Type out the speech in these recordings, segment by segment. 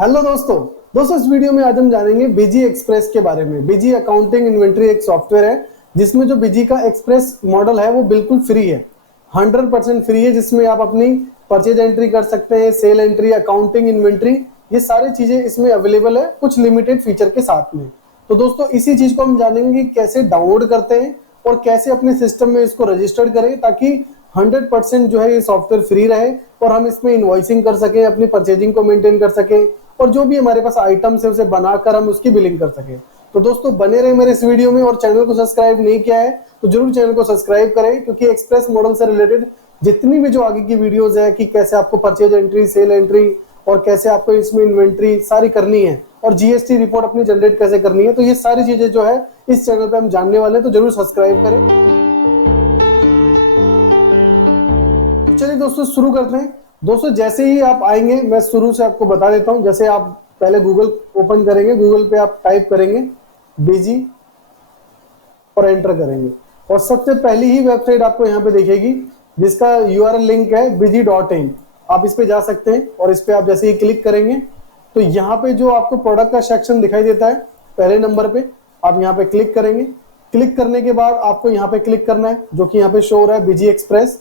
Hello दोस्तों इस video में आज हम जानेंगे बीजी एक्सप्रेस के बारे में। बीजी अकाउंटिंग इन्वेंट्री एक सॉफ्टवेयर है जिसमें जो बीजी का एक्सप्रेस मॉडल है वो बिल्कुल फ्री है, 100% फ्री है, जिसमें आप अपनी परचेज एंट्री कर सकते हैं, सेल एंट्री, अकाउंटिंग इन्वेंट्री, ये सारी चीजें इसमें अवेलेबल है कुछ लिमिटेड फीचर के साथ में। तो दोस्तों इसी चीज को हम जानेंगे कैसे डाउनलोड करते हैं और कैसे अपने सिस्टम में इसको रजिस्टर्ड करें ताकि 100% जो है ये सॉफ्टवेयर फ्री रहे और हम इसमें इनवॉइसिंग कर सकें, अपनी परचेजिंग को मेंटेन कर सकें और जो भी हमारे पास आइटम्स है उसे बनाकर हम उसकी बिलिंग कर सकें। तो दोस्तों बने रहे मेरे इस वीडियो में, और चैनल को सब्सक्राइब नहीं किया है तो जरूर चैनल को सब्सक्राइब करें, क्योंकि एक्सप्रेस मॉडल से रिलेटेड जितनी भी जो आगे की वीडियोस है कि कैसे आपको परचेज एंट्री, सेल एंट्री और कैसे आपको इसमें इन्वेंट्री सारी करनी है और जीएसटी रिपोर्ट अपनी जनरेट कैसे करनी है, तो ये सारी चीजें जो है इस चैनल पे हम जानने वाले हैं, तो जरूर सब्सक्राइब करें। तो चलिए दोस्तों शुरू करते हैं। दोस्तों जैसे ही आप आएंगे मैं शुरू से आपको बता देता हूं। जैसे आप पहले गूगल ओपन करेंगे, गूगल पे आप टाइप करेंगे बीजी और एंटर करेंगे और सबसे पहली ही वेबसाइट आपको यहाँ पे दिखेगी जिसका यूआरएल लिंक है bg.in। आप इस पे जा सकते हैं और इस पे आप जैसे ही क्लिक करेंगे तो यहाँ पे जो आपको प्रोडक्ट का सेक्शन दिखाई देता है पहले नंबर पे, आप यहाँ पे क्लिक करेंगे। क्लिक करने के बाद आपको यहाँ पे क्लिक करना है जो कि यहाँ पे शो हो रहा है बीजी एक्सप्रेस।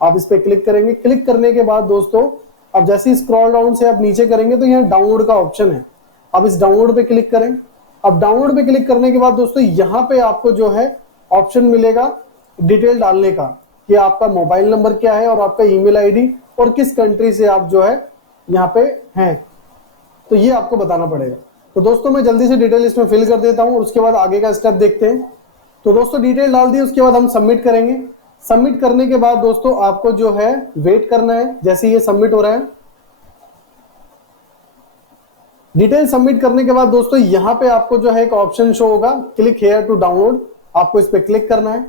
आप इस पे क्लिक करेंगे। क्लिक करने के बाद दोस्तों अब जैसे ही स्क्रॉल डाउन से आप नीचे करेंगे तो यहाँ डाउनलोड का ऑप्शन है, आप इस डाउनलोड पे क्लिक करें। अब डाउनलोड पे क्लिक करने के बाद दोस्तों यहाँ पे आपको जो है ऑप्शन मिलेगा डिटेल डालने का कि आपका मोबाइल नंबर क्या है और आपका ईमेल आईडी और किस कंट्री से आप जो है यहाँ पे हैं, तो ये आपको बताना पड़ेगा। तो दोस्तों मैं जल्दी से डिटेल इसमें फिल कर देता हूँ और उसके बाद आगे का स्टेप देखते हैं। तो दोस्तों डिटेल डाल दी, उसके बाद हम सबमिट करेंगे। सबमिट करने के बाद दोस्तों आपको जो है वेट करना है जैसे ये सबमिट हो रहा है। डिटेल सबमिट करने के बाद दोस्तों यहाँ पे आपको जो है एक ऑप्शन शो होगा क्लिक हेयर टू डाउनलोड, आपको इस पे क्लिक करना है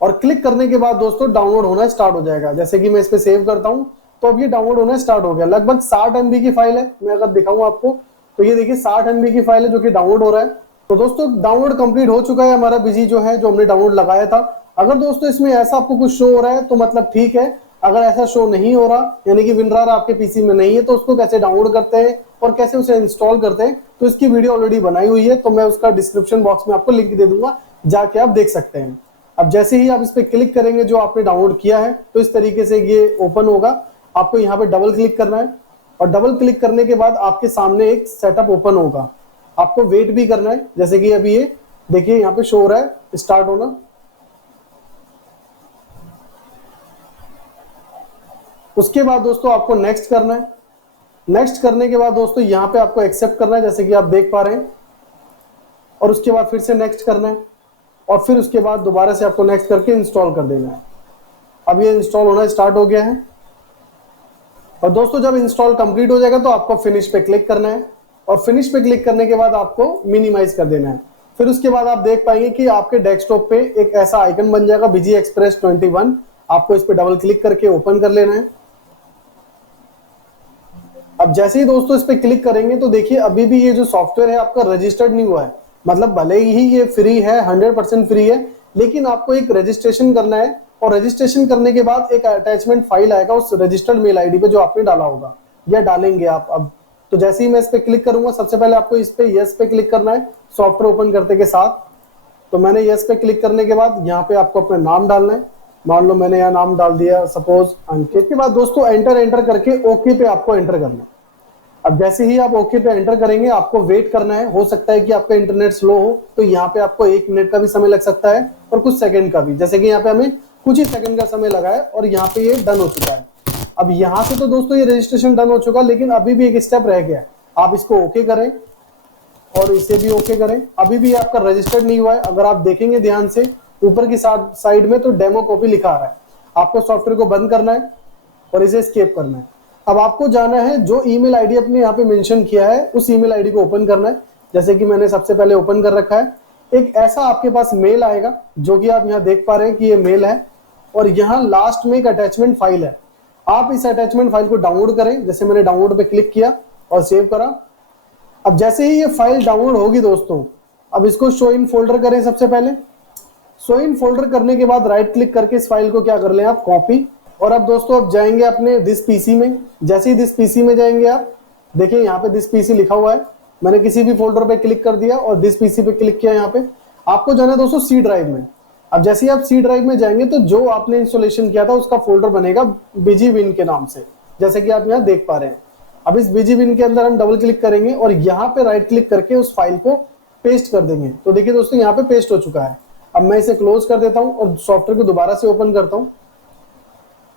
और क्लिक करने के बाद दोस्तों डाउनलोड होना स्टार्ट हो जाएगा। जैसे कि मैं इस पे सेव करता हूं तो अब ये डाउनलोड होना स्टार्ट हो गया। लगभग 60 MB की फाइल है, मैं अगर दिखाऊं आपको तो ये देखिए 60 MB की फाइल है जो कि डाउनलोड हो रहा है। तो दोस्तों डाउनलोड कंप्लीट हो चुका है हमारा बीजी जो है, जो हमने डाउनलोड लगाया था। अगर दोस्तों इसमें ऐसा आपको कुछ शो हो रहा है तो मतलब ठीक है, अगर ऐसा शो नहीं हो रहा यानी कि WinRAR आपके पीसी में नहीं है तो उसको कैसे डाउनलोड करते हैं और कैसे उसे इंस्टॉल करते हैं तो इसकी वीडियो ऑलरेडी बनाई हुई है, तो मैं उसका डिस्क्रिप्शन बॉक्स में आपको लिंक दे दूंगा, जाके आप देख सकते हैं। अब जैसे ही आप इस पे क्लिक करेंगे जो आपने डाउनलोड किया है तो इस तरीके से ये ओपन होगा। आपको यहाँ पे डबल क्लिक करना है और डबल क्लिक करने के बाद आपके सामने एक सेटअप ओपन होगा। आपको वेट भी करना है, जैसे कि अभी ये देखिए यहाँ पे शो हो रहा है स्टार्ट होना। उसके बाद दोस्तों आपको नेक्स्ट करना है। नेक्स्ट करने के बाद दोस्तों यहाँ पे आपको एक्सेप्ट करना है जैसे कि आप देख पा रहे हैं, और उसके बाद फिर से नेक्स्ट करना है और फिर उसके बाद दोबारा से आपको नेक्स्ट करके इंस्टॉल कर देना है। अब ये इंस्टॉल होना स्टार्ट हो गया है और दोस्तों जब इंस्टॉल कंप्लीट हो जाएगा तो आपको फिनिश पे क्लिक करना है और फिनिश पे क्लिक करने के बाद आपको मिनिमाइज कर देना है। फिर उसके बाद आप देख पाएंगे कि आपके डेस्कटॉप पे एक ऐसा आइकन बन जाएगा बीजी एक्सप्रेस 21। आपको इस पे डबल क्लिक करके ओपन कर लेना है। अब जैसे ही दोस्तों इस पे क्लिक करेंगे तो देखिए अभी भी ये जो सॉफ्टवेयर है आपका रजिस्टर्ड नहीं हुआ है, मतलब भले ही ये फ्री है, 100% फ्री है, लेकिन आपको एक रजिस्ट्रेशन करना है और रजिस्ट्रेशन करने के बाद एक अटैचमेंट फाइल आएगा उस रजिस्टर्ड मेल आईडी पे जो आपने डाला होगा या डालेंगे आप। अब तो जैसे ही मैं इस पे क्लिक करूंगा सबसे पहले आपको इस पे यस पे क्लिक करना है सॉफ्टवेयर ओपन करते के साथ। तो मैंने यस पे क्लिक करने के बाद यहाँ पे आपको अपना नाम डालना है। मान लो मैंने यहाँ नाम डाल दिया सपोज अंकित। के बाद दोस्तों एंटर करके ओके पे आपको एंटर करना है। अब जैसे ही आप ओके पे एंटर करेंगे आपको वेट करना है। हो सकता है कि आपका इंटरनेट स्लो हो तो यहाँ पे आपको 1 मिनट का भी समय लग सकता है और कुछ सेकंड का भी, जैसे कि यहाँ पे हमें कुछ ही सेकंड का समय लगा है और यहाँ पे ये डन हो चुका है। अब यहाँ से तो दोस्तों ये रजिस्ट्रेशन डन हो चुका, लेकिन अभी भी एक स्टेप रह गया है। आप इसको ओके करें और इसे भी ओके करें। अभी भी आपका रजिस्टर्ड नहीं हुआ है। अगर आप देखेंगे ध्यान से ऊपर की साइड में तो डेमो कॉपी लिखा आ रहा है। आपको सॉफ्टवेयर को बंद करना है और इसे एस्केप करना है। अब आपको जाना है जो ईमेल आईडी अपने यहाँ पे मेंशन किया है उस ईमेल आईडी को ओपन करना है, जैसे कि मैंने सबसे पहले ओपन कर रखा है। एक ऐसा आपके पास मेल आएगा जो कि आप यहाँ देख पा रहे हैं कि ये मेल है और यहाँ लास्ट में एक अटैचमेंट फाइल है। आप इस अटैचमेंट फाइल को डाउनलोड करें, जैसे मैंने डाउनलोड पे क्लिक किया और सेव करा। अब जैसे ही ये फाइल डाउनलोड होगी दोस्तों, अब इसको शो इन फोल्डर करें। सबसे पहले शो इन फोल्डर करने के बाद राइट क्लिक करके इस फाइल को क्या कर लें आप कॉपी। और अब दोस्तों अब जाएंगे अपने दिस पीसी में। जैसे ही दिस पीसी में जाएंगे आप देखिए यहाँ पे दिस पीसी लिखा हुआ है, मैंने किसी भी फोल्डर पे क्लिक कर दिया और दिस पीसी पे क्लिक किया। यहाँ पे आपको जाना है दोस्तों सी ड्राइव में। अब जैसे ही आप सी ड्राइव में जाएंगे तो जो आपने इंस्टॉलेशन किया था उसका फोल्डर बनेगा बिजीविन के नाम से, जैसे कि आप यहाँ देख पा रहे हैं। अब इस बिजीविन के अंदर हम डबल क्लिक करेंगे और यहाँ पे राइट क्लिक करके उस फाइल को पेस्ट कर देंगे। तो देखिए दोस्तों यहाँ पे पेस्ट हो चुका है। अब मैं इसे क्लोज कर देता हूँ और सॉफ्टवेयर को दोबारा से ओपन करता हूँ।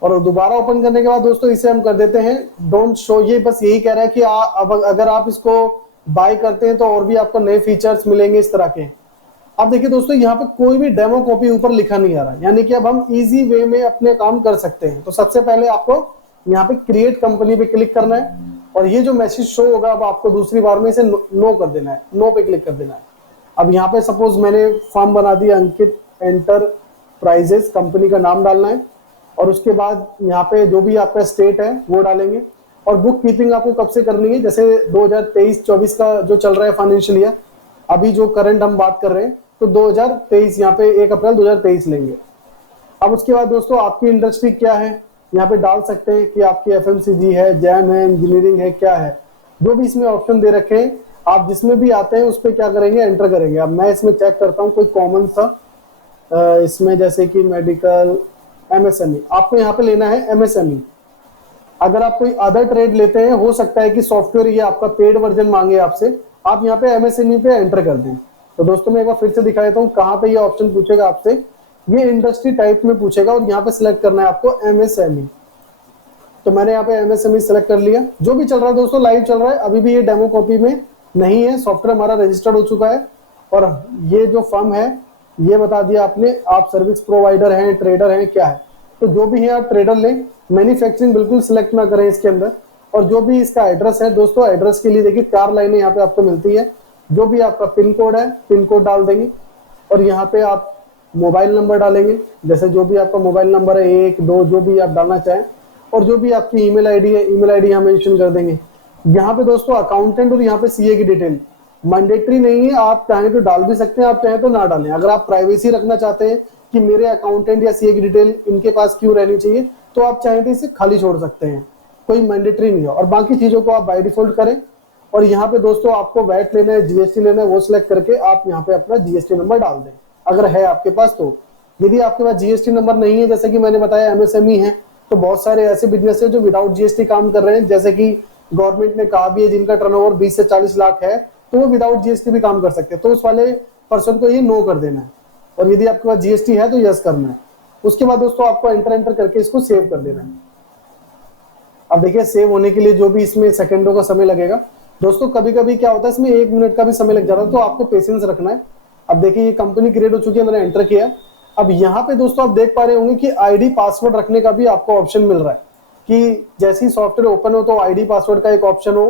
और दोबारा ओपन करने के बाद दोस्तों इसे हम कर देते हैं डोंट शो। ये बस यही कह रहा है कि अब अगर आप इसको बाय करते हैं तो और भी आपको नए फीचर्स मिलेंगे इस तरह के। अब देखिए दोस्तों यहाँ पे कोई भी डेमो कॉपी ऊपर लिखा नहीं आ रहा, यानी कि अब हम इजी वे में अपने काम कर सकते हैं। तो सबसे पहले आपको यहाँ पे क्रिएट कंपनी पे क्लिक करना है और ये जो मैसेज शो होगा अब आपको दूसरी बार में इसे नो कर देना है, नो पे क्लिक कर देना है। अब यहाँ पे सपोज मैंने फॉर्म बना दिया अंकित एंटरप्राइजेस, कंपनी का नाम डालना है और उसके बाद यहाँ पे जो भी आपका स्टेट है वो डालेंगे। और बुक कीपिंग आपको कब से करनी है, जैसे 2023-24 का जो चल रहा है फाइनेंशियल ईयर, अभी जो करंट हम बात कर रहे हैं तो 2023 यहाँ पे 1 अप्रैल 2023 लेंगे। अब उसके बाद दोस्तों आपकी इंडस्ट्री क्या है यहाँ पे डाल सकते हैं कि आपकी एफएमसीजी है, जैम है, इंजीनियरिंग है, क्या है, जो भी इसमें ऑप्शन दे रखे हैं आप जिसमें भी आते हैं उस पर क्या करेंगे, एंटर करेंगे। अब मैं इसमें चेक करता हूँ कोई कॉमन सा, इसमें जैसे कि मेडिकल, एमएसएमई, आपको यहाँ पे लेना है एमएसएमई। अगर आप कोई अदर ट्रेड लेते हैं हो सकता है कि सॉफ्टवेयर ये आपका पेड वर्जन मांगे आपसे, आप यहाँ पे एमएसएमई पे एंटर कर दें। तो दोस्तों मैं एक बार फिर से दिखा देता हूँ कहाँ पे ये ऑप्शन पूछेगा आपसे, ये इंडस्ट्री टाइप में पूछेगा और यहाँ पे सिलेक्ट करना है आपको एमएसएमई। तो मैंने यहाँ पे एमएसएमई सिलेक्ट कर लिया। जो भी चल रहा है दोस्तों लाइव चल रहा है, अभी भी ये डेमो कॉपी में नहीं है, सॉफ्टवेयर हमारा रजिस्टर्ड हो चुका है। और ये जो फर्म है ये बता दिया आपने, आप सर्विस प्रोवाइडर हैं, ट्रेडर हैं, क्या है। तो जो भी है आप ट्रेडर लें, मैन्युफैक्चरिंग बिल्कुल सिलेक्ट ना करें इसके अंदर। और जो भी इसका एड्रेस है दोस्तों, एड्रेस के लिए देखिए 4 लाइनें यहाँ पे आपको मिलती है। जो भी आपका पिन कोड है, पिन कोड डाल देंगे और यहाँ पे आप मोबाइल नंबर डालेंगे, जैसे जो भी आपका मोबाइल नंबर है 1, 2 जो भी आप डालना चाहें। और जो भी आपकी ईमेल आईडी है, ईमेल आईडी यहाँ मेंशन कर देंगे। यहाँ पे दोस्तों अकाउंटेंट और यहाँ पे सीए की डिटेल मैंडेटरी नहीं है, आप चाहें तो डाल भी सकते हैं, आप चाहें तो ना डालें। अगर आप प्राइवेसी रखना चाहते हैं कि मेरे अकाउंटेंट या सीए की डिटेल इनके पास क्यों रहनी चाहिए, तो आप चाहें तो इसे खाली छोड़ सकते हैं, कोई मैंडेटरी नहीं है। और बाकी चीजों को आप बाय डिफॉल्ट करें। और यहाँ पे दोस्तों आपको वैट लेना है, जीएसटी लेना है, वो सिलेक्ट करके आप यहाँ पे अपना जीएसटी नंबर डाल दें अगर है आपके पास। तो यदि आपके पास जीएसटी नंबर नहीं है, जैसे कि मैंने बताया एमएसएमई है, तो बहुत सारे ऐसे बिजनेस है जो विदाउट जीएसटी काम कर रहे हैं, जैसे कि गवर्नमेंट ने कहा भी है जिनका टर्नओवर 20 से 40 लाख है तो वो विदाउट जीएसटी भी काम कर सकते हैं। तो उस वाले पर्सन को ये नो कर देना है और यदि आपके पास जीएसटी है तो यस करना है। उसके बाद दोस्तों आपको एंटर करके इसको सेव कर देना है। अब देखिए सेव होने के लिए जो भी इसमें सेकंडों का समय लगेगा दोस्तों, कभी कभी क्या होता है इसमें 1 मिनट का भी समय लग जाता है, तो आपको पेशेंस रखना है। अब देखिए ये कंपनी क्रिएट हो चुकी है, मैंने एंटर किया। अब यहाँ पे दोस्तों आप देख पा रहे होंगे कि आईडी पासवर्ड रखने का भी आपको ऑप्शन मिल रहा है कि जैसे ही सॉफ्टवेयर ओपन हो तो आईडी पासवर्ड का एक ऑप्शन हो,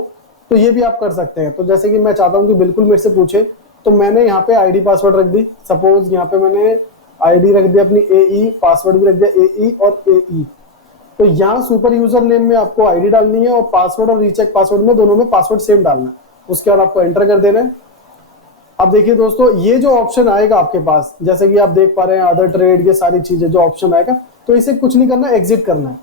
तो ये भी आप कर सकते हैं। तो जैसे कि मैं चाहता हूँ कि बिल्कुल मेरे से पूछे, तो मैंने यहाँ पे आईडी पासवर्ड रख दी। सपोज यहाँ पे मैंने आईडी रख दी अपनी एई, पासवर्ड भी रख दिया एई और एई। तो यहाँ सुपर यूजर नेम में आपको आईडी डालनी है और पासवर्ड और रीचेक पासवर्ड में दोनों में पासवर्ड सेम डालना है। उसके बाद आपको एंटर कर देना है। अब देखिए दोस्तों ये जो ऑप्शन आएगा आपके पास, जैसे कि आप देख पा रहे हैं अदर ट्रेड, ये सारी चीजें जो ऑप्शन आएगा, तो इसे कुछ नहीं करना, एग्जिट करना है।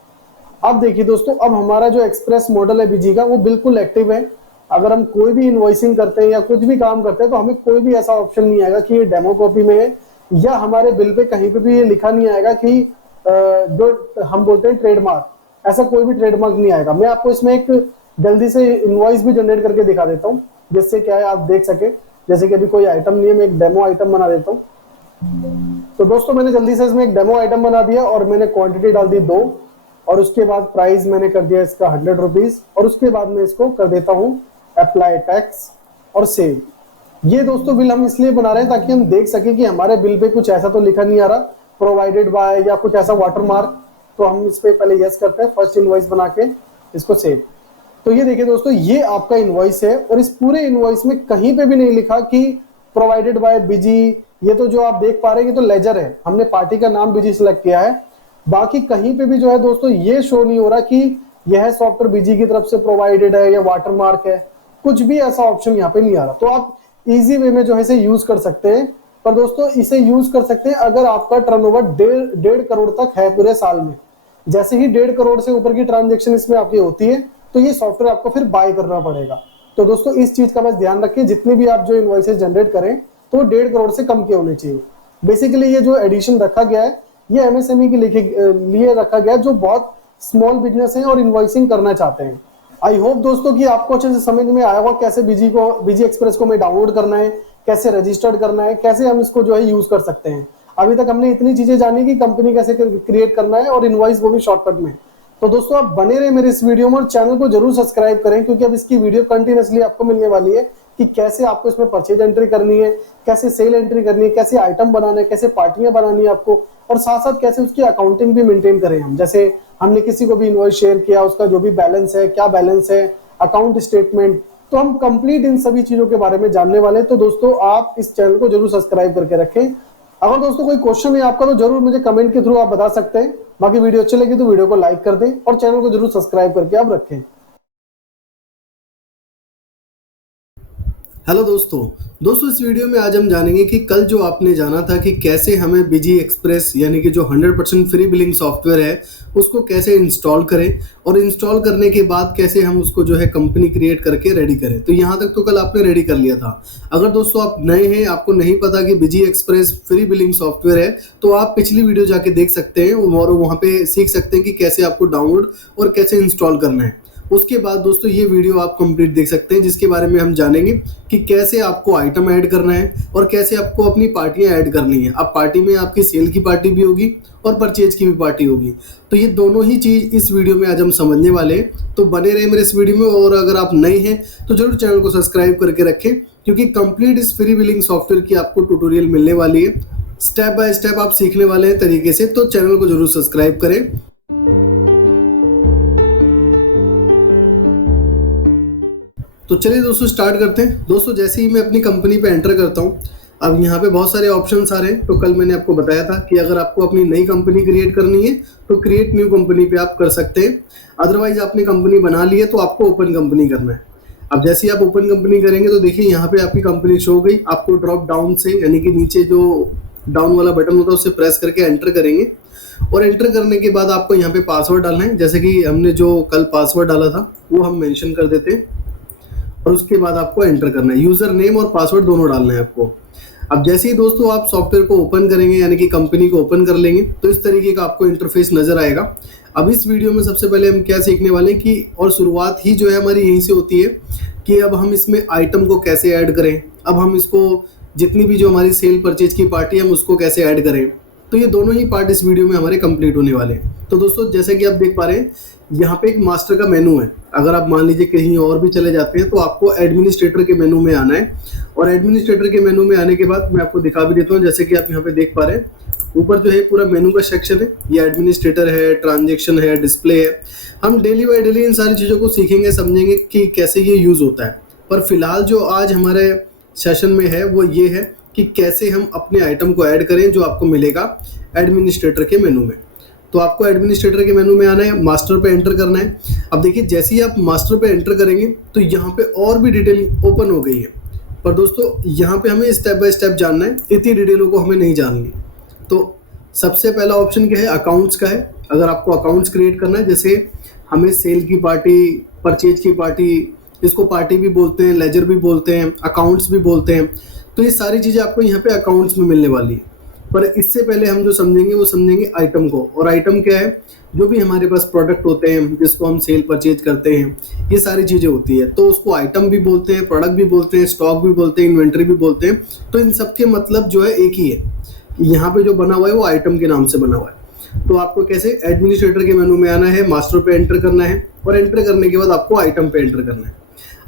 अब देखिए दोस्तों अब हमारा जो एक्सप्रेस मॉडल है बीजी का वो बिल्कुल एक्टिव है। अगर हम कोई भी इनवॉइसिंग करते हैं या कुछ भी काम करते हैं तो हमें कोई भी ऐसा ऑप्शन नहीं आएगा कि ये डेमो कॉपी में है, या हमारे बिल पे कहीं पे भी ये लिखा नहीं आएगा कि जो हम बोलते हैं ट्रेडमार्क, ऐसा कोई भी ट्रेडमार्क नहीं आएगा। मैं आपको इसमें एक जल्दी से इनवॉइस भी जनरेट करके दिखा देता हूँ, जिससे क्या है आप देख सके। जैसे कि अभी कोई आइटम नहीं है, मैं एक डेमो आइटम बना देता हूँ। तो दोस्तों मैंने जल्दी से इसमें एक डेमो आइटम बना दिया और मैंने क्वांटिटी डाल दी 2 और उसके बाद प्राइस मैंने कर दिया इसका 100 रुपीज और उसके बाद मैं इसको कर देता हूँ अप्लाई टैक्स और सेव। ये दोस्तों बिल हम इसलिए बना रहे हैं ताकि हम देख सके कि हमारे बिल पे कुछ ऐसा तो लिखा नहीं आ रहा प्रोवाइडेड बाय या कुछ ऐसा वाटरमार्क। तो हम इस पे पहले यस करते हैं, फर्स्ट इनवॉइस बना के इसको सेव। तो ये देखिए दोस्तों ये आपका इनवॉइस है और इस पूरे इनवॉइस में कहीं पे भी नहीं लिखा कि प्रोवाइडेड बाय बिजी। ये तो जो आप देख पा रहे हैं ये तो लेजर है, हमने पार्टी का नाम बिजी सिलेक्ट किया है। बाकी कहीं पे भी जो है दोस्तों ये शो नहीं हो रहा कि यह सॉफ्टवेयर बिजी की तरफ से प्रोवाइडेड है या वाटरमार्क है, कुछ भी ऐसा ऑप्शन यहाँ पे नहीं आ रहा। तो आप इजी वे में जो है इसे यूज कर सकते हैं। पर दोस्तों इसे यूज कर सकते हैं अगर आपका टर्नओवर 1.5 करोड़ तक है पूरे साल में। जैसे ही 1.5 करोड़ से ऊपर की ट्रांजेक्शन इसमें आपकी होती है तो ये सॉफ्टवेयर आपको फिर बाय करना पड़ेगा। तो दोस्तों इस चीज का बस ध्यान रखिए, जितने भी आप जो इनवॉइसेस जनरेट करें तो 1.5 करोड़ से कम के होने चाहिए। बेसिकली ये जो एडिशन रखा गया है ये एमएसएमई के लिए रखा गया है, जो बहुत स्मॉल बिजनेस है और इनवॉइसिंग करना चाहते हैं। आई होप दोस्तों कि आपको अच्छे से समझ में आया होगा कैसे बीजी एक्सप्रेस को हमें डाउनलोड करना है, कैसे रजिस्टर्ड करना है, कैसे हम इसको जो है यूज कर सकते हैं। अभी तक हमने इतनी चीजें जानी कि कंपनी कैसे क्रिएट करना है और इनवॉइस वो भी शॉर्टकट में। तो दोस्तों आप बने रहे मेरे इस वीडियो में और चैनल को जरूर सब्सक्राइब करें, क्योंकि अब इसकी वीडियो कंटिन्यूसली आपको मिलने वाली है कि कैसे आपको इसमें परचेज एंट्री करनी है, कैसे सेल एंट्री करनी है, कैसे आइटम बनाना है, कैसे पार्टियां बनानी है आपको, और साथ साथ कैसे उसकी अकाउंटिंग भी मेंटेन करें हम। जैसे हमने किसी को भी इनवॉइस शेयर किया, उसका जो भी बैलेंस है, क्या बैलेंस है, अकाउंट स्टेटमेंट, तो हम कंप्लीट इन सभी चीजों के बारे में जानने वाले हैं। तो दोस्तों आप इस चैनल को जरूर सब्सक्राइब करके रखें। अगर दोस्तों कोई क्वेश्चन है आपका तो जरूर मुझे कमेंट के थ्रू आप बता सकते हैं। बाकी वीडियो अच्छी लगी तो वीडियो को लाइक कर दें और चैनल को जरूर सब्सक्राइब करके आप रखें। हेलो दोस्तों इस वीडियो में आज हम जानेंगे कि कल जो आपने जाना था कि कैसे हमें बीजी एक्सप्रेस यानी कि जो 100% फ्री बिलिंग सॉफ्टवेयर है उसको कैसे इंस्टॉल करें, और इंस्टॉल करने के बाद कैसे हम उसको जो है कंपनी क्रिएट करके रेडी करें। तो यहाँ तक तो कल आपने रेडी कर लिया था। अगर दोस्तों आप नए हैं, आपको नहीं पता कि बीजी एक्सप्रेस फ्री बिलिंग सॉफ्टवेयर है, तो आप पिछली वीडियो जाके देख सकते हैं और वहाँ पे सीख सकते हैं कि कैसे आपको डाउनलोड और कैसे इंस्टॉल करना है। उसके बाद दोस्तों ये वीडियो आप कंप्लीट देख सकते हैं, जिसके बारे में हम जानेंगे कि कैसे आपको आइटम ऐड करना है और कैसे आपको अपनी पार्टियां ऐड करनी है। अब पार्टी में आपकी सेल की पार्टी भी होगी और परचेज की भी पार्टी होगी, तो ये दोनों ही चीज़ इस वीडियो में आज हम समझने वाले हैं। तो बने रहे मेरे इस वीडियो में, और अगर आप नए हैं तो जरूर चैनल को सब्सक्राइब करके रखें, क्योंकि कंप्लीट इस फ्री बिलिंग सॉफ्टवेयर की आपको ट्यूटोरियल मिलने वाली है। स्टेप बाय स्टेप आप सीखने वाले हैं तरीके से, तो चैनल को जरूर सब्सक्राइब करें। तो चलिए दोस्तों स्टार्ट करते हैं। दोस्तों जैसे ही मैं अपनी कंपनी पे एंटर करता हूँ, अब यहाँ पे बहुत सारे ऑप्शंस आ रहे हैं। तो कल मैंने आपको बताया था कि अगर आपको अपनी नई कंपनी क्रिएट करनी है तो क्रिएट न्यू कंपनी पे आप कर सकते हैं। अदरवाइज आपने कंपनी बना ली है तो आपको ओपन कंपनी करना है। अब जैसे ही आप ओपन कंपनी करेंगे तो देखिए यहाँ पे आपकी कंपनी शो हो गई। आपको ड्रॉप डाउन से यानी कि नीचे जो डाउन वाला बटन होता है उससे प्रेस करके एंटर करेंगे, और एंटर करने के बाद आपको यहाँ पे पासवर्ड डालना है। जैसे कि हमने जो कल पासवर्ड डाला था वो हम मेंशन कर देते हैं, और उसके बाद आपको एंटर करना है। यूजर नेम और पासवर्ड दोनों डालना है आपको। अब जैसे ही दोस्तों आप सॉफ्टवेयर को ओपन करेंगे यानी कि कंपनी को ओपन कर लेंगे तो इस तरीके का आपको इंटरफेस नजर आएगा। अब इस वीडियो में सबसे पहले हम क्या सीखने वाले हैं कि, और शुरुआत ही जो है हमारी यहीं से होती है कि अब हम इसमें आइटम को कैसे ऐड करें। अब हम इसको जितनी भी जो हमारी सेल परचेज की पार्टी है हम उसको कैसे ऐड करें। तो ये दोनों ही पार्ट इस वीडियो में हमारे कंप्लीट होने वाले हैं। तो दोस्तों जैसे कि आप देख पा रहे हैं यहाँ पे एक मास्टर का मेनू है। अगर आप मान लीजिए कहीं और भी चले जाते हैं तो आपको एडमिनिस्ट्रेटर के मेनू में आना है, और एडमिनिस्ट्रेटर के मेनू में आने के बाद मैं आपको दिखा भी देता हूँ। जैसे कि आप यहाँ पे देख पा रहे हैं ऊपर जो है पूरा मेनू का सेक्शन है, ये एडमिनिस्ट्रेटर है, ट्रांजेक्शन है, डिस्प्ले है। हम डेली बाय डेली इन सारी चीज़ों को सीखेंगे, समझेंगे कि कैसे ये यूज़ होता है। पर फिलहाल जो आज हमारे सेशन में है वो ये है कि कैसे हम अपने आइटम को ऐड करें, जो आपको मिलेगा एडमिनिस्ट्रेटर के मेनू में। तो आपको एडमिनिस्ट्रेटर के मेनू में आना है, मास्टर पे एंटर करना है। अब देखिए जैसे ही आप मास्टर पे एंटर करेंगे तो यहाँ पे और भी डिटेल ओपन हो गई है, पर दोस्तों यहाँ पे हमें स्टेप बाय स्टेप जानना है, इतनी डिटेलों को हमें नहीं जाननी। तो सबसे पहला ऑप्शन क्या है, अकाउंट्स का है। अगर आपको अकाउंट्स क्रिएट करना है, जैसे हमें सेल की पार्टी, परचेज की पार्टी, इसको पार्टी भी बोलते हैं, लेजर भी बोलते हैं, अकाउंट्स भी बोलते हैं, तो ये सारी चीज़ें आपको यहाँ पे अकाउंट्स में मिलने वाली है। पर इससे पहले हम जो समझेंगे वो समझेंगे आइटम को। और आइटम क्या है, जो भी हमारे पास प्रोडक्ट होते हैं जिसको हम सेल परचेज करते हैं, ये सारी चीज़ें होती है। तो उसको आइटम भी बोलते हैं, प्रोडक्ट भी बोलते हैं, स्टॉक भी बोलते हैं, इन्वेंट्री भी बोलते हैं। तो इन सब के मतलब जो है एक ही है, यहाँ पे जो बना हुआ है वो आइटम के नाम से बना हुआ है। तो आपको कैसे एडमिनिस्ट्रेटर के मेनू में आना है, मास्टर पे एंटर करना है, और एंटर करने के बाद आपको आइटम पे एंटर करना है।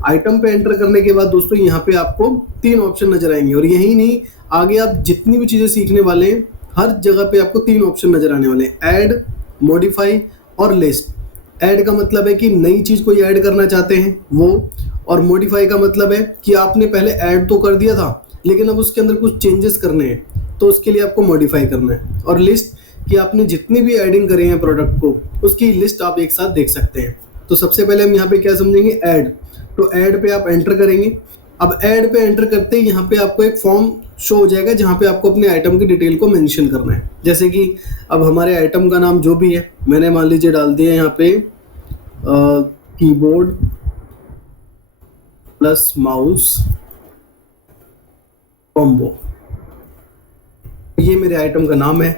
आइटम पे एंटर करने के बाद दोस्तों यहाँ पे आपको 3 ऑप्शन नजर आएंगे, और यही नहीं, आगे आप जितनी भी चीज़ें सीखने वाले हैं हर जगह पे आपको 3 ऑप्शन नजर आने वाले हैं, ऐड, मॉडिफाई और लिस्ट। ऐड का मतलब है कि नई चीज़ कोई ऐड करना चाहते हैं वो, और मॉडिफाई का मतलब है कि आपने पहले ऐड तो कर दिया था लेकिन अब उसके अंदर कुछ चेंजेस करने हैं, तो उसके लिए आपको मॉडिफाई करना है। और लिस्ट कि आपने जितनी भी एडिंग करे हैं प्रोडक्ट को उसकी लिस्ट आप एक साथ देख सकते हैं। तो सबसे पहले हम यहाँ पे क्या समझेंगे, ऐड। तो ऐड पे आप एंटर करेंगे। अब ऐड पे एंटर करते ही यहाँ पे आपको एक फॉर्म शो हो जाएगा जहाँ पे आपको अपने आइटम की डिटेल को मेंशन करना है। जैसे कि अब हमारे आइटम का नाम जो भी है, मैंने मान लीजिए डाल दिया यहाँ पे कीबोर्ड प्लस माउस कॉम्बो, ये मेरे आइटम का नाम है।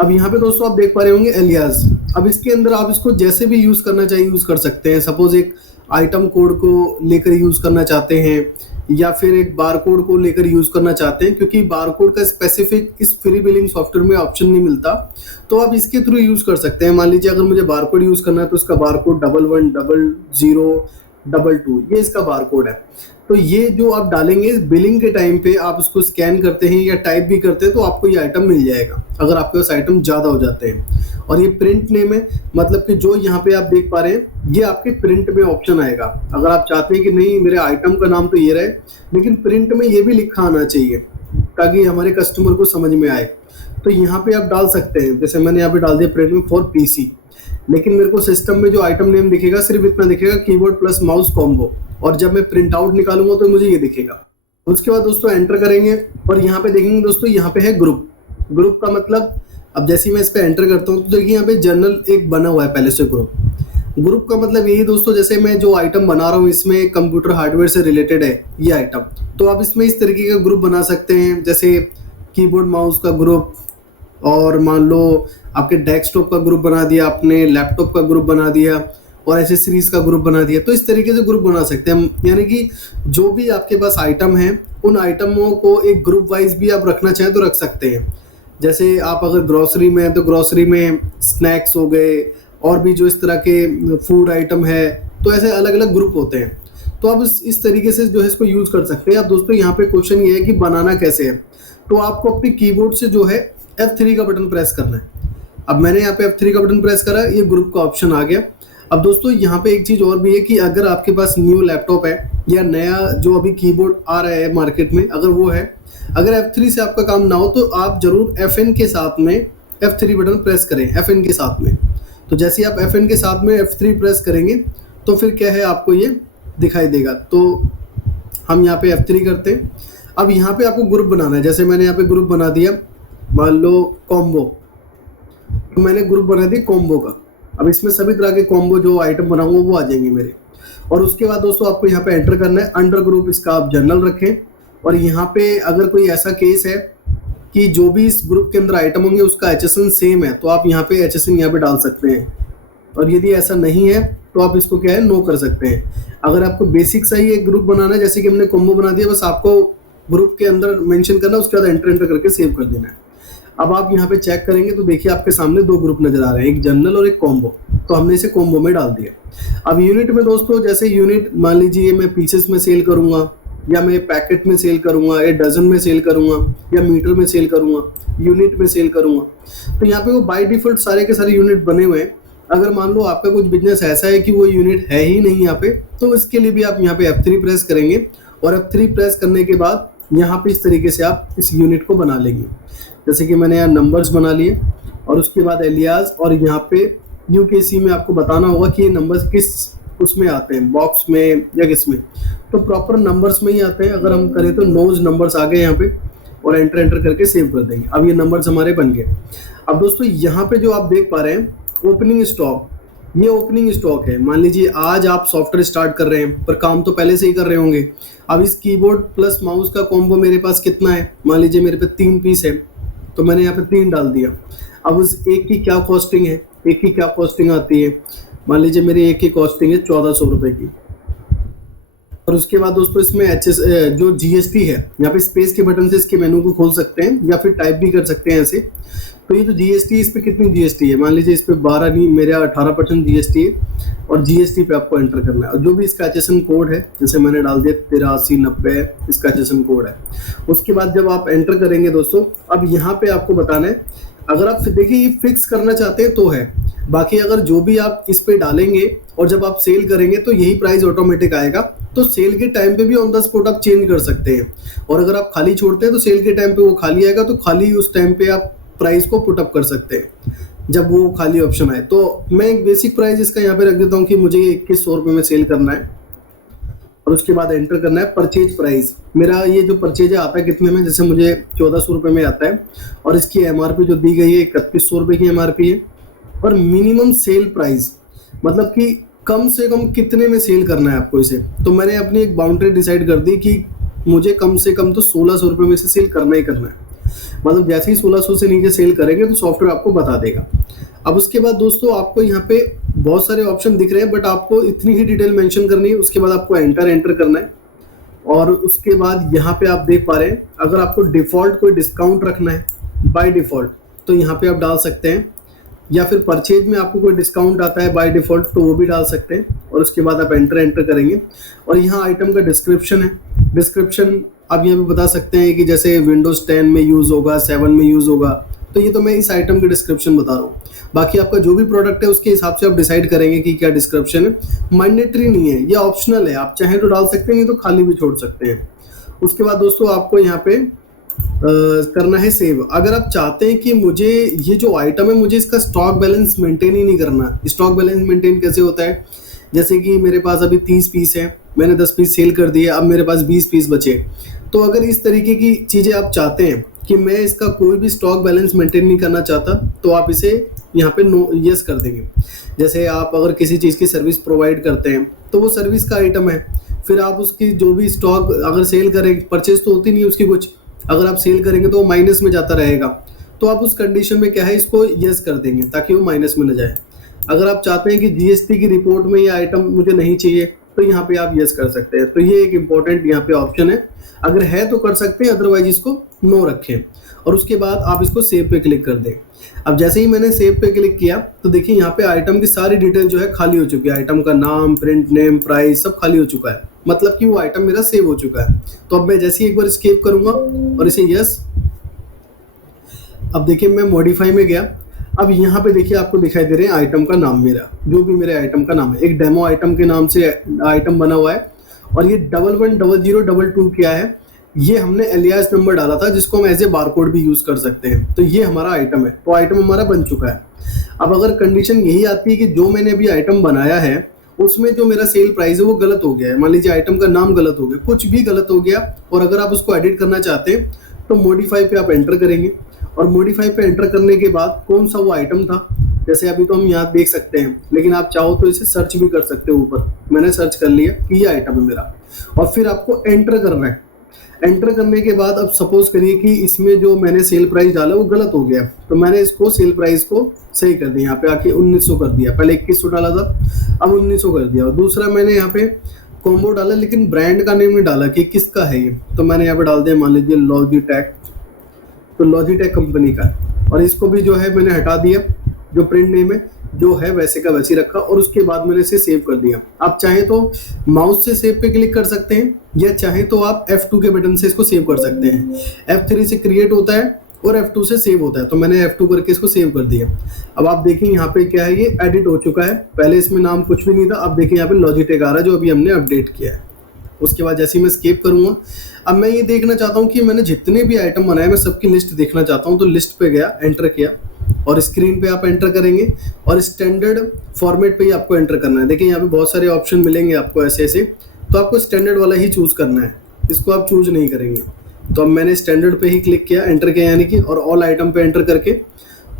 अब यहाँ पे दोस्तों आप देख पा रहे होंगे एलियास। अब इसके अंदर आप इसको जैसे भी यूज करना चाहिए यूज कर सकते हैं। सपोज एक आइटम कोड को लेकर यूज करना चाहते हैं या फिर एक बार कोड को लेकर यूज करना चाहते हैं, क्योंकि बार कोड का स्पेसिफिक इस फ्री बिलिंग सॉफ्टवेयर में ऑप्शन नहीं मिलता, तो आप इसके थ्रू यूज कर सकते हैं। मान लीजिए अगर मुझे बार कोड यूज करना है तो इसका बार कोड 110022, ये इसका बार कोड है। तो ये जो आप डालेंगे बिलिंग के टाइम पे आप उसको स्कैन करते हैं या टाइप भी करते हैं तो आपको ये आइटम मिल जाएगा, अगर आपके पास आइटम ज़्यादा हो जाते हैं। और ये प्रिंट नेम है, मतलब कि जो यहाँ पे आप देख पा रहे हैं ये आपके प्रिंट में ऑप्शन आएगा। अगर आप चाहते हैं कि नहीं मेरे आइटम का नाम तो ये रहे लेकिन प्रिंट में ये भी लिखा आना चाहिए ताकि हमारे कस्टमर को समझ में आए, तो यहाँ पे आप डाल सकते हैं। जैसे मैंने यहाँ पे डाल दिया प्रिंट में फॉर पीसी, लेकिन मेरे को सिस्टम में जो आइटम नेम दिखेगा सिर्फ इतना दिखेगा, कीबोर्ड प्लस माउस कॉम्बो। और जब मैं प्रिंट आउट निकालूंगा तो मुझे ये दिखेगा। उसके बाद दोस्तों एंटर करेंगे और यहाँ पे देखेंगे दोस्तों यहाँ पे है ग्रुप। ग्रुप का मतलब अब जैसे ही मैं इस पे एंटर करता हूँ तो देखिए यहाँ पे जनरल एक बना हुआ है पहले से ग्रुप। ग्रुप का मतलब यही दोस्तों, जैसे मैं जो आइटम बना रहा हूँ इसमें कंप्यूटर हार्डवेयर से रिलेटेड है ये आइटम, तो आप इसमें इस तरीके का ग्रुप बना सकते हैं। जैसे कीबोर्ड माउस का ग्रुप, और मान लो आपके डेस्कटॉप का ग्रुप बना दिया, आपने लैपटॉप का ग्रुप बना दिया और एसेसरीज का ग्रुप बना दिया। तो इस तरीके से ग्रुप बना सकते हैं, यानी कि जो भी आपके पास आइटम है उन आइटमों को एक ग्रुप वाइज भी आप रखना चाहें तो रख सकते हैं। जैसे आप अगर ग्रोसरी में हैं तो ग्रोसरी में स्नैक्स हो गए और भी जो इस तरह के फूड आइटम है, तो ऐसे अलग अलग ग्रुप होते हैं। तो आप इस तरीके से जो है इसको यूज़ कर सकते हैं। अब दोस्तों यहाँ पे क्वेश्चन ये है कि बनाना कैसे है, तो आपको अपने कीबोर्ड से जो है F3 का बटन प्रेस करना है। अब मैंने यहाँ पे F3 का बटन प्रेस करा, ये ग्रुप का ऑप्शन आ गया। अब दोस्तों यहाँ पे एक चीज़ और भी है कि अगर आपके पास न्यू लैपटॉप है या नया जो अभी कीबोर्ड आ रहा है मार्केट में, अगर वो है, अगर F3 से आपका काम ना हो तो आप जरूर FN के साथ में F3 बटन प्रेस करें, FN के साथ में। तो जैसे आप FN के साथ में F3 प्रेस करेंगे तो फिर क्या है आपको ये दिखाई देगा। तो हम यहाँ पे F3 करते हैं। अब यहाँ पे आपको ग्रुप बनाना है। जैसे मैंने यहाँ पे ग्रुप बना दिया, मान लो कॉम्बो, तो मैंने ग्रुप बना दिया कॉम्बो का। अब इसमें सभी तरह के कॉम्बो जो आइटम बनाऊंगा वो आ जाएंगे मेरे। और उसके बाद दोस्तों आपको यहाँ पे एंटर करना है। अंडर ग्रुप इसका आप जनरल रखें, और यहाँ पे अगर कोई ऐसा केस है कि जो भी इस ग्रुप के अंदर आइटम होंगे उसका HSN सेम है तो आप यहाँ पे HSN यहाँ पे डाल सकते हैं। और यदि ऐसा नहीं है तो आप इसको क्या है नो कर सकते हैं। अगर आपको बेसिक सा ही एक ग्रुप बनाना है, जैसे कि हमने कॉम्बो बना दिया, बस आपको ग्रुप के अंदर मेंशन करना, उसके बाद एंटर करके सेव कर देना है। अब आप यहाँ पे चेक करेंगे तो देखिए आपके सामने दो ग्रुप नजर आ रहे हैं, एक जनरल और एक कॉम्बो। तो हमने इसे कॉम्बो में डाल दिया। अब यूनिट में दोस्तों, जैसे यूनिट मान लीजिए मैं पीसेस में सेल करूंगा, या मैं पैकेट में सेल करूंगा, या डजन में सेल करूंगा, या मीटर में सेल करूंगा, यूनिट में सेल करूंगा, तो यहाँ पे वो बाय डिफॉल्ट सारे के सारे यूनिट बने हुए हैं। अगर मान लो आपका कुछ बिजनेस ऐसा है कि वो यूनिट है ही नहीं यहाँ पे, तो इसके लिए भी आप यहाँ पे F3 प्रेस करेंगे, और F3 प्रेस करने के बाद यहाँ पे इस तरीके से आप इस यूनिट को बना लेंगे। जैसे कि मैंने यहाँ नंबर्स बना लिए, और उसके बाद एलियास, और यहाँ पे UKC में आपको बताना होगा कि ये नंबर्स किस उसमें आते हैं, बॉक्स में या किस में, तो प्रॉपर नंबर्स में ही आते हैं। अगर हम करें तो नोज नंबर्स आ गए यहाँ पे, और एंटर करके सेव कर देंगे। अब ये नंबर्स हमारे बन गए। अब दोस्तों यहाँ पे जो आप देख पा रहे हैं ओपनिंग स्टॉक, ये ओपनिंग स्टॉक है। मान लीजिए आज आप सॉफ्टवेयर स्टार्ट कर रहे हैं पर काम तो पहले से ही कर रहे होंगे। अब इस कीबोर्ड प्लस माउस का कॉम्बो मेरे पास कितना है, मान लीजिए मेरे पे 3 पीस है, तो मैंने यहाँ पे 3 डाल दिया। अब उस एक की क्या कॉस्टिंग है, एक की क्या कॉस्टिंग आती है, मान लीजिए मेरी एक की कॉस्टिंग है 1400 रुपये की। और उसके बाद दोस्तों इसमें जो GST है, यहाँ पे स्पेस के बटन से इसके मेनू को खोल सकते हैं या फिर टाइप भी कर सकते हैं ऐसे। तो ये जो GST, इस पे कितनी GST है, मान लीजिए इस पे 12 नहीं, मेरे 18% GST है, और GST पे आपको एंटर करना है। और जो भी इसका HSN कोड है, जैसे मैंने डाल दिया 8390 इसका HSN कोड है। उसके बाद जब आप एंटर करेंगे दोस्तों, अब यहाँ पे आपको बताना है, अगर आप देखिए ये फिक्स करना चाहते हैं तो है, बाकी अगर जो भी आप इस पे डालेंगे और जब आप सेल करेंगे तो यही प्राइस ऑटोमेटिक आएगा। तो सेल के टाइम पे भी ऑन द स्पॉट आप चेंज कर सकते हैं, और अगर आप खाली छोड़ते हैं तो सेल के टाइम पे वो खाली आएगा, तो खाली उस टाइम पे आप प्राइस को पुट अप कर सकते हैं जब वो खाली ऑप्शन आए। तो मैं एक बेसिक प्राइस इसका यहाँ पे रख देता हूँ कि मुझे 2100 रुपये में सेल करना है, और उसके बाद एंटर करना है परचेज प्राइस। मेरा ये जो परचेज आता है कितने में, जैसे मुझे 1400 रुपये में आता है, और इसकी MRP जो दी गई है 3100 रुपये की MRP है। और मिनिमम सेल प्राइस, मतलब कि कम से कम कितने में सेल करना है आपको इसे। तो मैंने अपनी एक बाउंड्री डिसाइड कर दी कि मुझे कम से कम तो 1600 रुपये में से सेल करना ही करना है। मतलब जैसे ही 1600 से नीचे सेल करेंगे तो सॉफ्टवेयर आपको बता देगा। अब उसके बाद दोस्तों आपको यहाँ पे बहुत सारे ऑप्शन दिख रहे हैं, बट आपको इतनी ही डिटेल मेंशन करनी है। उसके बाद आपको एंटर करना है, और उसके बाद यहाँ पे आप देख पा रहे हैं, अगर आपको डिफ़ॉल्ट कोई डिस्काउंट रखना है बाय डिफ़ॉल्ट तो यहाँ पे आप डाल सकते हैं, या फिर परचेज में आपको कोई डिस्काउंट आता है बाय डिफ़ॉल्ट तो वो भी डाल सकते हैं। और उसके बाद आप एंटर करेंगे, और यहाँ आइटम का डिस्क्रिप्शन है। डिस्क्रिप्शन आप यहाँ पे बता सकते हैं कि जैसे विंडोज़ 10 में यूज़ होगा, 7 में यूज़ होगा, तो ये तो मैं इस आइटम के डिस्क्रिप्शन बता रहा हूँ। बाकी आपका जो भी प्रोडक्ट है उसके हिसाब से आप डिसाइड करेंगे कि क्या डिस्क्रिप्शन है। मैंडेटरी नहीं है, ये ऑप्शनल है, आप चाहें तो डाल सकते हैं, नहीं तो खाली भी छोड़ सकते हैं। उसके बाद दोस्तों आपको यहाँ पे करना है सेव। अगर आप चाहते हैं कि मुझे ये जो आइटम है मुझे इसका स्टॉक बैलेंस मेंटेन ही नहीं करना। स्टॉक बैलेंस मेंटेन कैसे होता है, जैसे कि मेरे पास अभी 30 पीस है, मैंने 10 पीस सेल कर दिए, अब मेरे पास 20 पीस बचे। तो अगर इस तरीके की चीज़ें आप चाहते हैं कि मैं इसका कोई भी स्टॉक बैलेंस मेंटेन नहीं करना चाहता, तो आप इसे यहाँ पे नो यस कर देंगे। जैसे आप अगर किसी चीज़ की सर्विस प्रोवाइड करते हैं तो वो सर्विस का आइटम है, फिर आप उसकी जो भी स्टॉक अगर सेल करें, परचेज तो होती नहीं है उसकी कुछ, अगर आप सेल करेंगे तो वो माइनस में जाता रहेगा। तो आप उस कंडीशन में क्या है, इसको यस कर देंगे ताकि वो माइनस में न जाए। अगर आप चाहते हैं कि जीएसटी की रिपोर्ट में ये आइटम मुझे नहीं चाहिए तो यहाँ पे आप यस कर सकते हैं। तो ये एक इम्पॉर्टेंट यहाँ पे ऑप्शन है, अगर है तो कर सकते हैं, अदरवाइज इसको नो रखें। और उसके बाद आप इसको सेव पे क्लिक कर दें। अब जैसे ही मैंने सेव पे क्लिक किया तो देखिए यहाँ पे आइटम की सारी डिटेल जो है खाली हो चुकी है। आइटम का नाम, प्रिंट नेम, प्राइस सब खाली हो चुका है, मतलब कि वो आइटम मेरा सेव हो चुका है। तो अब मैं जैसे ही एक बार एस्केप करूंगा और इसे यस, अब देखिए मैं मॉडिफाई में गया। अब यहाँ पे देखिए आपको दिखाई दे रहे हैं आइटम का नाम, मेरा जो भी मेरे आइटम का नाम है, एक डेमो आइटम के नाम से आइटम बना हुआ है। और ये 110022 क्या है, ये हमने एलियास नंबर डाला था जिसको हम एज ए बारकोड भी यूज कर सकते हैं। तो ये हमारा आइटम है, तो आइटम हमारा बन चुका है। अब अगर कंडीशन यही आती है कि जो मैंने अभी आइटम बनाया है उसमें जो मेरा सेल प्राइस है वो गलत हो गया है, मान लीजिए आइटम का नाम गलत हो गया, कुछ भी गलत हो गया, और अगर आप उसको एडिट करना चाहते हैं तो मॉडिफाई पे आप एंटर करेंगे। और मॉडिफाई पे एंटर करने के बाद कौन सा वो आइटम था, जैसे अभी तो हम यहाँ देख सकते हैं, लेकिन आप चाहो तो इसे सर्च भी कर सकते हो। ऊपर मैंने सर्च कर लिया कि ये आइटम है मेरा, और फिर आपको एंटर करना है। एंटर करने के बाद अब सपोज करिए कि इसमें जो मैंने सेल प्राइस डाला वो गलत हो गया, तो मैंने इसको सेल प्राइस को सही कर दिया, यहाँ पे आके 1900 कर दिया। पहले 2100 डाला था, अब 1900 कर दिया। और दूसरा मैंने यहाँ पे कॉम्बो डाला, लेकिन ब्रांड का नेम नहीं डाला कि किसका है ये, तो मैंने यहाँ पे डाल दिया मान लीजिए लॉजिटेक, तो लॉजिटेक कंपनी का है। और इसको भी जो है मैंने हटा दिया, जो प्रिंट नेम है जो है वैसे का वैसे रखा, और उसके बाद मैंने इसे सेव कर दिया। आप चाहें तो माउस से सेव पे क्लिक कर सकते हैं, या चाहें तो आप F2 के बटन से इसको सेव कर सकते हैं। F3 से क्रिएट होता है और F2 से सेव होता है, तो मैंने F2 करके इसको सेव कर दिया। अब आप देखिए यहाँ पे क्या है, ये एडिट हो चुका है। पहले इसमें नाम कुछ भी नहीं था, अब देखिए यहाँ पे लॉजिटेक आ रहा है जो अभी हमने अपडेट किया है। उसके बाद जैसे ही मैं स्केप करूँगा, अब मैं ये देखना चाहता हूँ कि मैंने जितने भी आइटम बनाए मैं सबकी लिस्ट देखना चाहता हूँ। तो लिस्ट पे गया, एंटर किया, और स्क्रीन पे आप एंटर करेंगे, और स्टैंडर्ड फॉर्मेट पे ही आपको एंटर करना है। देखिए यहाँ पे बहुत सारे ऑप्शन मिलेंगे आपको ऐसे ऐसे, तो आपको स्टैंडर्ड वाला ही चूज़ करना है, इसको आप चूज नहीं करेंगे। तो अब मैंने स्टैंडर्ड पे ही क्लिक किया, एंटर किया यानी कि, और ऑल आइटम पे एंटर करके।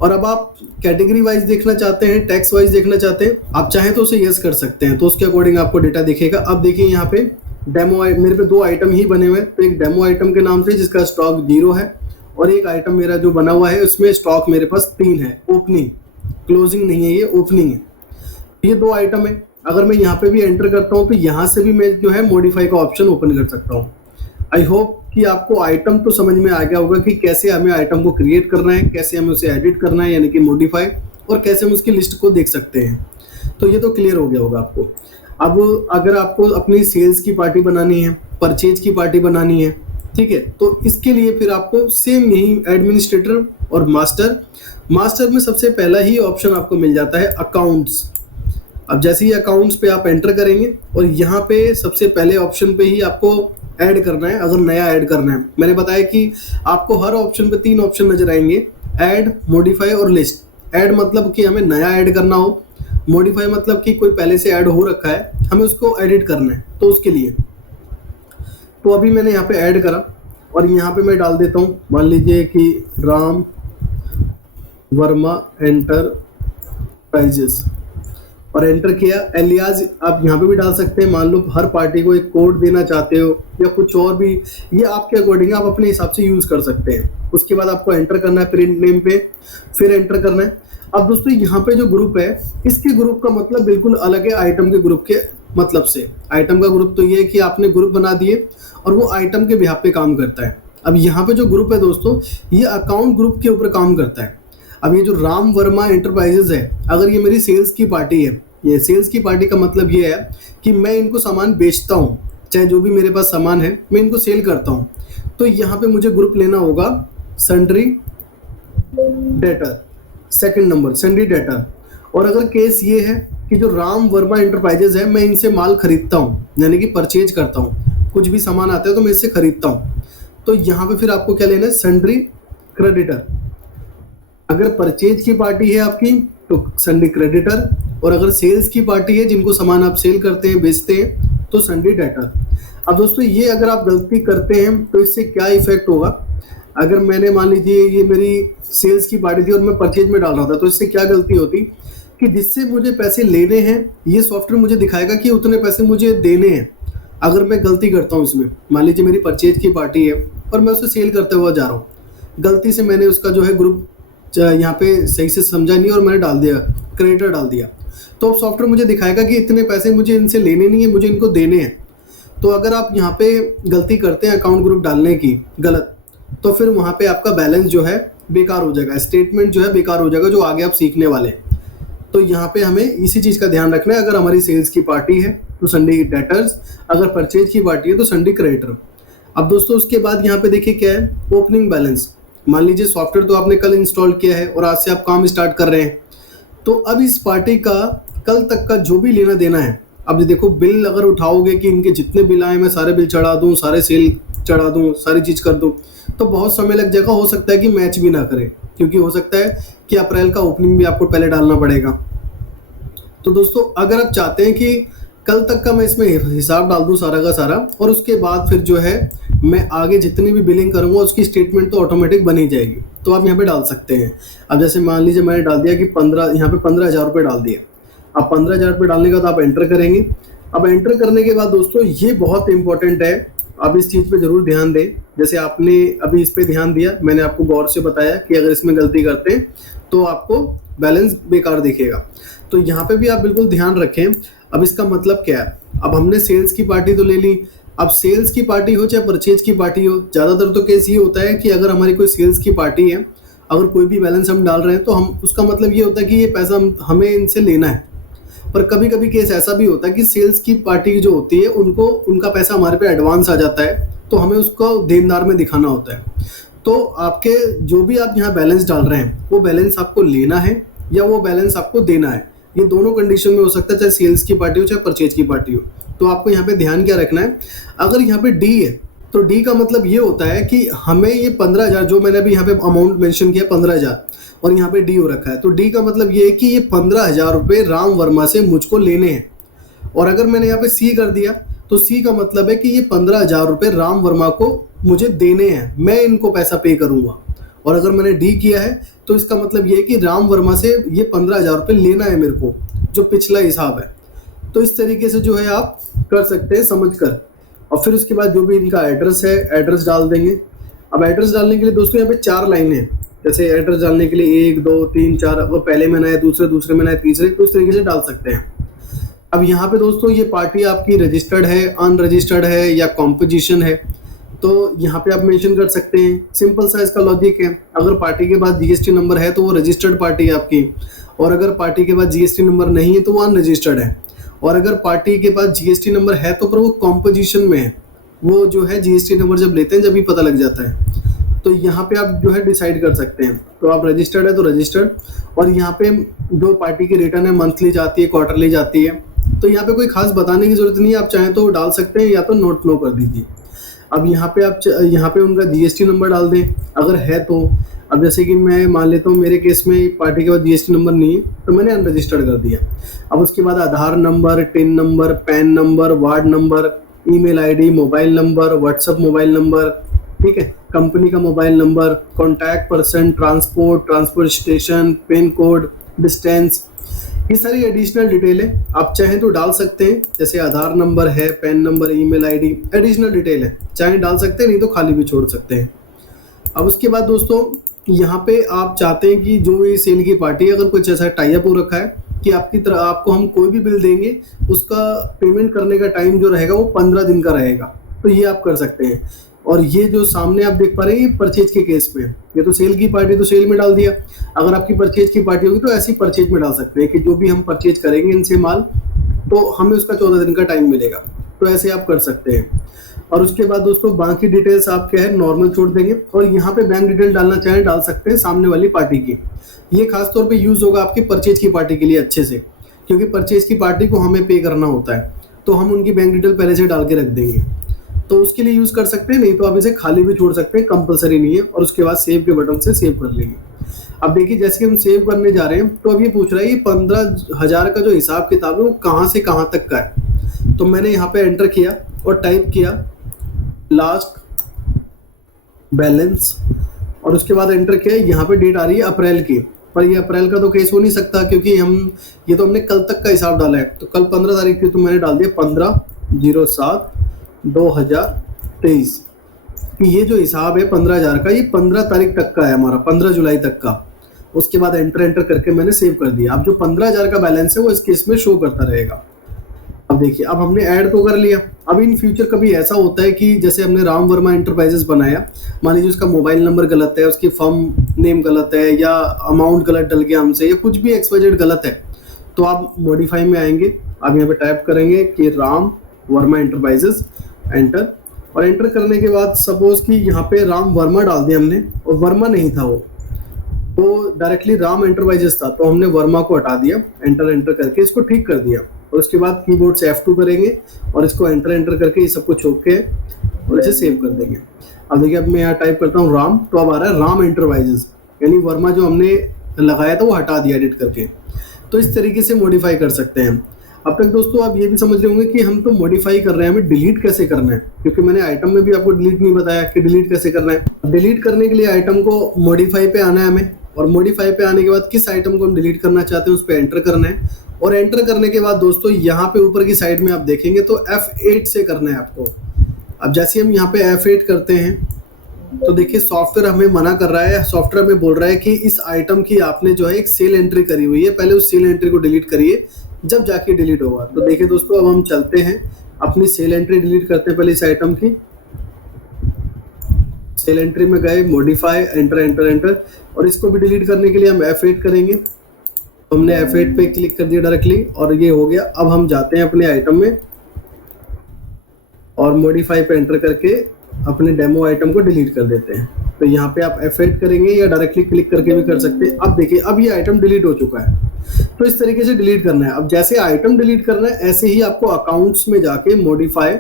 और अब आप कैटेगरी वाइज देखना चाहते हैं, टैक्स वाइज देखना चाहते हैं, आप चाहें तो उसे यस कर सकते हैं, तो उसके अकॉर्डिंग आपको डेटा दिखेगा। अब देखिए यहाँ पे डेमो, मेरे पे 2 आइटम ही बने हुए हैं, तो एक डेमो आइटम के नाम से जिसका स्टॉक 0 है, और एक आइटम मेरा जो बना हुआ है उसमें स्टॉक मेरे पास 3 है, ओपनिंग, क्लोजिंग नहीं है, ये ओपनिंग है। ये 2 आइटम है। अगर मैं यहाँ पे भी एंटर करता हूँ तो यहाँ से भी मैं जो है मॉडिफाई का ऑप्शन ओपन कर सकता हूँ। आई होप कि आपको आइटम तो समझ में आ गया होगा कि कैसे हमें आइटम को क्रिएट करना है, कैसे हमें उसे एडिट करना है यानी कि मॉडिफाई, और कैसे हम उसकी लिस्ट को देख सकते हैं। तो ये तो क्लियर हो गया होगा आपको। अब अगर आपको अपनी सेल्स की पार्टी बनानी है, परचेज की पार्टी बनानी है, ठीक है, तो इसके लिए फिर आपको सेम यही एडमिनिस्ट्रेटर और मास्टर में सबसे पहला ही ऑप्शन आपको मिल जाता है अकाउंट्स। अब जैसे ही अकाउंट्स पे आप एंटर करेंगे, और यहाँ पे सबसे पहले ऑप्शन पे ही आपको ऐड करना है, अगर नया ऐड करना है। मैंने बताया कि आपको हर ऑप्शन पे 3 ऑप्शन नजर आएंगे, ऐड, मॉडिफाई और लिस्ट। ऐड मतलब कि हमें नया ऐड करना हो, मॉडिफाई मतलब कि कोई पहले से ऐड हो रखा है, हमें उसको एडिट करना है, तो उसके लिए। तो अभी मैंने यहाँ पे ऐड करा, और यहाँ पे मैं डाल देता हूँ, मान लीजिए कि राम वर्मा एंटरप्राइजेस, और एंटर किया। एलियास आप यहाँ पे भी डाल सकते हैं, मान लो हर पार्टी को एक कोड देना चाहते हो या कुछ और भी, ये आपके अकॉर्डिंग आप अपने हिसाब से यूज कर सकते हैं। उसके बाद आपको एंटर करना है प्रिंट नेम पे, फिर एंटर करना है। अब दोस्तों यहाँ पे जो ग्रुप है, इसके ग्रुप का मतलब बिल्कुल अलग है आइटम के ग्रुप के मतलब से। आइटम का ग्रुप तो ये है कि आपने ग्रुप बना दिए और वो आइटम के बिहाफ पे काम करता है। अब यहाँ पे जो ग्रुप है दोस्तों, ये अकाउंट ग्रुप के ऊपर काम करता है। अब ये जो राम वर्मा एंटरप्राइजेज है, अगर ये मेरी सेल्स की पार्टी है, ये सेल्स की पार्टी का मतलब ये है कि मैं इनको सामान बेचता हूँ, चाहे जो भी मेरे पास सामान है मैं इनको सेल करता हूँ। तो यहाँ पे मुझे ग्रुप लेना होगा sundry debtor, second number sundry debtor. और अगर केस ये है कि जो राम वर्मा एंटरप्राइजेज है, मैं इनसे माल खरीदता हूँ, यानी कि परचेज करता हूँ, कुछ भी सामान आता है तो मैं इससे खरीदता हूँ, तो यहाँ पे फिर आपको क्या लेना है, सन्ड्री क्रेडिटर। अगर परचेज की पार्टी है आपकी तो सन्ड्री क्रेडिटर, और अगर सेल्स की पार्टी है जिनको सामान आप सेल करते हैं बेचते हैं तो सन्ड्री डेटर। अब दोस्तों ये अगर आप गलती करते हैं तो इससे क्या इफेक्ट होगा, अगर मैंने मान लीजिए ये मेरी सेल्स की पार्टी थी और मैं परचेज में डाल रहा था, तो इससे क्या गलती होती कि जिससे मुझे पैसे लेने हैं ये सॉफ्टवेयर मुझे दिखाएगा कि उतने पैसे मुझे देने हैं। अगर मैं गलती करता हूँ इसमें, मान लीजिए मेरी परचेज की पार्टी है और मैं उसे सेल करते हुआ जा रहा हूँ, गलती से मैंने उसका जो है ग्रुप यहाँ पे सही से समझा नहीं और मैंने डाल दिया क्रेडिटर डाल दिया, तो अब सॉफ्टवेयर मुझे दिखाएगा कि इतने पैसे मुझे इनसे लेने नहीं है, मुझे इनको देने हैं। तो अगर आप यहाँ पे गलती करते हैं अकाउंट ग्रुप डालने की गलत, तो फिर वहाँ पे आपका बैलेंस जो है बेकार हो जाएगा, स्टेटमेंट जो है बेकार हो जाएगा जो आगे आप सीखने वाले हैं। तो यहाँ पे हमें इसी चीज़ का ध्यान रखना है। अगर हमारी सेल्स की पार्टी है तो सन्ड्री डेटर्स, अगर परचेज की पार्टी है तो सन्ड्री क्रेडिटर। अब दोस्तों उसके बाद यहाँ पे देखिए क्या है, ओपनिंग बैलेंस। मान लीजिए सॉफ्टवेयर तो आपने कल इंस्टॉल किया है और आज से आप काम स्टार्ट कर रहे हैं, तो अब इस पार्टी का कल तक का जो भी लेना देना है, अब ये देखो बिल अगर उठाओगे कि इनके जितने बिल आए मैं सारे बिल चढ़ा दूं, सारे सेल चढ़ा दूं, सारी चीज़ कर दूं, तो बहुत समय लग जाएगा। हो सकता है कि मैच भी ना करे, क्योंकि हो सकता है कि अप्रैल का ओपनिंग भी आपको पहले डालना पड़ेगा। तो दोस्तों अगर आप चाहते हैं कि कल तक का मैं इसमें हिसाब डाल दूं सारा का सारा, और उसके बाद फिर जो है मैं आगे जितनी भी बिलिंग करूंगा उसकी स्टेटमेंट तो ऑटोमेटिक बनी जाएगी, तो आप यहाँ पे डाल सकते हैं। अब जैसे मान लीजिए मैंने डाल दिया कि 15, यहाँ पे 15,000 रुपये डाल दिए। अब 15,000 रुपये डालने के बाद आप एंटर करेंगे। अब एंटर करने के बाद दोस्तों ये बहुत इंपॉर्टेंट है, आप इस चीज़ पे ज़रूर ध्यान दें। जैसे आपने अभी इस पे ध्यान दिया, मैंने आपको गौर से बताया कि अगर इसमें गलती करते हैं तो आपको बैलेंस बेकार दिखेगा, तो यहाँ पे भी आप बिल्कुल ध्यान रखें। अब इसका मतलब क्या है, अब हमने सेल्स की पार्टी तो ले ली, अब सेल्स की पार्टी हो चाहे परचेज की पार्टी हो, ज़्यादातर तो केस ये होता है कि अगर हमारी कोई सेल्स की पार्टी है, अगर कोई भी बैलेंस हम डाल रहे हैं तो हम उसका मतलब ये होता है कि ये पैसा हमें इनसे लेना है। पर कभी कभी केस ऐसा भी होता है कि सेल्स की पार्टी जो होती है उनको उनका पैसा हमारे पे एडवांस आ जाता है, तो हमें उसको देनदार में दिखाना होता है। तो आपके जो भी आप यहाँ बैलेंस डाल रहे हैं वो बैलेंस आपको लेना है या वो बैलेंस आपको देना है, ये दोनों कंडीशन में हो सकता है, चाहे सेल्स की पार्टी हो चाहे परचेज की पार्टी हो। तो आपको यहाँ पे ध्यान क्या रखना है, अगर यहाँ पे डी है तो डी का मतलब ये होता है कि हमें ये 15,000 जो मैंने अभी यहाँ पे अमाउंट मेंशन किया 15,000 और यहाँ पे डी हो रखा है, तो डी का मतलब ये है कि ये 15,000 रुपये राम वर्मा से मुझको लेने हैं। और अगर मैंने यहाँ पे सी कर दिया तो सी का मतलब है कि ये 15,000 रुपये राम वर्मा को मुझे देने हैं, मैं इनको पैसा पे करूँगा। और अगर मैंने डी किया है तो इसका मतलब ये है कि राम वर्मा से ये 15,000 रुपये लेना है मेरे को, जो पिछला हिसाब है। तो इस तरीके से जो है आप कर सकते हैं समझ कर। और फिर उसके बाद जो भी इनका एड्रेस है, एड्रेस डाल देंगे। अब एड्रेस डालने के लिए दोस्तों यहाँ पे 4 लाइनें हैं, जैसे एड्रेस डालने के लिए 1 2 3 4, वो पहले में ना है, दूसरे में ना है, तीसरे, तो इस तरीके से डाल सकते हैं। अब यहाँ पे दोस्तों ये पार्टी आपकी रजिस्टर्ड है, अनरजिस्टर्ड है या कॉम्पोजिशन है, तो यहाँ पे आप मेंशन कर सकते हैं। सिंपल सा इसका लॉजिक है, अगर पार्टी के बाद जीएसटी नंबर है तो वो रजिस्टर्ड पार्टी है आपकी, और अगर पार्टी के बाद जीएसटी नंबर नहीं है तो वो अनरजिस्टर्ड है, और अगर पार्टी के पास जीएसटी नंबर है तो पर वो कॉम्पोजिशन में है, वो जो है जीएसटी नंबर जब लेते हैं जब ही पता लग जाता है। तो यहाँ पे आप जो है डिसाइड कर सकते हैं, तो आप रजिस्टर्ड है तो रजिस्टर्ड। और यहाँ पे जो पार्टी की रिटर्न है मंथली जाती है, क्वार्टरली जाती है, तो यहाँ पे कोई खास बताने की जरूरत नहीं है, आप चाहें तो डाल सकते हैं या तो नोट नो कर दीजिए। अब यहाँ पे आप यहाँ पे उनका जीएसटी नंबर डाल दें अगर है तो। अब जैसे कि मैं मान लेता हूँ मेरे केस में पार्टी के बाद जीएसटी नंबर नहीं है तो मैंने अनरजिस्टर्ड कर दिया। अब उसके बाद Aadhaar number, TIN number, PAN number, ward number, email ID, mobile number, WhatsApp mobile number, ठीक है, कंपनी का mobile number, contact person, transport station, pin code, distance, ये सारी एडिशनल डिटेल है, आप चाहें तो डाल सकते हैं, जैसे आधार नंबर है, pan number, email ID, additional detail है, चाहे डाल सकते हैं, नहीं तो खाली भी छोड़ सकते हैं। अब उसके बाद दोस्तों यहाँ पे आप चाहते हैं कि जो ये सेल की पार्टी है, अगर कुछ ऐसा टाई अप हो रखा है कि आपकी तरह आपको हम कोई भी बिल देंगे, उसका पेमेंट करने का टाइम जो रहेगा वो 15 दिन का रहेगा, तो ये आप कर सकते हैं। और ये जो सामने आप देख पा रहे हैं, ये परचेज के केस में, ये तो सेल की पार्टी तो सेल में डाल दिया। अगर आपकी परचेज की पार्टी होगी तो ऐसी परचेज में डाल सकते हैं कि जो भी हम परचेज करेंगे इनसे माल, तो हमें उसका 14 दिन का टाइम मिलेगा, तो ऐसे आप कर सकते हैं। और उसके बाद दोस्तों बाकी डिटेल्स आप क्या है नॉर्मल छोड़ देंगे, और यहाँ पे बैंक डिटेल डालना चाहें डाल सकते हैं सामने वाली पार्टी की। ये खास तौर पे यूज होगा आपकी परचेज की पार्टी के लिए अच्छे से, क्योंकि परचेज की पार्टी को हमें पे करना होता है, तो हम उनकी बैंक डिटेल पहले से डाल के रख देंगे, तो उसके लिए यूज कर सकते हैं। नहीं तो आप इसे खाली भी छोड़ सकते हैं, कंपलसरी नहीं है। और उसके बाद सेव के बटन से सेव कर लेंगे। अब देखिए जैसे हम सेव करने जा रहे हैं, तो अब ये पूछ रहा है ये 15,000 का जो हिसाब किताब है वो कहाँ से कहाँ तक का है। तो मैंने यहाँ पे एंटर किया और टाइप किया लास्ट बैलेंस, और उसके बाद एंटर किया। यहाँ पे डेट आ रही है अप्रैल की, पर ये अप्रैल का तो केस हो नहीं सकता, क्योंकि ये तो हमने कल तक का हिसाब डाला है। तो कल 15 तारीख थी, तो मैंने डाल दिया 15/07/2023। ये जो हिसाब है 15,000 का, ये 15 तारीख तक का है हमारा, 15 जुलाई तक का। उसके बाद एंटर करके मैंने सेव कर दिया। अब जो 15,000 का बैलेंस है वो इस केस में शो करता रहेगा। अब देखिए, अब हमने ऐड तो कर लिया। अब इन फ्यूचर कभी ऐसा होता है कि जैसे हमने राम वर्मा एंटरप्राइजेस बनाया, मान लीजिए उसका मोबाइल नंबर गलत है, उसकी फर्म नेम गलत है, या अमाउंट गलत डल गया हमसे, या कुछ भी XYZ गलत है, तो आप मॉडिफाई में आएंगे। आप यहाँ पे टाइप करेंगे कि राम वर्मा एंटरप्राइजेस, एंटर। और एंटर करने के बाद सपोज कि यहाँ पे राम वर्मा डाल दिया हमने, और वर्मा नहीं था वो, तो डायरेक्टली राम एंटरप्राइजेस था, तो हमने वर्मा को हटा दिया। एंटर करके इसको ठीक कर दिया। और उसके बाद कीबोर्ड से F2 करेंगे और इसको एंटर करके ये सब कुछ छोड़ के और इसे सेव कर देंगे। अब देखिए, अब मैं यहाँ टाइप करता हूँ राम, तो अब आ रहा है राम एंटरप्राइजेस, यानी वर्मा जो हमने लगाया था वो हटा दिया एडिट करके। तो इस तरीके से मॉडिफाई कर सकते हैं। अब तक दोस्तों आप ये भी समझ रहे होंगे कि हम तो मॉडिफाई कर रहे हैं, हमें डिलीट कैसे करना है, क्योंकि मैंने आइटम में भी आपको डिलीट नहीं बताया कि डिलीट कैसे करना है। डिलीट करने के लिए आइटम को मॉडिफाई पे आना है हमें, और मॉडिफाई पे आने के बाद किस आइटम को हम डिलीट करना चाहते हैं उस पर एंटर करना है। और एंटर करने के बाद दोस्तों यहाँ पे ऊपर की साइड में आप देखेंगे तो F8 से करना है आपको। अब जैसे हम यहाँ पे F8 करते हैं, तो देखिए सॉफ्टवेयर हमें मना कर रहा है, सॉफ्टवेयर हमें बोल रहा है कि इस आइटम की आपने जो है एक सेल एंट्री करी हुई है, पहले उस सेल एंट्री को डिलीट करिए, जब जाके डिलीट होगा। तो देखिए दोस्तों, अब हम चलते हैं, अपनी सेल एंट्री डिलीट करते हैं। पहले इस आइटम की सेल एंट्री में गए, मॉडिफाई, एंटर, और इसको भी डिलीट करने के लिए हम F8 करेंगे। तो हमने F8 पे क्लिक कर दिया डायरेक्टली, और ये हो गया। अब हम जाते हैं अपने आइटम में और मॉडिफाई पे एंटर करके अपने डेमो आइटम को डिलीट कर देते हैं। तो यहाँ पे आप F8 करेंगे या डायरेक्टली क्लिक करके भी कर सकते हैं। अब देखिए, अब ये आइटम डिलीट हो चुका है। तो इस तरीके से डिलीट करना है। अब जैसे आइटम डिलीट करना है, ऐसे ही आपको अकाउंट्स में जाके मॉडिफाई,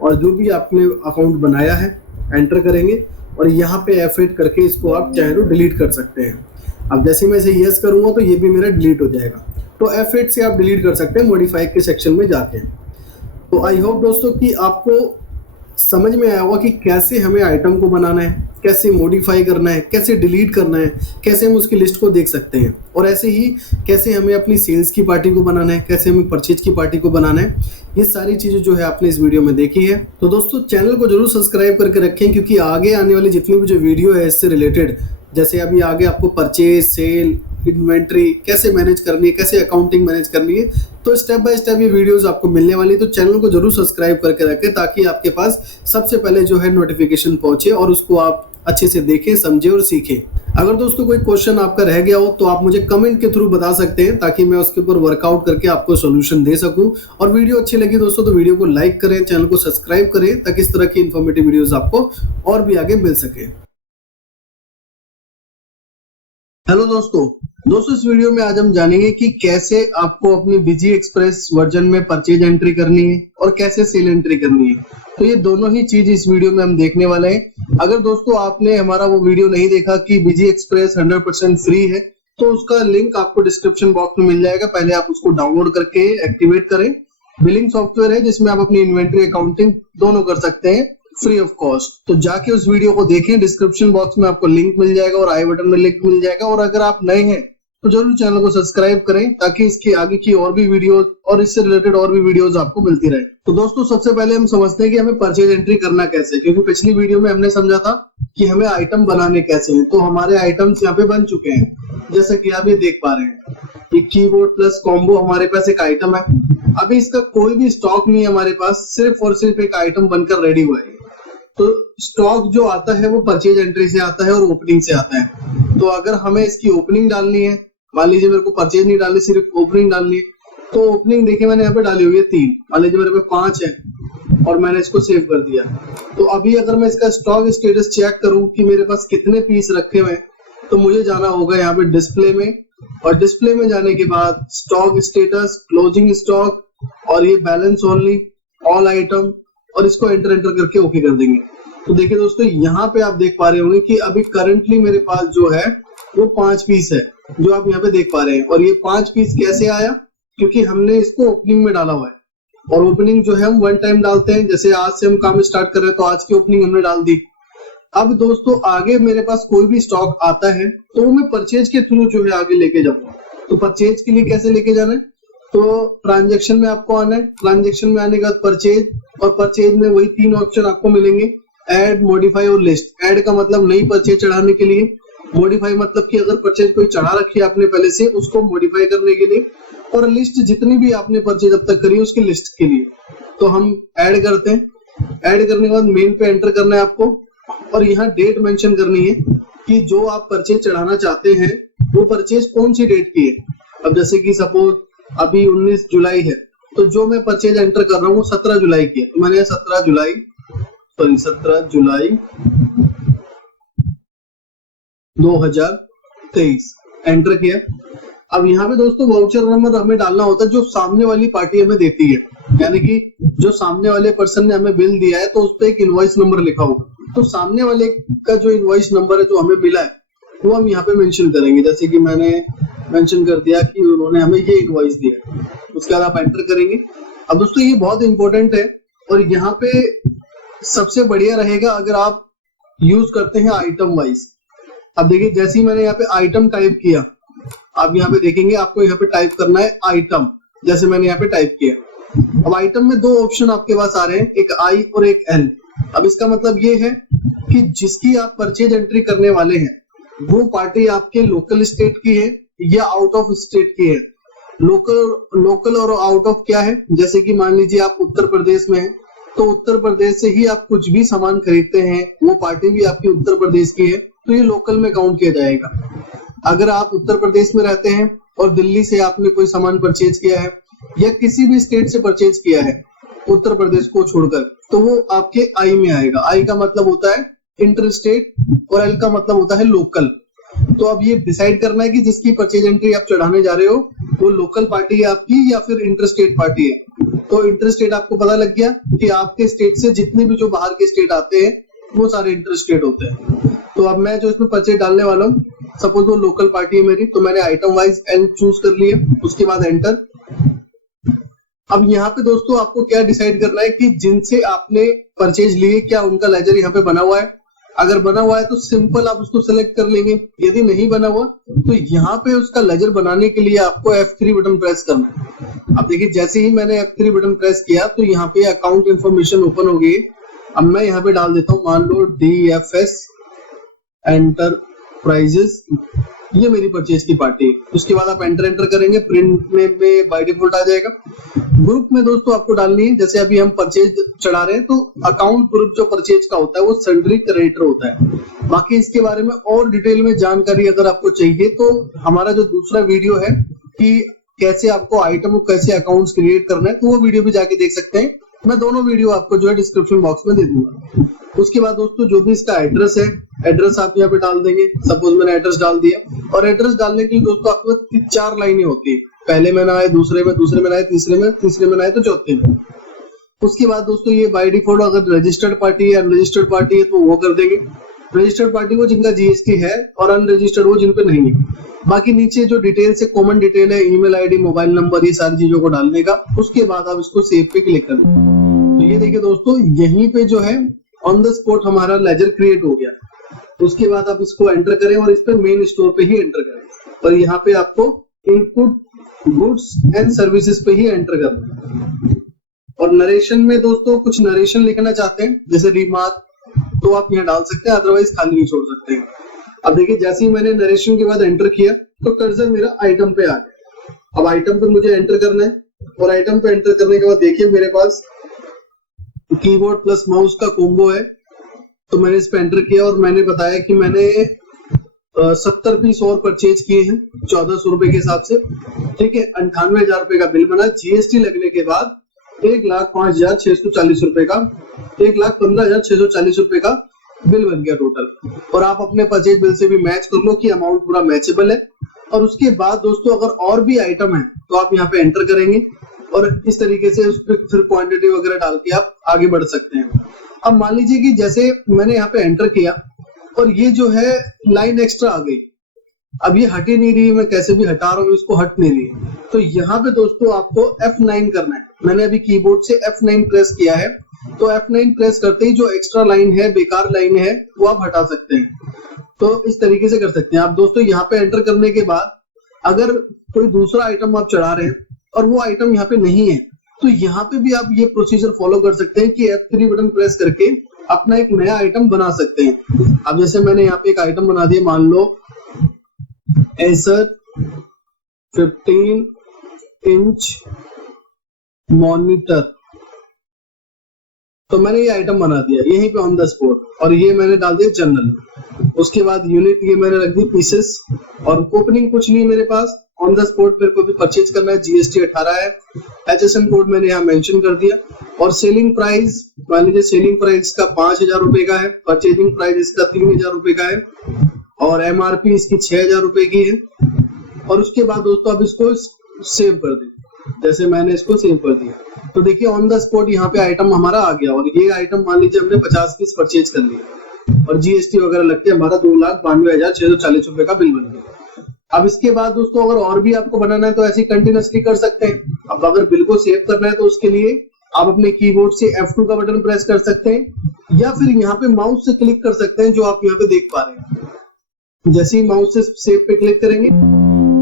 और जो भी आपने अकाउंट बनाया है एंटर करेंगे, और यहाँ पे F8 करके इसको आप चाहे तो डिलीट कर सकते हैं। अब जैसे मैं इसे यस करूँगा तो ये भी मेरा डिलीट हो जाएगा। तो F8 से आप डिलीट कर सकते हैं मॉडिफाई के सेक्शन में जाके। तो आई होप दोस्तों कि आपको समझ में आया होगा कि कैसे हमें आइटम को बनाना है, कैसे मॉडिफाई करना है, कैसे डिलीट करना है, कैसे हम उसकी लिस्ट को देख सकते हैं, और ऐसे ही कैसे हमें अपनी सेल्स की पार्टी को बनाना है, कैसे हमें परचेज की पार्टी को बनाना है। ये सारी चीज़ें जो है आपने इस वीडियो में देखी है। तो दोस्तों चैनल को जरूर सब्सक्राइब करके रखें, क्योंकि आगे आने वाली जितनी भी जो वीडियो है इससे रिलेटेड, जैसे अभी आगे आपको परचेज, सेल, इन्वेंट्री कैसे मैनेज करनी है, कैसे अकाउंटिंग मैनेज करनी है, तो स्टेप बाय स्टेप ये वीडियोस आपको मिलने वाली है। तो चैनल को जरूर सब्सक्राइब करके रखें, ताकि आपके पास सबसे पहले जो है नोटिफिकेशन पहुंचे और उसको आप अच्छे से देखें, समझें और सीखें। अगर दोस्तों कोई क्वेश्चन आपका रह गया हो तो आप मुझे कमेंट के थ्रू बता सकते हैं, ताकि मैं उसके ऊपर वर्कआउट करके आपको सोल्यूशन दे सकूं। और वीडियो अच्छी लगी दोस्तों तो वीडियो को लाइक करें, चैनल को सब्सक्राइब करें, ताकि इस तरह की इन्फॉर्मेटिव वीडियोस आपको और भी आगे मिल सके। हेलो दोस्तों इस वीडियो में आज हम जानेंगे कि कैसे आपको अपनी बिजी एक्सप्रेस वर्जन में परचेज एंट्री करनी है और कैसे सेल एंट्री करनी है। तो ये दोनों ही चीज इस वीडियो में हम देखने वाले हैं। अगर दोस्तों आपने हमारा वो वीडियो नहीं देखा कि बिजी एक्सप्रेस 100% फ्री है, तो उसका लिंक आपको डिस्क्रिप्शन बॉक्स में मिल जाएगा। पहले आप उसको डाउनलोड करके एक्टिवेट करें। बिलिंग सॉफ्टवेयर है जिसमें आप अपनी इन्वेंट्री, अकाउंटिंग दोनों कर सकते हैं फ्री ऑफ कॉस्ट। तो जाके उस वीडियो को देखें, डिस्क्रिप्शन बॉक्स में आपको लिंक मिल जाएगा और आई बटन में लिंक मिल जाएगा। और अगर आप नए हैं तो जरूर चैनल को सब्सक्राइब करें ताकि इसकी आगे की और भी वीडियोस और इससे रिलेटेड और भी वीडियोस आपको मिलती रहे। तो दोस्तों सबसे पहले हम समझते हैं कि हमें परचेज एंट्री करना कैसे, क्योंकि पिछली वीडियो में हमने समझा था कि हमें आइटम बनाने कैसे हैं। तो हमारे आइटम्स यहाँ पे बन चुके हैं, जैसे कि आप ये देख पा रहे हैं। ये कीबोर्ड प्लस कॉम्बो हमारे पास एक आइटम है। अभी इसका कोई भी स्टॉक नहीं है हमारे पास, सिर्फ और सिर्फ एक आइटम बनकर रेडी हुआ है। तो स्टॉक जो आता है वो परचेज एंट्री से आता है और ओपनिंग से आता है। तो अगर हमें इसकी ओपनिंग डालनी है, मान लीजिए मेरे को परचेज नहीं डालनी, सिर्फ ओपनिंग डालनी है, तो ओपनिंग देखिए मैंने यहाँ पे डाली हुई है 3, मान लीजिए मेरे पे 5 है और मैंने इसको सेव कर दिया। तो अभी अगर मैं इसका स्टॉक स्टेटस चेक करूं कि मेरे पास कितने पीस रखे हुए हैं, तो मुझे जाना होगा यहाँ पे डिस्प्ले में, और डिस्प्ले में जाने के बाद स्टॉक स्टेटस, क्लोजिंग स्टॉक और ये बैलेंस ओनली, ऑल आइटम, और इसको एंटर करके ओके कर देंगे। तो देखिए दोस्तों यहाँ पे आप देख पा रहे होंगे कि अभी करंटली मेरे पास जो है वो 5 पीस है, जो आप यहाँ पे देख पा रहे हैं। और ये 5 पीस कैसे आया, क्योंकि हमने इसको ओपनिंग में डाला हुआ है, और ओपनिंग जो है हम 1 टाइम डालते हैं। जैसे आज से हम काम स्टार्ट कर रहे हैं तो आज की ओपनिंग हमने डाल दी। अब दोस्तों आगे मेरे पास कोई भी स्टॉक आता है तो मैं परचेज के थ्रू जो है आगे लेके जाऊंगा। तो परचेज के लिए कैसे लेके जाना है, तो ट्रांजेक्शन में आपको आना है। ट्रांजेक्शन में आने के बाद परचेज, और परचेज में वही 3 ऑप्शन आपको मिलेंगे, ऐड, मॉडिफाई और लिस्ट। ऐड का मतलब नई परचेज चढ़ाने के लिए, मॉडिफाई मतलब कि अगर परचेज कोई चढ़ा रखी है आपने पहले से, उसको मॉडिफाई करने के लिए, और लिस्ट जितनी भी आपने परचेज अब तक करी है उसकी लिस्ट के लिए। तो हम ऐड करते हैं। ऐड करने के बाद मेन पे एंटर करना है आपको, और यहाँ डेट मेंशन करनी है कि जो आप परचेज चढ़ाना चाहते हैं वो परचेज कौन सी डेट की है। अब जैसे कि सपोज अभी 19 जुलाई है, तो जो मैं परचेज एंटर कर रहा हूँ वो 17 जुलाई की है। तो मैंने 17 जुलाई 2023 एंटर किया। अब यहाँ पे दोस्तों वाउचर नंबर हमें डालना होता है जो सामने वाली पार्टी हमें देती है, यानी कि जो सामने वाले पर्सन ने हमें बिल दिया है तो उस पे एक इनवॉइस नंबर लिखा होगा। तो सामने वाले का जो इनवॉइस नंबर है जो हमें मिला है वो हम यहाँ पे मेंशन करेंगे। जैसे कि मैंने मेंशन कर दिया कि उन्होंने हमें ये इनवॉइस दिया, उसके बाद आप एंटर करेंगे। अब दोस्तों ये बहुत इंपॉर्टेंट है, और यहाँ पे सबसे बढ़िया रहेगा अगर आप यूज करते हैं आइटम वाइज। अब देखिए जैसे ही मैंने यहाँ पे आइटम टाइप किया, आप यहाँ पे देखेंगे आपको यहाँ पे टाइप करना है आइटम, जैसे मैंने यहाँ पे टाइप किया। अब आइटम में 2 ऑप्शन आपके पास आ रहे हैं, एक आई और एक एल। अब इसका मतलब ये है कि जिसकी आप परचेज एंट्री करने वाले हैं वो पार्टी आपके लोकल स्टेट की है या आउट ऑफ स्टेट की है। लोकल और आउट ऑफ क्या है, जैसे कि मान लीजिए आप उत्तर प्रदेश में हैं तो उत्तर प्रदेश से ही आप कुछ भी सामान खरीदते हैं, वो पार्टी भी आपकी उत्तर प्रदेश की है, तो ये लोकल में काउंट किया जाएगा। अगर आप उत्तर प्रदेश में रहते हैं और दिल्ली से आपने कोई सामान परचेज किया है या किसी भी स्टेट से परचेज किया है उत्तर प्रदेश को छोड़कर, तो वो आपके आई में आएगा। आई का मतलब होता है इंटर स्टेट और एल का मतलब होता है लोकल। तो अब ये डिसाइड करना है कि जिसकी परचेज एंट्री आप चढ़ाने जा रहे हो वो लोकल पार्टी है आपकी या फिर इंटर स्टेट पार्टी है। तो इंटर स्टेट आपको पता लग गया कि आपके स्टेट से जितने भी जो बाहर के स्टेट आते हैं वो सारे इंटर स्टेट होते हैं। तो अब मैं जो इसमें परचेज डालने वाला हूँ, सपोज वो लोकल पार्टी है मेरी, तो मैंने आइटम वाइज एल चूज कर लिया, उसके बाद एंटर। अब यहाँ पे दोस्तों आपको क्या डिसाइड करना है कि जिनसे आपने परचेज लिए क्या उनका लेजर यहाँ पे बना हुआ है। अगर बना हुआ है तो सिंपल आप उसको सिलेक्ट कर लेंगे, यदि नहीं बना हुआ तो यहाँ पे उसका लेजर बनाने के लिए आपको F3 बटन प्रेस करना है। अब देखिए जैसे ही मैंने F3 बटन प्रेस किया तो यहाँ पे अकाउंट इन्फॉर्मेशन ओपन हो गई। अब मैं यहाँ पे डाल देता हूँ, मान लो DFS एंटरप्राइजेस, ये मेरी परचेज की पार्टी है। उसके बाद आप एंटर करेंगे, प्रिंट में बाय डिफॉल्ट आ जाएगा। ग्रुप में दोस्तों आपको डालनी है, जैसे अभी हम परचेज चढ़ा रहे हैं तो अकाउंट ग्रुप जो परचेज का होता है वो सन्ड्री क्रेडिटर होता है। बाकी इसके बारे में और डिटेल में जानकारी अगर आपको चाहिए तो हमारा जो दूसरा वीडियो है कि कैसे आपको आइटम और कैसे अकाउंट्स क्रिएट करना है, तो वो वीडियो भी जाके देख सकते हैं। मैं दोनों वीडियो आपको जो है डिस्क्रिप्शन बॉक्स में दे दूंगा। उसके बाद दोस्तों जो भी इसका एड्रेस है, एड्रेस आप यहाँ पे डाल देंगे। सपोज मैंने एड्रेस डाल दिया, और एड्रेस डालने के लिए दोस्तों आपके पास 4 लाइनें होती है। पहले में ना आए, दूसरे में ना आए, तीसरे में ना आए तो चौथे में। उसके बाद दोस्तों ये बाय डिफॉल्ट अगर रजिस्टर्ड पार्टी या अनरजिस्टर्ड पार्टी है तो वो कर देंगे। रजिस्टर्ड पार्टी वो जिनका जीएसटी है और अनरजिस्टर्ड वो जिन पे नहीं है। बाकी नीचे जो डिटेल्स है, कॉमन डिटेल है, ईमेल आईडी, मोबाइल नंबर, ये सारी चीजों को डालने का। उसके बाद आप इसको सेव पे क्लिक कर दें। तो ये देखिए दोस्तों यहीं पे जो है ऑन द स्पॉट हमारा लेजर क्रिएट हो गया। उसके बाद आप इसको एंटर करें और इस पे मेन स्टोर पे ही एंटर करें। और यहाँ पे आपको इनपुट गुड्स एंड सर्विसेज पे ही एंटर करना है। और नरेशन में दोस्तों कुछ नरेशन लिखना चाहते हैं जैसे रिमार्क, तो आप यहाँ डाल सकते हैं, अदरवाइज खाली भी छोड़ सकते हैं। अब देखिए जैसे ही मैंने नरेशन के बाद एंटर किया तो कर्सर मेरा आइटम पे आ गया। अब आइटम पे मुझे एंटर करना है और आइटम पे एंटर करने के बाद देखिए मेरे पास कीबोर्ड प्लस माउस का कॉम्बो है, तो मैंने इस पे एंटर किया और मैंने बताया कि मैंने 70 पीस और परचेज किए हैं 1400 रुपए के हिसाब से, ठीक है। 98,000 रुपए का बिल बना, जीएसटी लगने के बाद 1,05,640 रुपए का 1,15,640 रुपए का बिल बन गया टोटल। और आप अपने परचेज बिल से भी मैच कर लो कि अमाउंट पूरा मैचेबल है। और उसके बाद दोस्तों अगर और भी आइटम है तो आप यहाँ पे एंटर करेंगे और इस तरीके से उस पर फिर क्वांटिटी वगैरह डाल के आप आगे बढ़ सकते हैं। अब मान लीजिए कि जैसे मैंने यहाँ पे एंटर किया और ये जो है लाइन एक्स्ट्रा आ गई, अब ये हट ही नहीं रही, मैं कैसे भी हटा रहा हूँ इसको, हट नहीं रही। तो यहाँ पे दोस्तों आपको F9 करना है। मैंने अभी कीबोर्ड से F9 प्रेस किया है, तो F9 प्रेस करते ही जो एक्स्ट्रा लाइन है, बेकार लाइन है, वो आप हटा सकते हैं। तो इस तरीके से कर सकते हैं आप दोस्तों। यहाँ पे एंटर करने के बाद अगर कोई दूसरा आइटम आप चढ़ा रहे हैं और वो आइटम यहाँ पे नहीं है, तो यहाँ पे भी आप ये प्रोसीजर फॉलो कर सकते हैं कि F3 बटन प्रेस करके अपना एक नया आइटम बना सकते हैं। अब जैसे मैंने यहाँ पे एक आइटम बना दिया, मान लो Acer 15 इंच मॉनिटर, तो मैंने ये आइटम बना दिया यहीं पे ऑन द स्पॉट, और ये मैंने डाल दिया जनरल। उसके बाद यूनिट ये मैंने रख दी पीसेस, और ओपनिंग कुछ नहीं मेरे पास, ऑन द स्पॉट मेरे को भी परचेज करना है, जीएसटी 18 है, HSN कोड मैंने यहाँ मेंशन कर दिया। और सेलिंग प्राइस मान लीजिए सेलिंग प्राइस का 5,000 रुपए का है, परचेजिंग प्राइस इसका 3,000 रुपए का है, और MRP इसकी 6,000 रुपए की है। और उसके बाद दोस्तों अब इसको सेव कर दें, जैसे मैंने इसको सेव कर दिया तो देखिए ऑन द स्पॉट यहाँ पे आइटम हमारा आ गया। और ये आइटम मान लीजिए हमने 50 पीस परचेज कर लिया और जीएसटी वगैरह लग के हमारा 2,92,640 रुपए का बिल बन गया। अब इसके बाद दोस्तों अगर और भी आपको बनाना है तो ऐसे कंटिन्यूअसली कर सकते हैं। अब अगर बिल को सेव करना है तो उसके लिए आप अपने कीबोर्ड से F2 का बटन प्रेस कर सकते हैं, या फिर यहाँ पे माउस से क्लिक कर सकते हैं, जो आप यहाँ पे देख पा रहे हैं। जैसे ही माउस से सेव पे क्लिक करेंगे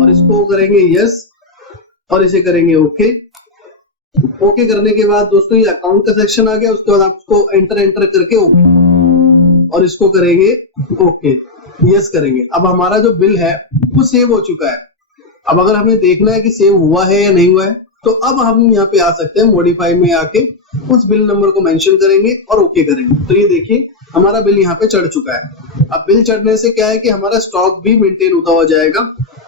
और इसको करेंगे यस, और इसे करेंगे ओके। ओके करने के बाद दोस्तों ये अकाउंट का सेक्शन आ गया। उसके बाद आप इसको एंटर करके ओके, और इसको करेंगे ओके, यस करेंगे। अब हमारा जो बिल है वो सेव हो चुका है। अब अगर हमें देखना है कि सेव हुआ है या नहीं हुआ है, तो अब हम यहाँ पे आ सकते हैं मॉडिफाई में आके उस बिल नंबर को मेंशन करेंगे और ओके करेंगे। तो ये देखिए हमारा बिल यहाँ पे चढ़ चुका है। अब बिल चढ़ने से क्या है कि हमारा स्टॉक भी मेंटेन होता हुआ जाएगा।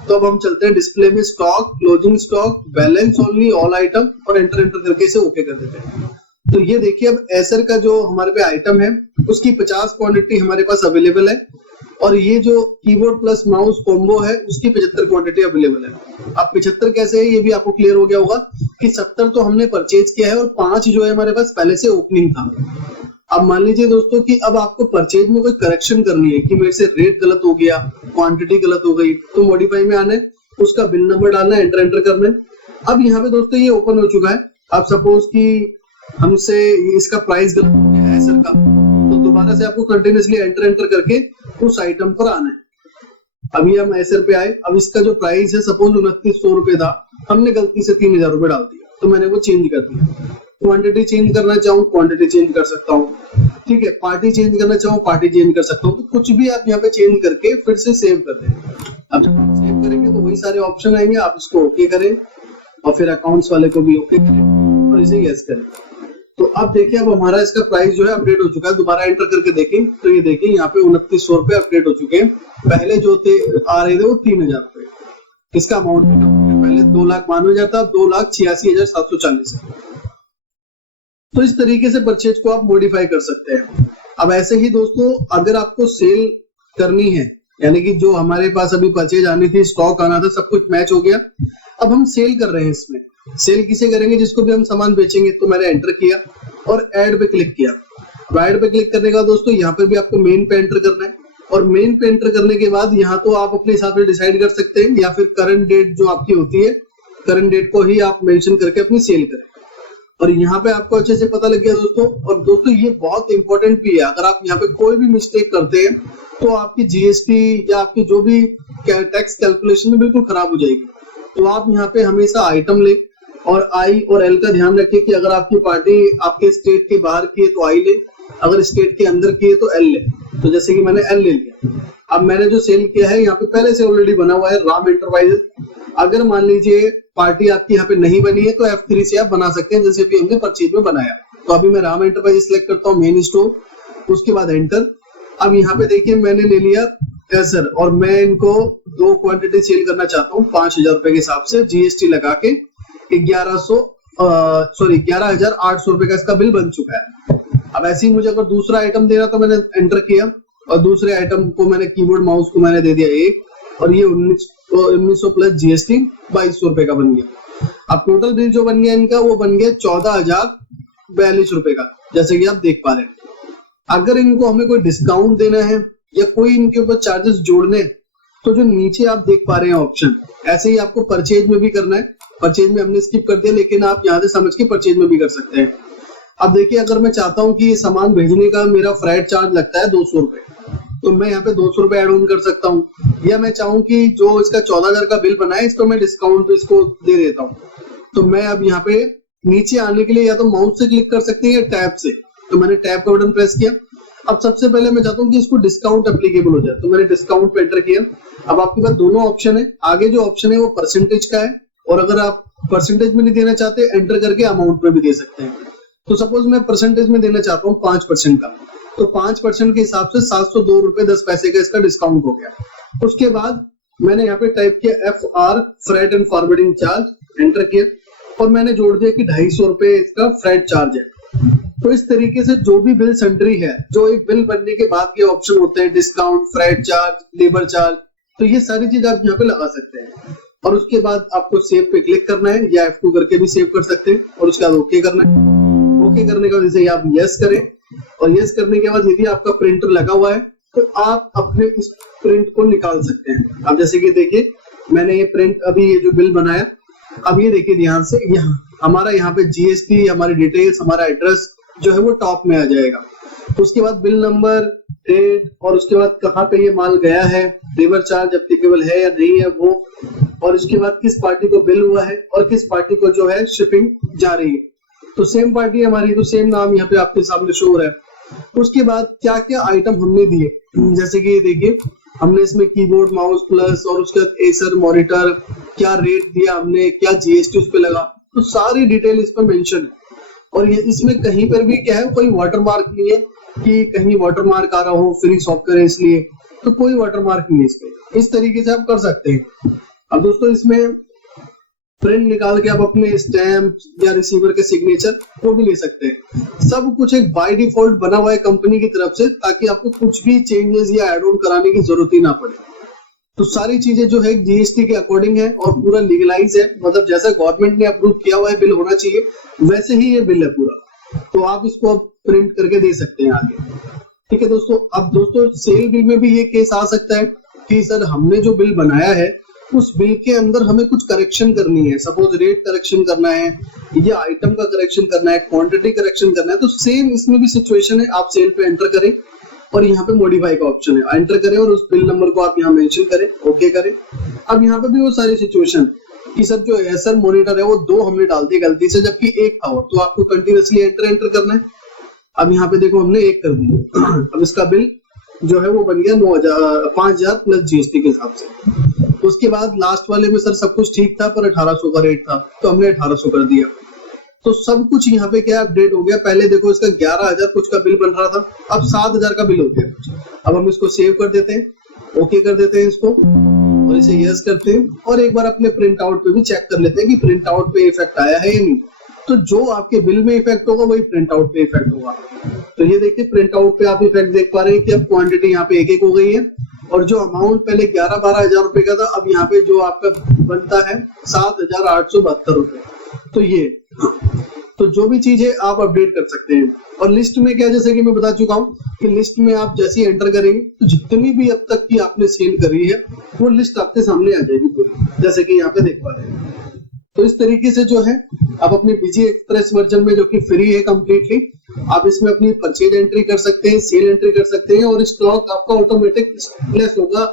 तो अब हम चलते हैं डिस्प्ले में, stock, closing stock, balance only, all item, और एंटर करके इसे ओके कर देते हैं। तो ये देखिए अब एसर का जो हमारे पे आइटम है उसकी 50 क्वांटिटी हमारे पास अवेलेबल है, और ये जो कीबोर्ड प्लस माउस कॉम्बो है उसकी 75 क्वांटिटी अवेलेबल है। अब 75 कैसे है ये भी आपको क्लियर हो गया होगा कि 70 तो हमने परचेज किया है और 5 जो है हमारे पास पहले से ओपनिंग था। अब मान लीजिए दोस्तों कि अब आपको परचेज में कोई करेक्शन करनी है कि मेरे से रेट गलत हो गया, क्वांटिटी गलत हो गई, तो मॉडिफाई में आना है, उसका बिल नंबर डालना है, एंटर करना है। अब यहाँ पे दोस्तों ये ओपन हो चुका है। अब सपोज कि हमसे इसका प्राइस गलत हो गया है एसर का, तो दोबारा से आपको कंटिन्यूअसली एंटर करके उस आइटम पर आना है। अभी हम एसर पे आए, अब इसका जो प्राइस है सपोज 2900 रुपए था, हमने गलती से 3,000 रुपए डाल दिया, तो मैंने वो चेंज कर दिया। क्वांटिटी चेंज करना चाहूँ क्वांटिटी चेंज कर सकता हूँ, ठीक है। पार्टी चेंज करना चाहूँ पार्टी चेंज कर सकता हूँ। तो कुछ भी आप यहाँ पे चेंज करके फिर से सेव कर दें। अब जब आप सेव करेंगे तो वही सारे ऑप्शन आएंगे, आप इसको ओके करें और फिर अकाउंट्स वाले को भी ओके करें और इसे यस करें। तो अब देखिए अब हमारा इसका प्राइस जो है अपडेट हो चुका है। दोबारा एंटर करके देखें तो ये देखिए यहाँ पे 2900 रुपए अपडेट हो चुके हैं। पहले जो थे आ रहे थे वो 3,000 रुपए, इसका अमाउंट भी कम हो गया। पहले 2,92,000 था, 2,86,740 है। तो इस तरीके से परचेज को आप मॉडिफाई कर सकते हैं। अब ऐसे ही दोस्तों अगर आपको सेल करनी है, यानी कि जो हमारे पास अभी परचेज आनी थी, स्टॉक आना था, सब कुछ मैच हो गया, अब हम सेल कर रहे हैं। इसमें सेल किसे करेंगे? जिसको भी हम सामान बेचेंगे। तो मैंने एंटर किया और ऐड पे क्लिक किया। ऐड पे क्लिक करने के बाद दोस्तों यहाँ पे भी आपको मेन पे एंटर करना है, और मेन पे एंटर करने के बाद यहाँ तो आप अपने हिसाब से डिसाइड कर सकते हैं, या फिर करंट डेट जो आपकी होती है, करंट डेट को ही आप मेंशन करके अपनी सेल करें। और यहाँ पे आपको अच्छे से पता लग गया दोस्तों। और दोस्तों ये बहुत इंपॉर्टेंट भी है, अगर आप यहाँ पे कोई भी मिस्टेक करते हैं तो आपकी जीएसटी या आपकी जो भी टैक्स कैलकुलेशन में बिल्कुल खराब हो जाएगी। तो आप यहाँ पे हमेशा आइटम ले और आई और एल का ध्यान रखिए कि अगर आपकी पार्टी आपके स्टेट के बाहर की है तो आई ले, अगर स्टेट के अंदर की है तो एल ले। तो जैसे कि मैंने एल ले लिया। अब मैंने जो सेल किया है यहाँ पे पहले से ऑलरेडी बना हुआ है राम एंटरप्राइजेस। अगर मान लीजिए पार्टी आपकी यहाँ पे नहीं बनी है तो F3 से आप बना सकते हैं, जैसे भी हमने परचेज में बनाया। तो अभी मैं राम एंटरप्राइजेस सिलेक्ट करता हूँ, मेन स्टोर, उसके बाद एंटर। अब यहाँ पे देखिए मैंने ले लिया सर, और मैं इनको 2 क्वांटिटी सेल करना चाहता हूँ 5,000 रुपए के हिसाब से, जीएसटी लगा के 11,800 रुपए का इसका बिल बन चुका है। अब ऐसे ही मुझे अगर दूसरा आइटम देना तो मैंने एंटर किया और दूसरे आइटम को मैंने कीबोर्ड माउस को मैंने दे दिया 1, और ये 1900 प्लस जीएसटी 2200 रुपए का बन गया। अब टोटल बिल जो बन गया इनका वो बन गया 14,042 रुपए का, जैसे कि आप देख पा रहे हैं। अगर इनको हमें कोई डिस्काउंट देना है या कोई इनके ऊपर चार्जेस जोड़ने, तो जो नीचे आप देख पा रहे हैं ऑप्शन, ऐसे ही आपको परचेज में भी करना है। परचेज में हमने स्किप कर दिया, लेकिन आप यहाँ से समझ के परचेज में भी कर सकते हैं। अब देखिए अगर मैं चाहता हूँ कि सामान भेजने का मेरा फ्राइट चार्ज लगता है 200 रुपए, तो मैं यहाँ पे 200 रुपए एड ऑन कर सकता हूँ। या मैं चाहूँ कि जो इसका 14,000 का बिल बना है इसको मैं डिस्काउंट इसको दे देता हूँ। तो मैं अब यहाँ पे नीचे आने के लिए या तो माउस से क्लिक कर सकते हैं या टैब से। तो मैंने टैब का बटन प्रेस किया। अब सबसे पहले मैं चाहता हूँ कि इसको डिस्काउंट एप्लीकेबल हो जाए, तो मैंने डिस्काउंट पे एंटर किया। अब आपके पास दोनों ऑप्शन है, आगे जो ऑप्शन है वो परसेंटेज का है, और अगर आप परसेंटेज में नहीं देना चाहते एंटर करके अमाउंट में भी दे सकते हैं। तो सपोज मैं परसेंटेज में देना चाहता हूँ 5% का, तो 5% के हिसाब से 702 रुपए 10 पैसे का इसका डिस्काउंट हो गया। उसके बाद मैंने यहाँ पे टाइप किया FR freight and forwarding charge, enter किया, और मैंने जोड़ दिया कि 250 रुपए इसका फ्रेट चार्ज है। तो इस तरीके से जो भी बिल सेंट्री है, जो एक बिल बनने के बाद के ऑप्शन होते हैं, discount, freight charge, labour charge, तो ये सारी चीज आप यहाँ पे लगा सकते हैं। और उसके बाद आपको सेव पे क्लिक करना है, या F2 करके भी सेव कर सकते हैं, और उसके बाद ओके करना है। ओके करने के बाद जैसे आप यस करें, और यस करने के बाद यदि आपका प्रिंटर लगा हुआ है तो आप अपने इस प्रिंट को निकाल सकते हैं। अब जैसे कि देखिए मैंने ये प्रिंट अभी ये जो बिल बनाया, अब ये देखिए ध्यान से, यहाँ हमारा यहाँ पे जीएसटी, हमारी डिटेल्स, हमारा एड्रेस जो है वो टॉप में आ जाएगा। उसके बाद बिल नंबर, डेट, और उसके बाद कहाँ पे ये माल गया है, लेबर चार्ज एप्लीकेबल है या नहीं है वो, और इसके बाद किस पार्टी को बिल हुआ है और किस पार्टी को जो है शिपिंग जा रही है। तो सेम पार्टी हमारी, तो सेम नाम यहाँ पे आपके सामने शो हो रहा है। उसके बाद क्या क्या आइटम हमने दिए, जैसे कि देखिए हमने इसमें कीबोर्ड माउस प्लस, और उसके बाद एसर मॉनिटर, क्या रेट दिया हमने, क्या जीएसटी उस पे लगा, तो सारी डिटेल इस पर मेंशन है। और ये इसमें कहीं पर भी क्या है, कोई वाटरमार्क नहीं है कि कहीं वाटरमार्क आ रहा हो फ्री सॉफ्टवेयर है इसलिए, तो कोई वाटरमार्क नहीं है इस पे। इस तरीके से आप कर सकते हैं। अब दोस्तों इसमें प्रिंट निकाल के आप अपने स्टैम्प या रिसीवर के सिग्नेचर को भी ले सकते हैं। सब कुछ एक बाय डिफॉल्ट बना हुआ है कंपनी की तरफ से, ताकि आपको कुछ भी चेंजेस या एड ऑन कराने की जरूरत ही ना पड़े। तो सारी चीजें जो है जीएसटी के अकॉर्डिंग है और पूरा लीगलाइज है, मतलब जैसा गवर्नमेंट ने अप्रूव किया हुआ है बिल होना चाहिए वैसे ही ये बिल है पूरा। तो आप इसको अब प्रिंट करके दे सकते हैं आगे। ठीक है दोस्तों। अब दोस्तों सेल बिल में भी ये केस आ सकता है कि सर हमने जो बिल बनाया है उस बिल के अंदर हमें कुछ करेक्शन करनी है, सपोज रेट करेक्शन करना है या आइटम का करेक्शन करना है, क्वांटिटी करेक्शन करना है। तो सेम इसमें भी सिचुएशन है, आप सेल पे एंटर करें और यहाँ पे मॉडिफाई का ऑप्शन है, एंटर करें और उस बिल नंबर को आप यहाँ मेंशन करें, ओके करें। अब यहाँ पे भी वो सारी सिचुएशन कि सर जो एसर मॉनिटर है वो 2 हमने डाल दिए गलती से, जबकि 1 था वो, तो आपको कंटिन्यूअसली एंटर करना है। अब यहाँ पे देखो हमने 1 कर दिया। अब इसका बिल जो है वो बन गया 5,000 प्लस जीएसटी के हिसाब से। उसके बाद लास्ट वाले में सर सब कुछ ठीक था पर 1800 का रेट था, तो हमने 1800 कर दिया। तो सब कुछ यहाँ पे क्या अपडेट हो गया। पहले देखो इसका 11,000 कुछ का बिल बन रहा था, अब 7,000 का बिल हो गया। अब हम इसको सेव कर देते हैं, ओके कर देते हैं इसको, और इसे यस करते हैं, और एक बार अपने प्रिंट आउट पे भी चेक कर लेते हैं कि प्रिंट आउट पे इफेक्ट आया है या नहीं। तो जो आपके बिल में इफेक्ट होगा वही प्रिंट आउट पे इफेक्ट होगा। तो ये देखिए प्रिंट आउट पे आप इफेक्ट देख पा रहे हैं कि अब क्वांटिटी यहाँ पे 1-1 हो गई है, और जो अमाउंट पहले 11-12 हजार रुपए का था, अब यहाँ पे जो आपका बनता है 7,872 रुपए। तो ये तो जो भी चीजें आप अपडेट कर सकते हैं। और लिस्ट में क्या, जैसे कि मैं बता चुका हूँ कि लिस्ट में आप जैसे ही एंटर करेंगे तो जितनी भी अब तक की आपने सेल करी है वो लिस्ट आपके सामने आ जाएगी पूरी, जैसे कि यहाँ पे देख पा रहे हैं। तो इस तरीके से जो है आप अपने बीजी एक्सप्रेस वर्जन में, जो कि फ्री है कंप्लीटली, आप इसमें अपनी परचेज एंट्री कर सकते हैं, सेल एंट्री कर सकते हैं और स्टॉक आपका ऑटोमेटिक प्लस होगा।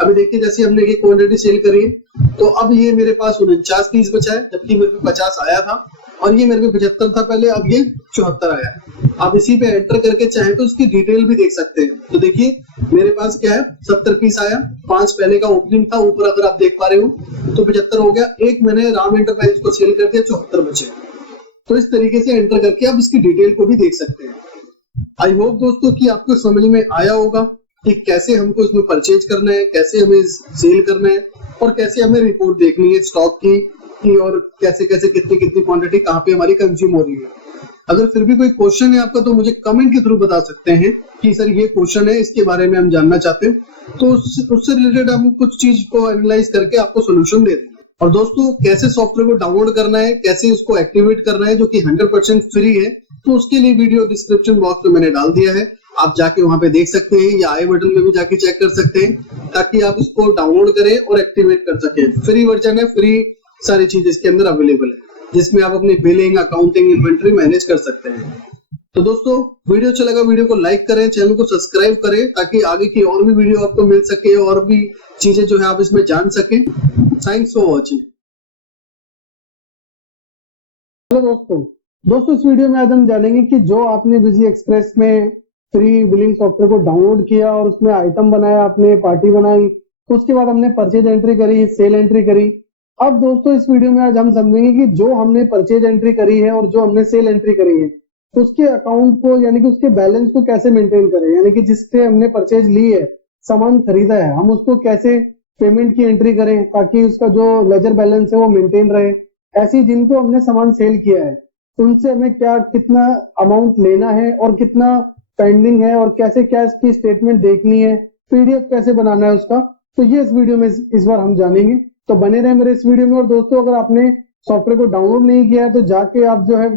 अभी देखिए जैसे हमने ये क्वांटिटी सेल करी है, तो अब ये मेरे पास 49 पीस बचा है, जबकि मेरे पे 50 आया था और ये मेरे पे 75 था पहले, अब ये 74 आया। आप इसी पे एंटर करके चाहे तो उसकी डिटेल भी देख सकते हैं। तो देखिए मेरे पास क्या है, 70 पीस आया, 5 पहले का ओपनिंग था, ऊपर अगर आप देख पा रहे हो तो 75 हो गया, एक मैंने राम एंटरप्राइज को सेल कर दिया, 74 बचे। तो इस तरीके से एंटर करके आप इसकी डिटेल को भी देख सकते हैं। आई होप दोस्तों कि आपको समझ में आया होगा कि कैसे हमको इसमें परचेज करना है, कैसे हमें सेल करना है और कैसे हमें रिपोर्ट देखनी है स्टॉक की और कैसे कैसे कितनी कितनी क्वांटिटी कहाँ पे हमारी कंज्यूम हो रही है। अगर फिर भी कोई क्वेश्चन है आपका तो मुझे कमेंट के थ्रू बता सकते हैं कि सर ये क्वेश्चन है, इसके बारे में हम जानना चाहते हैं, तो उससे रिलेटेड हम कुछ चीज को एनालाइज करके आपको सोल्यूशन दे देंगे। और दोस्तों कैसे सॉफ्टवेयर को डाउनलोड करना है, कैसे उसको एक्टिवेट करना है, जो कि 100% फ्री है, तो उसके लिए वीडियो डिस्क्रिप्शन बॉक्स में मैंने डाल दिया है, आप जाके वहां पे देख सकते हैं या आई बटन में भी जाके चेक कर सकते हैं, ताकि आप इसको डाउनलोड करें और एक्टिवेट कर सकें। फ्री वर्जन है, फ्री सारी चीज इसके अंदर अवेलेबल है, जिसमें आप अपनी बिलिंग, अकाउंटिंग, इन्वेंटरी मैनेज कर सकते हैं। तो दोस्तों वीडियो अच्छा लगा, वीडियो को लाइक करें, चैनल को सब्सक्राइब करें, ताकि आगे की और भी वीडियो आपको मिल सके और भी चीजें जो है आप इसमें जान सकें। Thanks for watching. हेलो दोस्तों इस वीडियो में आज हम जानेंगे कि जो आपने बिजी एक्सप्रेस में फ्री बिलिंग सॉफ्टवेयर को डाउनलोड किया और उसमें आइटम बनाया, आपने पार्टी बनाई, तो उसके बाद हमने परचेज एंट्री करी, सेल एंट्री करी। अब दोस्तों इस वीडियो में आज हम समझेंगे कि जो हमने परचेज एंट्री करी है और जो हमने सेल एंट्री करी है, उसके अकाउंट को यानी कि उसके बैलेंस को कैसे मेंटेन करें, यानी कि जिससे हमने परचेज ली है, सामान खरीदा है, हम उसको कैसे पेमेंट की एंट्री करें ताकि उसका जो लेजर बैलेंस है वो मेंटेन रहे। ऐसी जिनको हमने सामान सेल किया है उनसे हमें क्या कितना अमाउंट लेना है और कितना पेंडिंग है और कैसे क्या इसकी स्टेटमेंट देखनी है, पीडीएफ कैसे बनाना है उसका, तो ये इस वीडियो में इस बार हम जानेंगे। तो बने रहे मेरे इस वीडियो में। और दोस्तों अगर आपने सॉफ्टवेयर को डाउनलोड नहीं किया है तो जाके आप जो है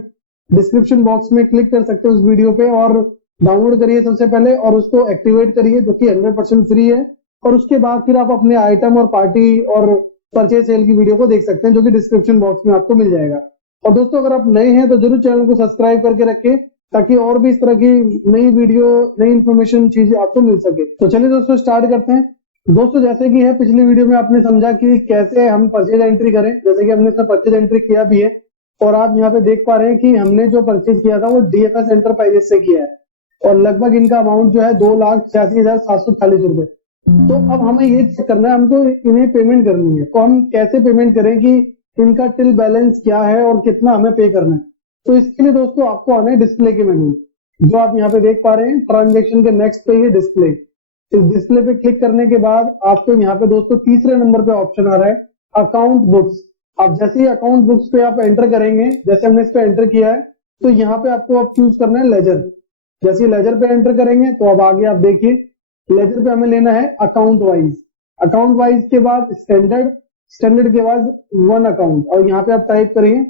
डिस्क्रिप्शन बॉक्स में क्लिक कर सकते हो उस वीडियो पे और डाउनलोड करिए सबसे पहले और उसको एक्टिवेट करिए, जो कि 100% फ्री है। और उसके बाद फिर आप अपने आइटम और पार्टी और परचेज सेल की वीडियो को देख सकते हैं, जो कि डिस्क्रिप्शन बॉक्स में आपको मिल जाएगा। और दोस्तों अगर आप नए हैं तो जरूर चैनल को सब्सक्राइब करके रखें, ताकि और भी इस तरह की नई वीडियो, नई इन्फॉर्मेशन चीजें आपको मिल सके। तो चलिए दोस्तों स्टार्ट करते हैं। दोस्तों जैसे कि है पिछली वीडियो में आपने समझा कि कैसे हम परचेज एंट्री करें, जैसे कि हमने इसमें परचेज एंट्री किया भी है और आप यहाँ पे देख पा रहे हैं कि हमने जो परचेज किया था वो डीएफएस एंटरप्राइजेस से किया है और लगभग इनका अमाउंट जो है 2,86,740 रुपए। तो अब हमें ये चेक करना है, हमको इन्हें पेमेंट करनी है, तो हम कैसे पेमेंट करें कि इनका टिल बैलेंस क्या है और कितना हमें पे करना है। तो इसके लिए दोस्तों आपको आना है डिस्प्ले के मेनू, जो आप यहाँ पे देख पा रहे हैं ट्रांजेक्शन के नेक्स्ट पे ये डिस्प्ले। इस डिस्प्ले पे क्लिक करने के बाद आपको यहाँ पे दोस्तों तीसरे नंबर पे ऑप्शन आ रहा है अकाउंट बुक्स। अब जैसे ही अकाउंट बुक्स पे आप एंटर करेंगे, जैसे हमने इस पे एंटर किया है, तो यहाँ पे आपको अब चूज करना है लेजर। जैसे लेजर पे एंटर करेंगे तो अब आगे आप देखिए लेजर पे हमें लेना है अकाउंट वाइज। अकाउंट वाइज के बाद स्टैंडर्ड, स्टैंडर्ड के बाद वन अकाउंट और यहाँ पे आप टाइप करिए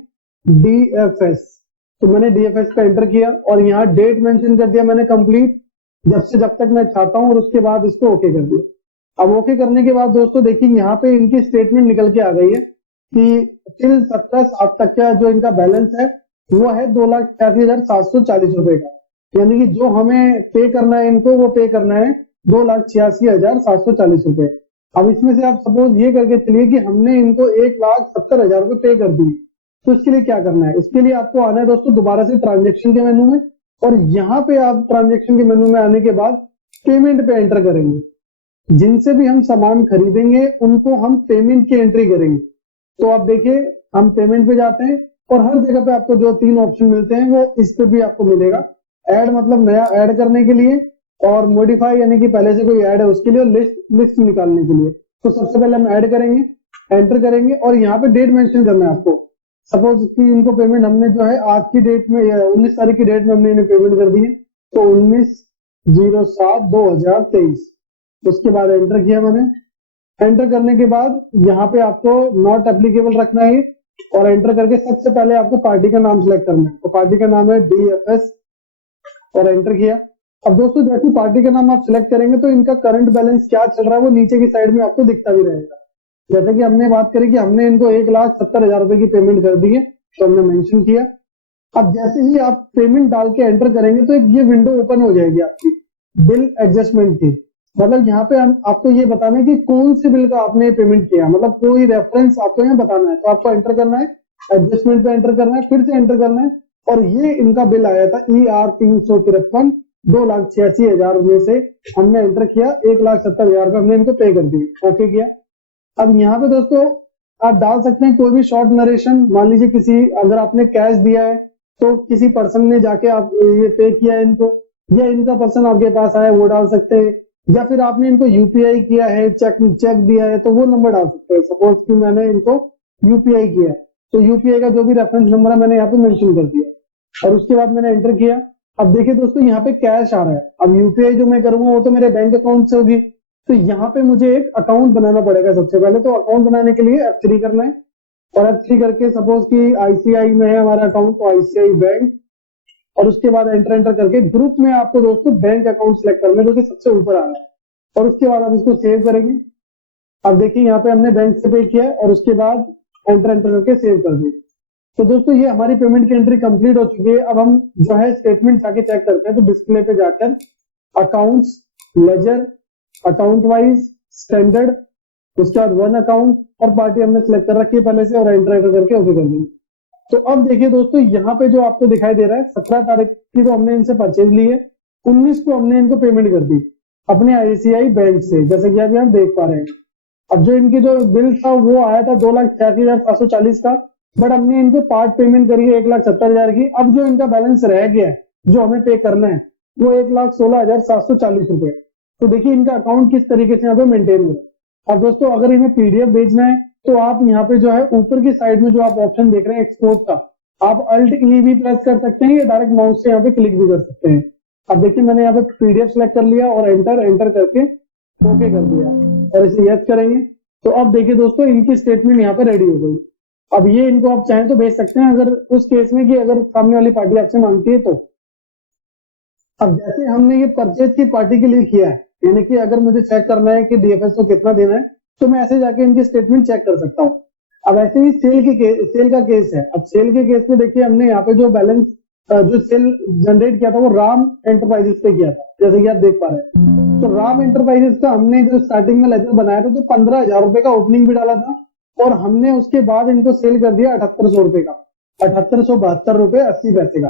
डीएफएस। तो मैंने डीएफएस पे एंटर किया और यहाँ डेट मेंशन कर दिया मैंने कंप्लीट, जब से जब तक मैं चाहता हूँ, और उसके बाद इसको ओके कर दिया। अब ओके करने के बाद दोस्तों देखिए यहाँ पे इनकी स्टेटमेंट निकल के आ गई है कि टिल 17/7 तक का जो इनका बैलेंस है वो है 2,86,740 रुपए का, यानी कि जो हमें पे करना है इनको वो पे करना है 2,86,740 रुपए। अब इसमें से आप सपोज ये करके चलिए कि हमने इनको 1,70,000 रुपए पे कर दिए, तो इसके लिए क्या करना है, इसके लिए आपको आना है दोस्तों दोबारा से ट्रांजेक्शन के मेनू में और यहाँ पे आप ट्रांजेक्शन के मेनू में आने के बाद पेमेंट पे एंटर करेंगे। जिनसे भी हम सामान खरीदेंगे उनको हम पेमेंट की एंट्री करेंगे। तो आप देखिए हम पेमेंट पे जाते हैं और हर जगह पे आपको जो 3 ऑप्शन मिलते हैं वो इस पे भी आपको मिलेगा। ऐड मतलब नया ऐड करने के लिए, और मॉडिफाई यानी कि पहले से कोई ऐड है उसके लिए, और लिस्ट निकालने के लिए। तो सबसे पहले हम ऐड करेंगे, एंटर करेंगे और यहाँ पे डेट मेंशन करना है आपको। सपोज कि इनको पेमेंट हमने जो है आज की डेट में 19 तारीख की डेट में हमने इन्हें पेमेंट कर दी है, तो 19/07/2023। उसके बाद एंटर किया मैंने। एंटर करने के बाद यहाँ पे आपको नॉट एप्लीकेबल रखना है और एंटर करके सबसे पहले आपको पार्टी का नाम सिलेक्ट करना है। तो पार्टी का नाम है डीएफएस और एंटर किया। अब दोस्तों जैसे पार्टी का नाम आप सिलेक्ट करेंगे तो इनका करंट बैलेंस क्या चल रहा है वो नीचे की साइड में आपको दिखता भी रहेगा। जैसे कि हमने बात करी कि हमने इनको 1,70,000 रुपए की पेमेंट कर दी है, तो हमने मेंशन किया। अब जैसे ही आप पेमेंट डाल के एंटर करेंगे तो एक ये विंडो ओपन हो जाएगी आपकी बिल एडजस्टमेंट की। मतलब यहाँ पे हम आपको ये बताना है कि कौन से बिल का आपने पेमेंट किया, मतलब कोई रेफरेंस आपको यहाँ बताना है, तो आपको एंटर करना है, एडजस्टमेंट पे एंटर करना है, फिर से एंटर करना है। और ये इनका बिल आया था ER 353 2,86,000 में से हमने एंटर किया 1,70,000 का हमने इनको पे कर दिया, ओके किया। अब यहाँ पे दोस्तों आप डाल सकते हैं कोई भी शॉर्ट नरेशन। मान लीजिए किसी अगर आपने कैश दिया है तो किसी पर्सन ने जाके आप ये पे किया है इनको, या इनका पर्सन आपके पास आया वो डाल सकते हैं, या फिर आपने इनको यूपीआई किया है, चेक चेक दिया है तो वो नंबर डाल सकते हैं। सपोज कि मैंने इनको यूपीआई किया है तो यूपीआई का जो भी रेफरेंस नंबर है मैंने यहाँ पे मेंशन कर दिया और उसके बाद मैंने एंटर किया। अब देखिए दोस्तों यहाँ पे कैश आ रहा है। अब यूपीआई जो मैं करूंगा वो तो मेरे बैंक अकाउंट से होगी, तो यहाँ पे मुझे एक अकाउंट बनाना पड़ेगा। सबसे पहले तो अकाउंट बनाने के लिए F3 करना है, और F3 करके सपोज कि आईसीआई में है हमारा अकाउंट तो आईसीआई बैंक, और उसके बाद एंटर एंटर करके ग्रुप में आपको दोस्तों बैंक अकाउंट सेलेक्ट करना है जो कि सबसे ऊपर आ रहा है, और उसके बाद आप इसको सेव करेंगे। अब देखिए यहाँ पे हमने बैंक से पे किया है और उसके बाद एंटर एंटर करके सेव कर दिया। तो दोस्तों ये हमारी पेमेंट की एंट्री कंप्लीट हो चुकी है। अब हम जो है स्टेटमेंट जाके चेक करते हैं, तो डिस्प्ले पे जाकर accounts, ledger, account wise, standard, उसके बाद वन अकाउंट और पार्टी हमने सेलेक्ट कर रखी है पहले से, और एंटर एंटर करके ओके कर देंगे। तो अब देखिए दोस्तों यहाँ पे जो आपको दिखाई दे रहा है 17 तारीख की तो हमने इनसे परचेज ली है, 19 को हमने इनको पेमेंट कर दी अपने आईसीआई बैंक से, जैसे कि अभी हम देख पा रहे हैं। अब जो इनकी जो बिल था वो आया था 2,86,740 का, बट हमने इनको पार्ट पेमेंट करी है 1,70,000 की। अब जो इनका बैलेंस रह गया है जो हमें पे करना है वो 1,16,740 रुपए। तो देखिए इनका अकाउंट किस तरीके से यहाँ पे मेंटेन हो रहा है। अब दोस्तों अगर इन्हें पीडीएफ भेजना है तो आप यहाँ पे जो है ऊपर की साइड में जो आप ऑप्शन देख रहे हैं एक्सपोर्ट का, आप Alt E भी प्रेस कर सकते हैं या डायरेक्ट माउस से यहाँ पे क्लिक भी कर सकते हैं। अब देखिए मैंने यहाँ पे पीडीएफ सेलेक्ट कर लिया और एंटर एंटर करके ओके कर दिया और इसे यस करेंगे। तो अब देखिए दोस्तों इनकी स्टेटमेंट यहाँ पे रेडी हो गई। अब ये इनको आप चाहें तो भेज सकते हैं अगर उस केस में कि अगर सामने वाली पार्टी आपसे मांगती है तो। अब जैसे हमने ये परचेज की पार्टी के लिए किया है, यानी कि अगर मुझे चेक करना है कि डीएफएस को कितना देना है तो मैं ऐसे जाके इनकी स्टेटमेंट चेक कर सकता हूँ। अब ऐसे ही सेल का केस है। अब सेल के केस में देखिए हमने यहाँ पे जो बैलेंस जो सेल जनरेट किया था वो राम एंटरप्राइजेस पे किया था, जैसे कि आप देख पा रहे हैं। तो राम एंटरप्राइजेस का हमने जो स्टार्टिंग में लेजर बनाया था तो 15,000 रुपए का ओपनिंग भी डाला था, और हमने उसके बाद इनको सेल कर दिया 7,800 रुपए का, 7,872 रुपए 80 पैसे का।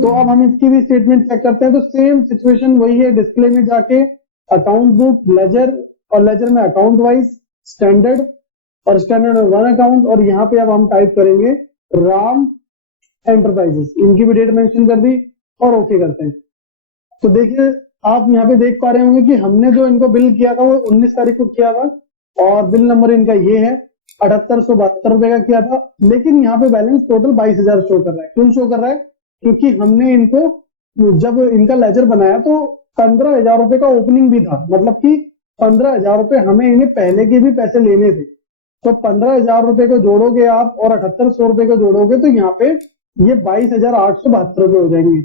तो अब हम इसकी भी स्टेटमेंट चेक करते हैं तो सेम सिचुएशन वही है। डिस्प्ले में जाके अकाउंट बुक, लेजर, और लेजर में अकाउंट वाइज, स्टैंडर्ड, और स्टैंडर्ड में वन अकाउंट, और यहाँ पे अब हम टाइप करेंगे राम एंटरप्राइजेस, इनकी भी डेट मेंशन कर दी और ओके करते हैं। तो देखिए आप यहाँ पे देख पा रहे होंगे कि हमने जो इनको बिल किया था वो 19 तारीख को किया था, और बिल नंबर इनका ये है 7,872 रुपए का किया था। लेकिन यहाँ पे बैलेंस टोटल 22,000 शो कर रहा है। क्यों शो कर रहा है? क्योंकि हमने इनको जब इनका लेजर बनाया तो 15,000 रुपए का ओपनिंग भी था, मतलब कि 15,000 रुपए हमें इन्हें पहले के भी पैसे लेने थे। तो 15,000 रुपए को जोड़ोगे आप और 7,800 रुपए को जोड़ोगे तो यहाँ पे ये 22,872 रुपए हो जाएंगे।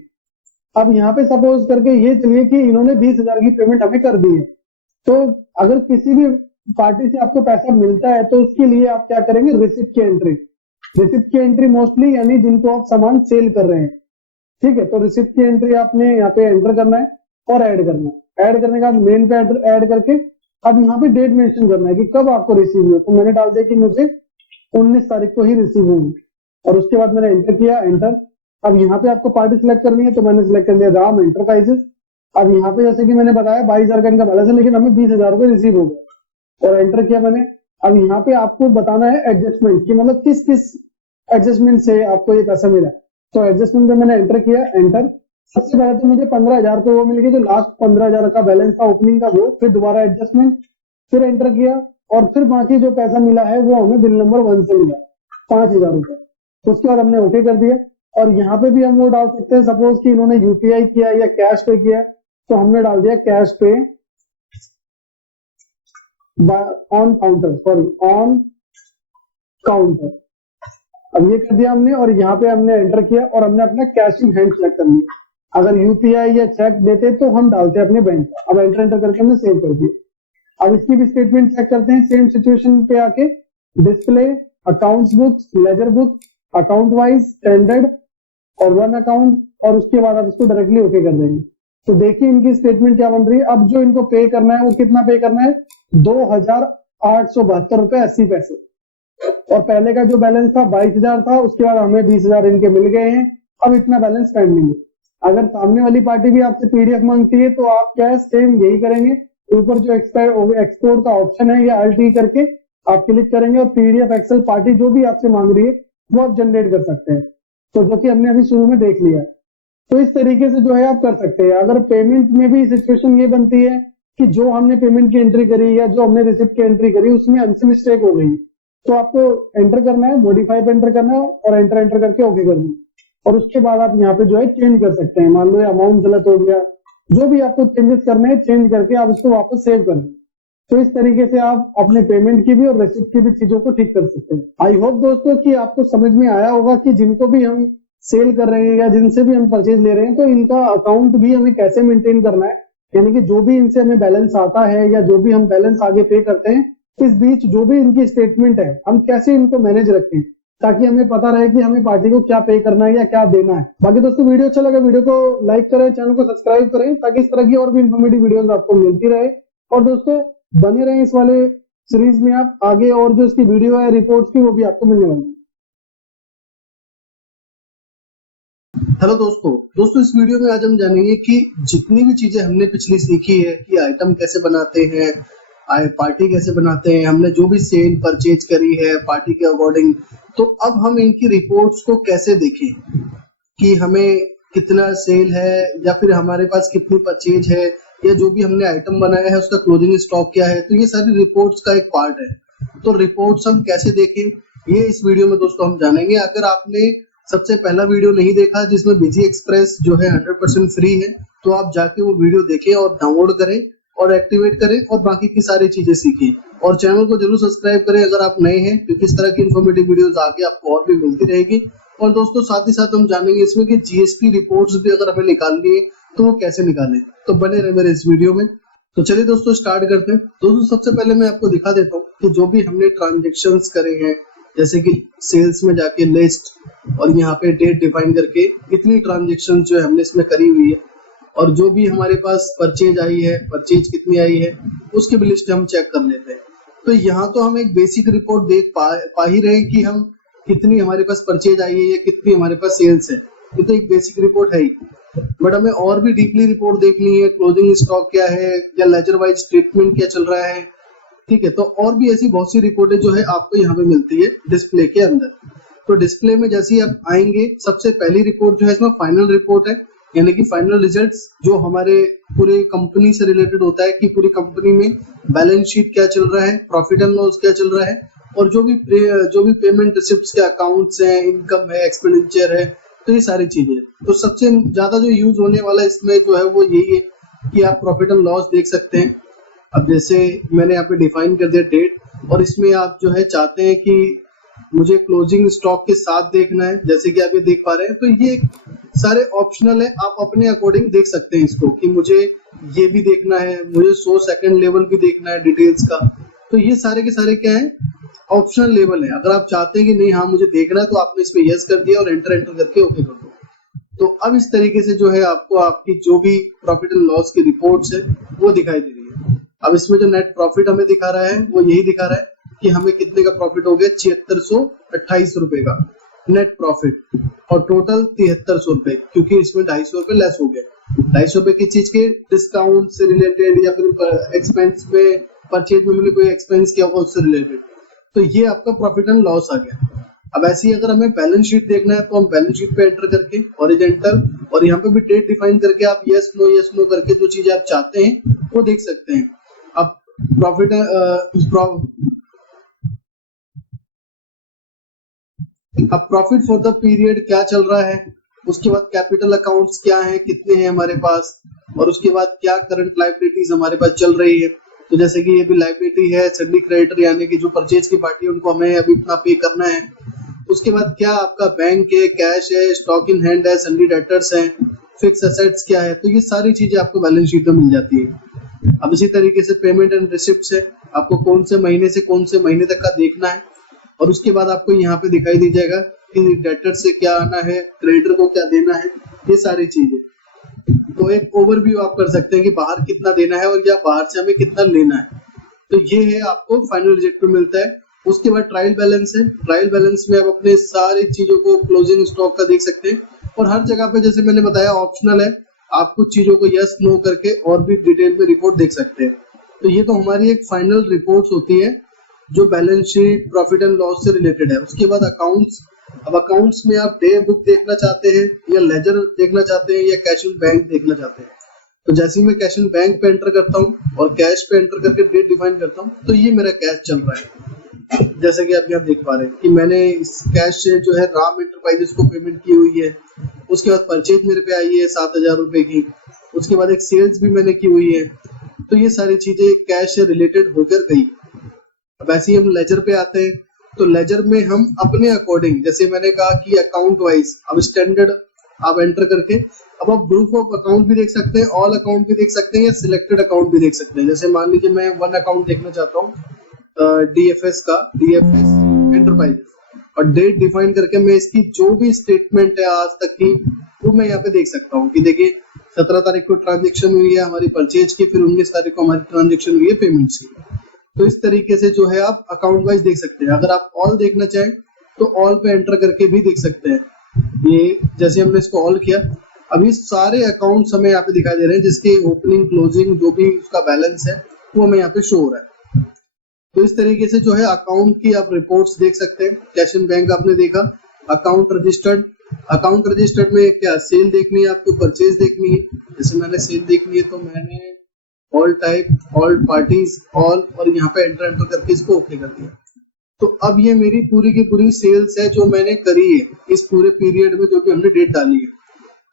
अब यहाँ पे सपोज करके ये चलिए कि इन्होंने 20,000 की पेमेंट हमें कर दी है, तो अगर किसी भी पार्टी से आपको पैसा मिलता है तो उसके लिए आप क्या करेंगे, रिसिप्ट की एंट्री। रिसिप्ट की एंट्री मोस्टली यानी जिनको आप सामान सेल कर रहे हैं, ठीक है। तो रिसिप्ट की एंट्री आपने यहाँ पे एंटर करना है और ऐड करना है। ऐड करने के बाद मेन पे ऐड करके अब यहाँ पे डेट मेंशन करना है कि कब आपको रिसीव हुई। तो मैंने डाल दिया कि मुझे 19 तारीख को ही रिसीव हुई, और उसके बाद मैंने एंटर किया, एंटर। अब यहाँ पे आपको पार्टी सिलेक्ट करनी है तो मैंने सिलेक्ट कर लिया राम एंटरप्राइजेस। अब यहाँ पे जैसे कि मैंने बताया 22,000 का इनका बैलेंस है, लेकिन हमें 20,000 रुपए रिसीव हो गया और एंटर किया मैंने। अब यहाँ पे आपको बताना है एडजस्टमेंट की, मतलब किस किस एडजस्टमेंट से आपको ये पैसा मिला। तो एडजस्टमेंट पे मैंने एंटर किया, एंटर। सबसे पहले तो मुझे 15,000 रुपए वो मिल गए जो लास्ट 15,000 का बैलेंस था ओपनिंग का वो, फिर दोबारा एडजस्टमेंट, फिर एंटर किया, और फिर बाकी जो पैसा मिला है वो हमें बिल नंबर 1 से मिला 5,000 रुपए। तो उसके बाद हमने ओके कर दिया। और यहाँ पे भी हम वो डाल सकते हैं, सपोज कि इन्होंने यूपीआई किया या कैश पे किया तो हमने डाल दिया कैश पे on counter, sorry on counter. अब ये कर दिया हमने, और यहाँ पे हमने एंटर किया और हमने अपना कैश इन हैंड सेलेक्ट कर लिया। अगर यूपीआई या चेक देते तो हम डालते अपने बैंक का। अब एंटर एंटर करके हमने सेव कर दिया। अब इसकी भी स्टेटमेंट चेक करते हैं सेम सिचुएशन पे आके। Display, accounts books, laser book, account wise, standard और वन अकाउंट, और उसके बाद आप इसको डायरेक्टली ओके कर देंगे। तो देखिए इनकी स्टेटमेंट क्या बन रही है। अब जो इनको पे करना है वो कितना पे करना है, 2,872 रुपए 80 पैसे। और पहले का जो बैलेंस था 22,000 था, उसके बाद हमें 20,000 इनके मिल गए हैं। अब इतना बैलेंस पेंडिंग है। अगर सामने वाली पार्टी भी आपसे पीडीएफ मांगती है तो आप क्या है, सेम यही करेंगे। ऊपर जो एक्सपोर्ट का ऑप्शन है या अल्ट करके आप क्लिक करेंगे और पीडीएफ एक्सेल पार्टी जो भी आपसे मांग रही है वो आप जनरेट कर सकते हैं। तो जो कि हमने अभी शुरू में देख लिया। तो इस तरीके से जो है आप कर सकते हैं। अगर पेमेंट में भी सिचुएशन ये बनती है कि जो हमने पेमेंट की एंट्री करी या जो हमने रिसिप्ट की एंट्री करी उसमें हमसे मिस्टेक हो गई, तो आपको एंटर करना है, मॉडिफाई पे एंटर करना है और एंटर करके ओके करना है। और उसके बाद आप यहाँ पे जो है चेंज कर सकते हैं। मान लो अमाउंट गलत हो गया, जो भी आपको चेंजेस करने हैं चेंज करके आप इसको वापस सेव कर दें। तो इस तरीके से आप अपने पेमेंट की भी और रिसिप्ट की भी चीजों को ठीक कर सकते हैं। आई होप दोस्तों कि आपको समझ में आया होगा कि जिनको भी हम सेल कर रहे हैं या जिनसे भी हम परचेज ले रहे हैं तो इनका अकाउंट भी हमें कैसे मेंटेन करना है। यानी कि जो भी इनसे हमें बैलेंस आता है या जो भी हम बैलेंस आगे पे करते हैं, इस बीच जो भी इनकी स्टेटमेंट है हम कैसे इनको मैनेज रखें, ताकि हमें पता रहे कि हमें पार्टी को क्या पे करना है या क्या देना है। बाकी दोस्तों वीडियो अच्छा लगा, वीडियो को लाइक करें, चैनल को सब्सक्राइब करें ताकि इस तरह की और भी इन्फॉर्मेटिव वीडियोस आपको मिलती रहे। और दोस्तों बने रहें इस वाले सीरीज में आप आगे, और जो इसकी वीडियो है रिपोर्ट्स की वो भी आपको मिलने वाली है। हेलो दोस्तों इस वीडियो में आज हम जानेंगे कि जितनी भी चीजें हमने पिछली सीखी है कि आइटम कैसे बनाते हैं, पार्टी कैसे बनाते हैं, हमने जो भी सेल परचेज करी है पार्टी के अकॉर्डिंग, तो अब हम इनकी रिपोर्ट्स को कैसे देखें कि हमें कितना सेल है या फिर हमारे पास कितनी परचेज है या जो भी हमने आइटम बनाया है उसका क्लोजिंग स्टॉक क्या है। तो ये सारी रिपोर्ट्स का एक पार्ट है। तो रिपोर्ट्स हम कैसे देखें ये इस वीडियो में दोस्तों हम जानेंगे। अगर आपने सबसे पहला वीडियो नहीं देखा जिसमें बिजी एक्सप्रेस जो है 100% फ्री है, तो आप जाके वो वीडियो देखें और डाउनलोड करें और एक्टिवेट करें और बाकी की सारी चीजें सीखें। और चैनल को जरूर सब्सक्राइब करें अगर आप नए हैं, क्योंकि इस तरह की इन्फॉर्मेटिव वीडियोस आगे आपको और भी मिलती रहेगी। और दोस्तों साथ ही साथ हम जानेंगे इसमें कि जीएसटी रिपोर्ट्स भी अगर हमें निकालनी है तो वो कैसे निकालें। तो बने रहे मेरे इस वीडियो में। तो चलिए दोस्तों स्टार्ट करते हैं। दोस्तों सबसे पहले मैं आपको दिखा देता हूँ कि जो भी हमने ट्रांजेक्शन्स करे हैं, जैसे कि सेल्स में जाके लिस्ट और यहाँ पे डेट डिफाइन करके कितनी ट्रांजेक्शन जो है हमने इसमें करी हुई है, और जो भी हमारे पास परचेज आई है, परचेज कितनी आई है उसकी भी लिस्ट हम चेक कर लेते हैं। तो यहाँ तो हम एक बेसिक रिपोर्ट देख पा ही रहे हैं कि हम कितनी हमारे पास परचेज आई है या कितनी हमारे पास सेल्स है। ये तो एक बेसिक रिपोर्ट है ही, बट हमें और भी डीपली रिपोर्ट देखनी है। क्लोजिंग स्टॉक क्या है या लेजर वाइज स्टेटमेंट क्या चल रहा है, ठीक है। तो और भी ऐसी बहुत सी रिपोर्टें जो है आपको यहाँ पे मिलती है डिस्प्ले के अंदर। तो डिस्प्ले में जैसे ही आप आएंगे सबसे पहली रिपोर्ट जो है इसमें फाइनल रिपोर्ट है, यानी कि फाइनल रिजल्ट्स जो हमारे पूरी कंपनी से रिलेटेड होता है कि पूरी कंपनी में बैलेंस शीट क्या चल रहा है, प्रॉफिट एंड लॉस क्या चल रहा है, और जो भी पेमेंट रिसिप्ट्स के अकाउंट्स हैं, इनकम है, एक्सपेंडिचर है, तो ये सारी चीजें। तो सबसे ज्यादा जो यूज होने वाला इसमें जो है वो यही है कि आप प्रॉफिट एंड लॉस देख सकते हैं। अब जैसे मैंने यहाँ पे डिफाइन कर दिया डेट, और इसमें आप जो है चाहते हैं कि मुझे क्लोजिंग स्टॉक के साथ देखना है, जैसे कि आप ये देख पा रहे हैं। तो ये सारे ऑप्शनल है, आप अपने अकॉर्डिंग देख सकते हैं इसको कि मुझे ये भी देखना है, मुझे 100 सेकंड लेवल भी देखना है डिटेल्स का। तो ये सारे के सारे क्या है, ऑप्शनल लेवल है। अगर आप चाहते हैं कि नहीं हाँ मुझे देखना है तो आपने इस पे यस कर दिया और एंटर करके ओके कर दो। तो अब इस तरीके से जो है आपको आपकी जो भी प्रॉफिट एंड लॉस की रिपोर्ट्स है वो दिखाई दे रही है। अब इसमें जो नेट प्रॉफिट हमें दिखा रहा है वो यही दिखा रहा है कि हमें कितने का प्रॉफिट हो गया, 7628 रुपए का नेट प्रॉफिट, और टोटल 7300 रुपए, क्योंकि इसमें 250 रुपए लेस हो गया। 250 रुपए की चीज के डिस्काउंट से रिलेटेड या फिर एक्सपेंस में, परचेज में कोई एक्सपेंस किया होगा उससे रिलेटेड। तो ये आपका प्रॉफिट एंड लॉस आ गया। अब ऐसे ही अगर हमें बैलेंस शीट देखना है तो हम बैलेंस शीट पे एंटर करके हॉरिजॉन्टल, और यहाँ पे भी डेट डिफाइन करके आप यस नो करके जो चीजें आप चाहते हैं वो देख सकते हैं। अब प्रॉफिट फॉर द पीरियड क्या चल रहा है, उसके बाद कैपिटल अकाउंट्स क्या है, कितने हैं हमारे पास, और उसके बाद क्या करंट लायबिलिटीज हमारे पास चल रही है। तो जैसे कि ये भी लायबिलिटी है, सडनली क्रेडिटर यानी कि जो परचेज की पार्टी है उनको हमें अभी इतना पे करना है। उसके बाद क्या आपका बैंक है, कैश है, स्टॉक इन हैंड है, सन्डी डेटर्स हैं, फिक्स एसेट्स क्या है। तो ये सारी चीजें आपको बैलेंस शीट में मिल जाती है। अब इसी तरीके से पेमेंट एंड रिसिप्ट है, आपको कौन से महीने से कौन से महीने तक का देखना है। और उसके बाद आपको यहाँ पे दिखाई दी जाएगा कि डेटर से क्या आना है, क्रेडिटर को क्या देना है, ये सारी चीजें। तो एक ओवरव्यू आप कर सकते हैं कि बाहर कितना देना है और या बाहर से हमें कितना लेना है। तो ये है आपको फाइनल रिजल्ट में मिलता है। उसके बाद ट्रायल बैलेंस है। ट्रायल बैलेंस में आप अपने सारी चीजों को क्लोजिंग स्टॉक का देख सकते हैं और हर जगह पे जैसे मैंने बताया ऑप्शनल है, आप कुछ चीजों को यस नो करके और भी डिटेल में रिपोर्ट देख सकते हैं। तो ये तो हमारी एक फाइनल रिपोर्ट होती है जो balance sheet profit and loss से रिलेटेड है। उसके बाद अकाउंट्स। अब अकाउंट्स में आप डे बुक देखना चाहते हैं या लेजर देखना चाहते हैं या कैश इन बैंक देखना चाहते हैं। तो जैसे ही मैं कैश इन बैंक पे एंटर करता हूँ और कैश पे एंटर करके डेट डिफाइन करता हूँ तो ये मेरा कैश चल रहा है। जैसे कि आप यहाँ देख पा रहे हैं कि मैंने इस कैश से जो है राम एंटरप्राइजेस को पेमेंट की हुई है। उसके बाद परचेज मेरे पे आई है 7,000 रुपए की। उसके बाद एक सेल्स भी मैंने की हुई है। तो ये सारी चीजें कैश से रिलेटेड होकर गई। अब ऐसे ही हम लेजर पे आते हैं। तो लेजर में हम अपने अकॉर्डिंग, जैसे मैंने कहा कि अकाउंट वाइज, अब स्टैंडर्ड आप एंटर करके अब आप ग्रुप ऑफ अकाउंट भी देख सकते हैं, ऑल अकाउंट भी देख सकते हैं या सिलेक्टेड अकाउंट भी देख सकते हैं। जैसे मान लीजिए मैं वन अकाउंट देखना चाहता हूँ डीएफएस का, डीएफएस एंटरप्राइजेस, और डेट डिफाइन करके मैं इसकी जो भी स्टेटमेंट है आज तक की वो मैं यहाँ पे देख सकता हूँ कि देखिए 17 तारीख को ट्रांजेक्शन हुई है हमारी परचेज की, फिर 19 तारीख को हमारी ट्रांजेक्शन हुई है पेमेंट्स की। तो इस तरीके से जो है आप अकाउंट वाइज देख सकते हैं। अगर आप ऑल देखना चाहें तो ऑल पे एंटर करके भी देख सकते हैं। ये जैसे हमने इसको ऑल किया, अभी सारे अकाउंट्स हमें यहाँ पे दिखाई दे रहे हैं जिसके ओपनिंग क्लोजिंग जो भी उसका बैलेंस है वो हमें यहाँ पे शो हो रहा है। तो इस तरीके से जो है अकाउंट की आप रिपोर्ट्स देख सकते हैं। कैश इन बैंक आपने देखा, अकाउंट रजिस्टर्ड। अकाउंट रजिस्टर्ड में क्या सेल देखनी है आपको, परचेज देखनी है। जैसे मैंने सेल देखनी है तो मैंने all type, all parties, all, और यहाँ पे एंटर करके इसको ओके कर दिया। तो अब ये मेरी पूरी की पूरी सेल्स है जो मैंने करी है इस पूरे पीरियड में, जो भी हमने डेट डाली है।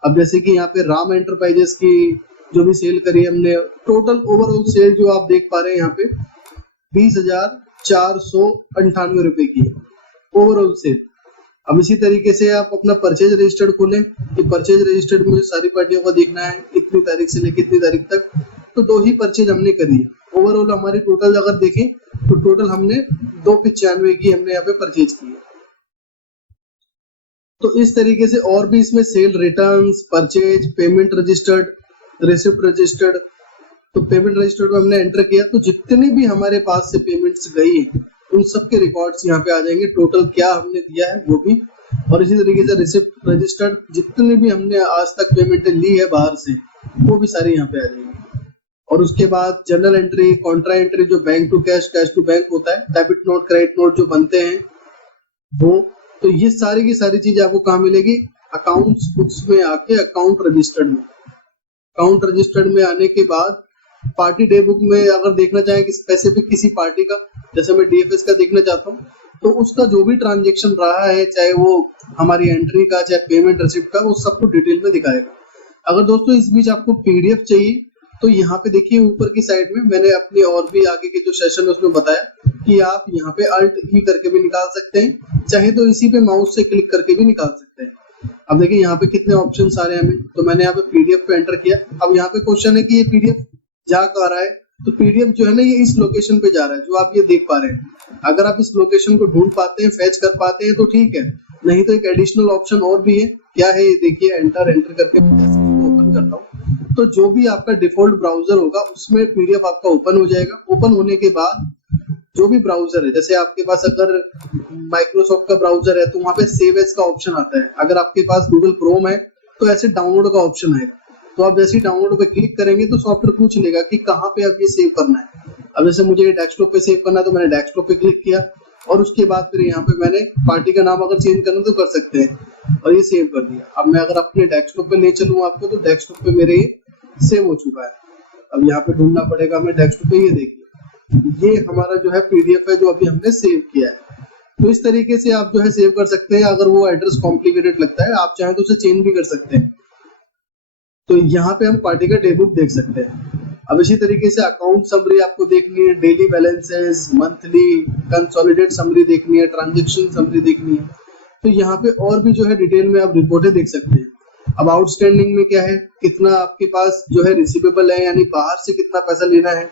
अब जैसे कि यहाँ पे राम एंटरप्राइजेस की जो भी सेल करी है हमने, टोटल ओवरऑल सेल जो आप देख पा रहे हैं यहाँ पे 20,498 रुपए की है ओवरऑल सेल। अब इसी तरीके से आप अपना परचेज रजिस्टर्ड खोलें कि परचेज रजिस्टर्ड मुझे सारी पार्टियों को देखना है इतनी तारीख से लेकर इतनी तारीख तक। तो 2 ही परचेज हमने करी है। ओवरऑल हमारी टोटल अगर देखें तो टोटल हमने 295 की हमने यहाँ पे परचेज की है। तो इस तरीके से और भी इसमें sale returns, purchase, payment registered, receipt registered. तो पेमेंट रजिस्टर्ड में हमने एंटर किया तो जितनी भी हमारे पास से पेमेंट्स गई है उन सबके रिकॉर्ड्स यहाँ पे आ जाएंगे, टोटल क्या हमने दिया है वो भी। और इसी तरीके से रिसिप्ट रजिस्टर्ड, जितनी भी हमने आज तक पेमेंट ली है बाहर से वो भी सारी यहाँ पे आ जाएंगी। और उसके बाद जर्नल एंट्री, कॉन्ट्रा एंट्री, जो bank to cash, cash to bank होता है, डेबिट नोट, क्रेडिट नोट जो बनते हैं वो। तो ये सारी की सारी चीजें आपको कहाँ मिलेगी, अकाउंट्स बुक्स में आके अकाउंट रजिस्टर्ड में। अकाउंट रजिस्टर्ड में आने के बाद पार्टी डे बुक में अगर देखना चाहें कि स्पेसिफिक किसी पार्टी का, जैसे मैं डीएफएस का देखना चाहता हूँ तो उसका जो भी ट्रांजेक्शन रहा है, चाहे वो हमारी एंट्री का चाहे पेमेंट रिसिप्ट का, वो सबको डिटेल में दिखाएगा। अगर दोस्तों इस बीच आपको पीडीएफ चाहिए तो यहाँ पे देखिए ऊपर की साइड में मैंने अपने और भी आगे के जो सेशन है उसमें बताया कि आप यहाँ पे अल्ट ई करके भी निकाल सकते हैं, चाहे तो इसी पे माउस से क्लिक करके भी निकाल सकते हैं। अब देखिए यहाँ पे कितने ऑप्शंस आ रहे हैं हमें, तो मैंने यहाँ पे पीडीएफ पे एंटर किया। अब यहाँ पे क्वेश्चन है कि ये पीडीएफ जा कहाँ रहा है, तो पीडीएफ जो है ना ये इस लोकेशन पे जा रहा है जो आप ये देख पा रहे हैं। अगर आप इस लोकेशन को ढूंढ पाते हैं, फैच कर पाते हैं तो ठीक है, नहीं तो एक एडिशनल ऑप्शन और भी है। क्या है ये देखिए, एंटर करके ओपन करता हूँ तो जो भी आपका डिफॉल्ट ब्राउजर होगा उसमें पीडीएफ आपका ओपन हो जाएगा। ओपन होने के बाद जो भी ब्राउजर है, जैसे आपके पास अगर माइक्रोसॉफ्ट का ब्राउजर है तो वहाँ पे सेव एज का ऑप्शन आता है। अगर आपके पास गूगल क्रोम है तो ऐसे डाउनलोड का ऑप्शन आएगा। तो आप जैसे ही डाउनलोड पे क्लिक करेंगे तो सॉफ्टवेयर पूछ लेगा कि कहाँ पे आप ये सेव करना है। अब जैसे मुझे डेस्कटॉप पे सेव करना है तो मैंने डेस्कटॉप पे क्लिक किया और उसके बाद फिर यहाँ पे मैंने पार्टी का नाम अगर चेंज करना तो कर सकते हैं और ये सेव कर दिया। अब मैं अगर अपने डेस्कटॉप पे ले चलूँ आपको तो डेस्कटॉप पे मेरे ये सेव हो चुका है। अब यहाँ पे ढूंढना पड़ेगा हमें डेस्कटॉप पे, ये देखिए ये हमारा जो है पीडीएफ है जो अभी हमने सेव किया है। तो इस तरीके से आप जो है सेव कर सकते हैं। अगर वो एड्रेस कॉम्प्लिकेटेड लगता है आप चाहें तो उसे चेंज भी कर सकते हैं। तो यहाँ पे हम पार्टी का डे बुक देख सकते हैं। अब इसी तरीके से अकाउंट समरी आपको देखनी है, daily balances, monthly consolidate summary देखनी है, ट्रांजेक्शन समरी देखनी है। तो यहाँ पे और भी जो है डिटेल में आप रिपोर्टें देख सकते हैं। अब आउटस्टैंडिंग में क्या है, कितना आपके पास जो है रिसीवेबल है, यानी बाहर से कितना पैसा लेना है,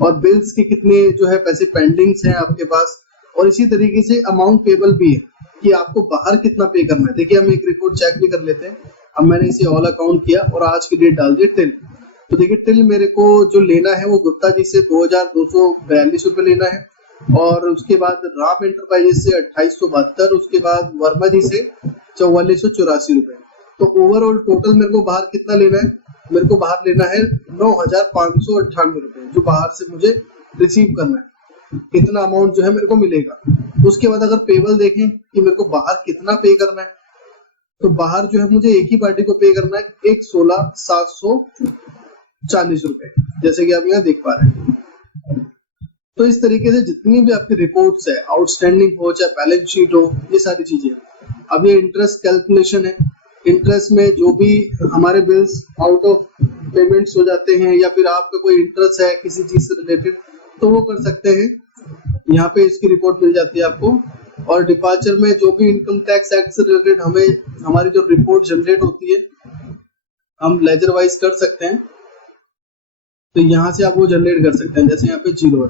और बिल्स के कितने जो है पैसे पेंडिंग्स हैं आपके पास, और इसी तरीके से अमाउंट पेबल भी है कि आपको बाहर कितना पे करना है। देखिए हम एक रिपोर्ट चेक भी कर लेते हैं। अब मैंने इसे ऑल अकाउंट किया और आज की डेट डाल दी टिल। तो देखिए टिल मेरे को जो लेना है वो गुप्ता जी से 2242 रुपए लेना है, और उसके बाद राम एंटरप्राइजेस से 2872, उसके बाद वर्मा जी से 4484 रुपए। तो ओवरऑल टोटल मेरे को बाहर कितना लेना है, मेरे को बाहर लेना है 9598 रुपए, जो बाहर से मुझे रिसीव करना है, कितना अमाउंट जो है मेरे को मिलेगा। उसके बाद अगर पेबल देखें कि मेरे को बाहर कितना पे करना है, तो बाहर जो है मुझे एक ही पार्टी को पे करना है 1,16,740 रुपए, जैसे कि आप यहाँ देख पा रहे हैं। तो इस तरीके से जितनी भी आपकी रिपोर्ट्स है, आउटस्टैंडिंग हो चाहे बैलेंस शीट हो, ये सारी चीजें। अब ये इंटरेस्ट कैलकुलेशन है, इंटरेस्ट में जो भी हमारे बिल्स आउट ऑफ पेमेंट्स हो जाते हैं या फिर आपका कोई इंटरेस्ट है किसी चीज से रिलेटेड, तो वो कर सकते हैं। यहाँ पे इसकी रिपोर्ट मिल जाती है आपको। और डिपार्चर में जो भी इनकम टैक्स एक्ट से रिलेटेड हमें हमारी जो रिपोर्ट जनरेट होती है, हम लेजर वाइज कर सकते हैं, तो यहाँ से आप वो जनरेट कर सकते हैं। जैसे यहाँ पे 0 है।